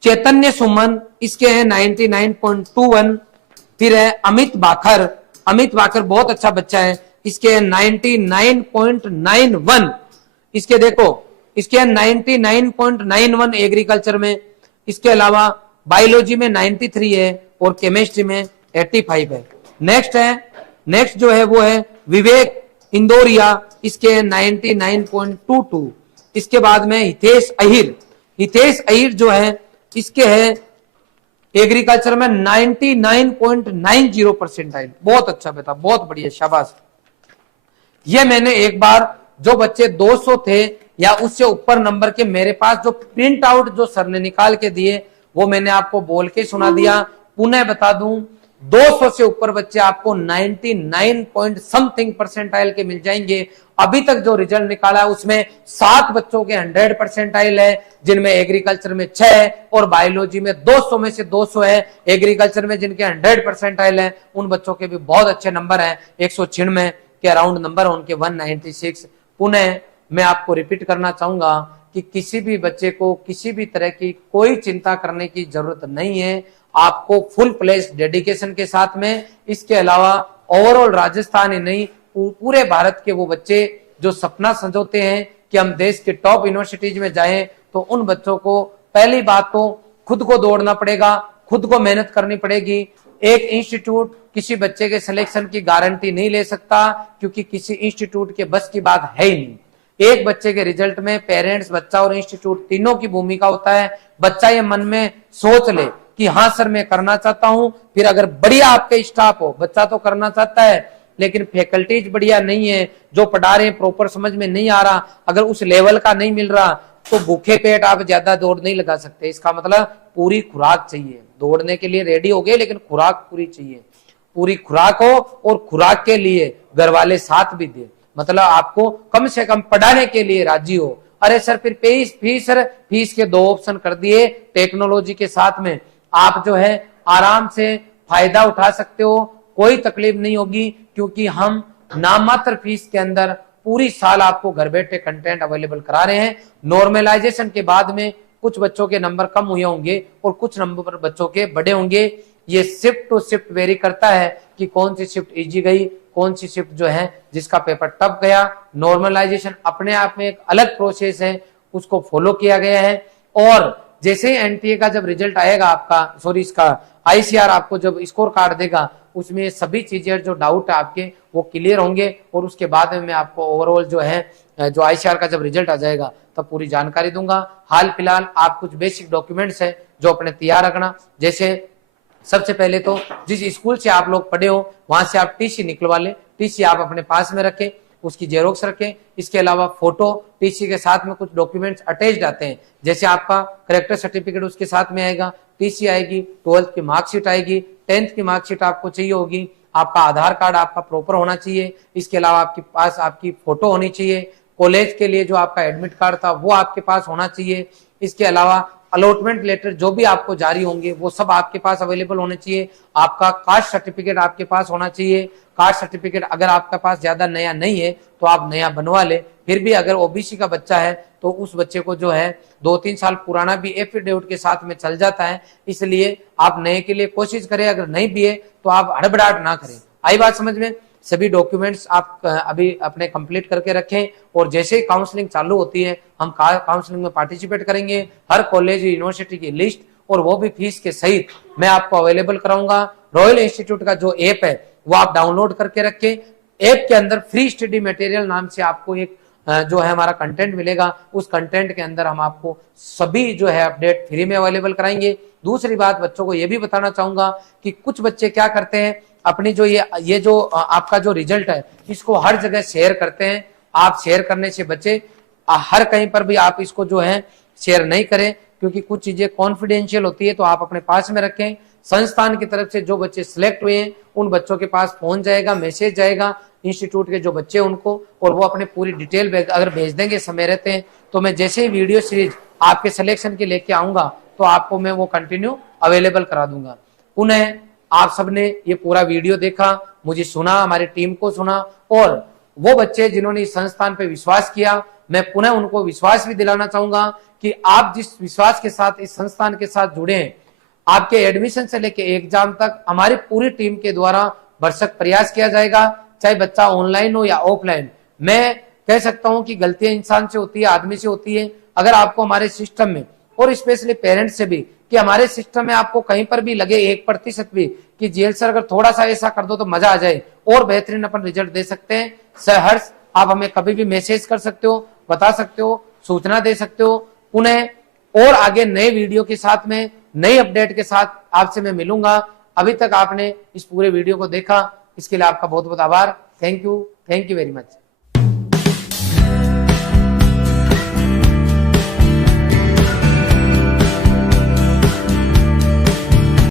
चैतन्य सुमन, इसके हैं 99.21। फिर है अमित बाखर बहुत अच्छा बच्चा है, इसके है 99.91। इसके देखो इसके 99.91 एग्रीकल्चर में। इसके अलावा बायोलॉजी में 93 है और केमिस्ट्री में 85 है। नेक्स्ट जो है वो है विवेक इंदौरिया, इसके 99.22। इसके बाद में हितेश अहिर जो है इसके है एग्रीकल्चर में 99.90 परसेंटाइल। बहुत अच्छा बेटा, बहुत बढ़िया, शाबाश। ये मैंने एक बार जो बच्चे 200 थे या उससे ऊपर नंबर के मेरे पास जो प्रिंट आउट जो सर ने निकाल के दिए वो मैंने आपको बोल के सुना दिया। पुनः बता दूं 200 से ऊपर बच्चे आपको 99 पॉइंट समथिंग परसेंटाइल के मिल जाएंगे। अभी तक जो रिजल्ट निकाला है उसमें 7 बच्चों के 100 परसेंटाइल है, जिनमें एग्रीकल्चर में 6 और बायोलॉजी में 200 में से 200 है। एग्रीकल्चर में जिनके 100 परसेंटाइल है उन बच्चों के भी बहुत अच्छे नंबर हैं, 196 के अराउंड नंबर है उनके, 196। पुनः मैं आपको रिपीट करना चाहूंगा कि किसी भी बच्चे को किसी भी तरह की कोई चिंता करने की जरूरत नहीं है। आपको फुल प्लेस डेडिकेशन के साथ में, इसके अलावा ओवरऑल राजस्थान ही नहीं पूरे भारत के वो बच्चे जो सपना संजोते हैं कि हम देश के टॉप यूनिवर्सिटीज में जाएं, तो उन बच्चों को पहली बात तो खुद को दौड़ना पड़ेगा, खुद को मेहनत करनी पड़ेगी। एक इंस्टीट्यूट किसी बच्चे के सिलेक्शन की गारंटी नहीं ले सकता, क्योंकि किसी इंस्टीट्यूट के बस की बात है ही नहीं। एक बच्चे के रिजल्ट में पेरेंट्स, बच्चा और इंस्टीट्यूट तीनों की भूमिका होता है। बच्चा ये मन में सोच ले कि हाँ सर मैं करना चाहता हूं, फिर अगर बढ़िया आपके स्टाफ हो, बच्चा तो करना चाहता है लेकिन फैकल्टीज बढ़िया नहीं है, जो पढ़ा रहे हैं प्रॉपर समझ में नहीं आ रहा, अगर उस लेवल का नहीं मिल रहा, तो भूखे पेट आप ज्यादा दौड़ नहीं लगा सकते। इसका मतलब पूरी खुराक चाहिए। दौड़ने के लिए रेडी हो गए लेकिन खुराक पूरी चाहिए, पूरी खुराक हो, और खुराक के लिए घर वाले साथ भी दे, मतलब आपको कम से कम पढ़ाने के लिए राजी हो। अरे सर फिर फीस के 2 ऑप्शन कर दिए, टेक्नोलॉजी के साथ में आप जो है आराम से फायदा उठा सकते हो, कोई तकलीफ नहीं होगी, क्योंकि हम नाममात्र फीस के अंदर पूरी साल आपको घर बैठे कंटेंट अवेलेबल करा रहे हैं। नॉर्मलाइजेशन के बाद में कुछ बच्चों के नंबर कम हुए होंगे और कुछ नंबर बच्चों के बड़े होंगे। ये शिफ्ट टू शिफ्ट वेरी करता है कि कौन सी शिफ्ट इजी गई, कौन सी शिफ्ट जो है जिसका पेपर टफ गया। नॉर्मलाइजेशन अपने आप में एक अलग प्रोसेस है, उसको फॉलो किया गया है। और जैसे ही एनटीए का जब रिजल्ट आएगा आपका, इसका आईसीआर आपको जब स्कोर कार्ड देगा, उसमें सभी चीजें जो डाउट है आपके वो क्लियर होंगे, और उसके बाद में मैं आपको ओवरऑल जो है जो आईसीआर का जब रिजल्ट आ जाएगा तब पूरी जानकारी दूंगा। हाल फिलहाल आप कुछ बेसिक डॉक्यूमेंट्स है जो अपने तैयार रखना। जैसे सबसे पहले तो जिस स्कूल से आप लोग पढ़े हो वहां से आप टीसी निकलवा ले, टीसी आप अपने पास में रखें, उसकी जेरोक्स रखें। इसके अलावा फोटो, टीसी के साथ में कुछ डॉक्यूमेंट्स अटैच्ड आते हैं, जैसे आपका करेक्टर सर्टिफिकेट उसके साथ में आएगा, टीसी आएगी, 12th की मार्कशीट आएगी, 10th की मार्कशीट आपको चाहिए होगी, आपका आधार कार्ड आपका प्रॉपर होना चाहिए। इसके अलावा आपके पास आपकी फोटो होनी चाहिए, कॉलेज के लिए जो आपका एडमिट कार्ड था वो आपके पास होना चाहिए। इसके अलावा अलॉटमेंट लेटर जो भी आपको जारी होंगे वो सब आपके पास अवेलेबल होने चाहिए। आपका कास्ट सर्टिफिकेट आपके पास होना चाहिए। कास्ट सर्टिफिकेट अगर आपके पास ज्यादा नया नहीं है तो आप नया बनवा ले। फिर भी अगर ओबीसी का बच्चा है तो उस बच्चे को जो है 2-3 साल पुराना भी एफिडेविट के साथ में चल जाता है, इसलिए आप नए के लिए कोशिश करें। अगर नहीं भी है तो आप हड़बड़ाहट ना करें। आई बात समझ में? सभी डॉक्यूमेंट्स आप अभी अपने कंप्लीट करके रखें, और जैसे ही काउंसलिंग चालू होती है हम काउंसलिंग में पार्टिसिपेट करेंगे। हर कॉलेज यूनिवर्सिटी की लिस्ट और वो भी फीस के सहित मैं आपको अवेलेबल कराऊंगा। रॉयल इंस्टीट्यूट का जो ऐप है वो आप डाउनलोड करके रखें। ऐप के अंदर फ्री स्टडी मटेरियल नाम से आपको एक जो है हमारा कंटेंट मिलेगा। उस कंटेंट के अंदर हम आपको सभी जो है अपडेट फ्री में अवेलेबल कराएंगे। दूसरी बात, बच्चों को यह भी बताना चाहूंगा कि कुछ बच्चे क्या करते हैं, अपनी जो ये जो आपका जो रिजल्ट है इसको हर जगह शेयर करते हैं। आप शेयर करने से बचे, हर कहीं पर भी आप इसको जो है शेयर नहीं करें, क्योंकि कुछ चीजें कॉन्फिडेंशियल होती है, तो आप अपने पास में रखें। संस्थान की तरफ से जो बच्चे सिलेक्ट हुए हैं उन बच्चों के पास फोन जाएगा, मैसेज जाएगा इंस्टीट्यूट के जो बच्चे उनको, और वो अपने पूरी डिटेल अगर भेज देंगे समय रहते हैं, तो मैं जैसे ही वीडियो सीरीज आपके सिलेक्शन के लेके आऊंगा तो आपको मैं वो कंटिन्यू अवेलेबल करा दूंगा। पुनः आप सबने ये पूरा वीडियो देखा, मुझे सुना, हमारी टीम को सुना, और वो बच्चे जिन्होंने इस संस्थान पे विश्वास किया, मैं पुनः उनको विश्वास भी दिलाना चाहूंगा कि आप जिस विश्वास के साथ इस संस्थान के साथ जुड़े हैं, आपके एडमिशन से लेके एग्जाम तक हमारी पूरी टीम के द्वारा भरसक प्रयास किया जाएगा, चाहे बच्चा ऑनलाइन हो या ऑफलाइन। मैं कह सकता हूं कि गलतियां इंसान से होती है, आदमी से होती है। अगर आपको हमारे सिस्टम में, और स्पेशली पेरेंट्स से भी, कि हमारे सिस्टम में आपको कहीं पर भी लगे 1% भी कि जेल सर अगर थोड़ा सा ऐसा कर दो तो मजा आ जाए और बेहतरीन अपन रिजल्ट दे सकते हैं, सहर्ष आप हमें कभी भी मैसेज कर सकते हो, बता सकते हो, सूचना दे सकते हो। पुनः और आगे नए वीडियो के साथ में, नई अपडेट के साथ आपसे मैं मिलूंगा। अभी तक आपने इस पूरे वीडियो को देखा, इसके लिए आपका बहुत बहुत आभार। Thank you very much.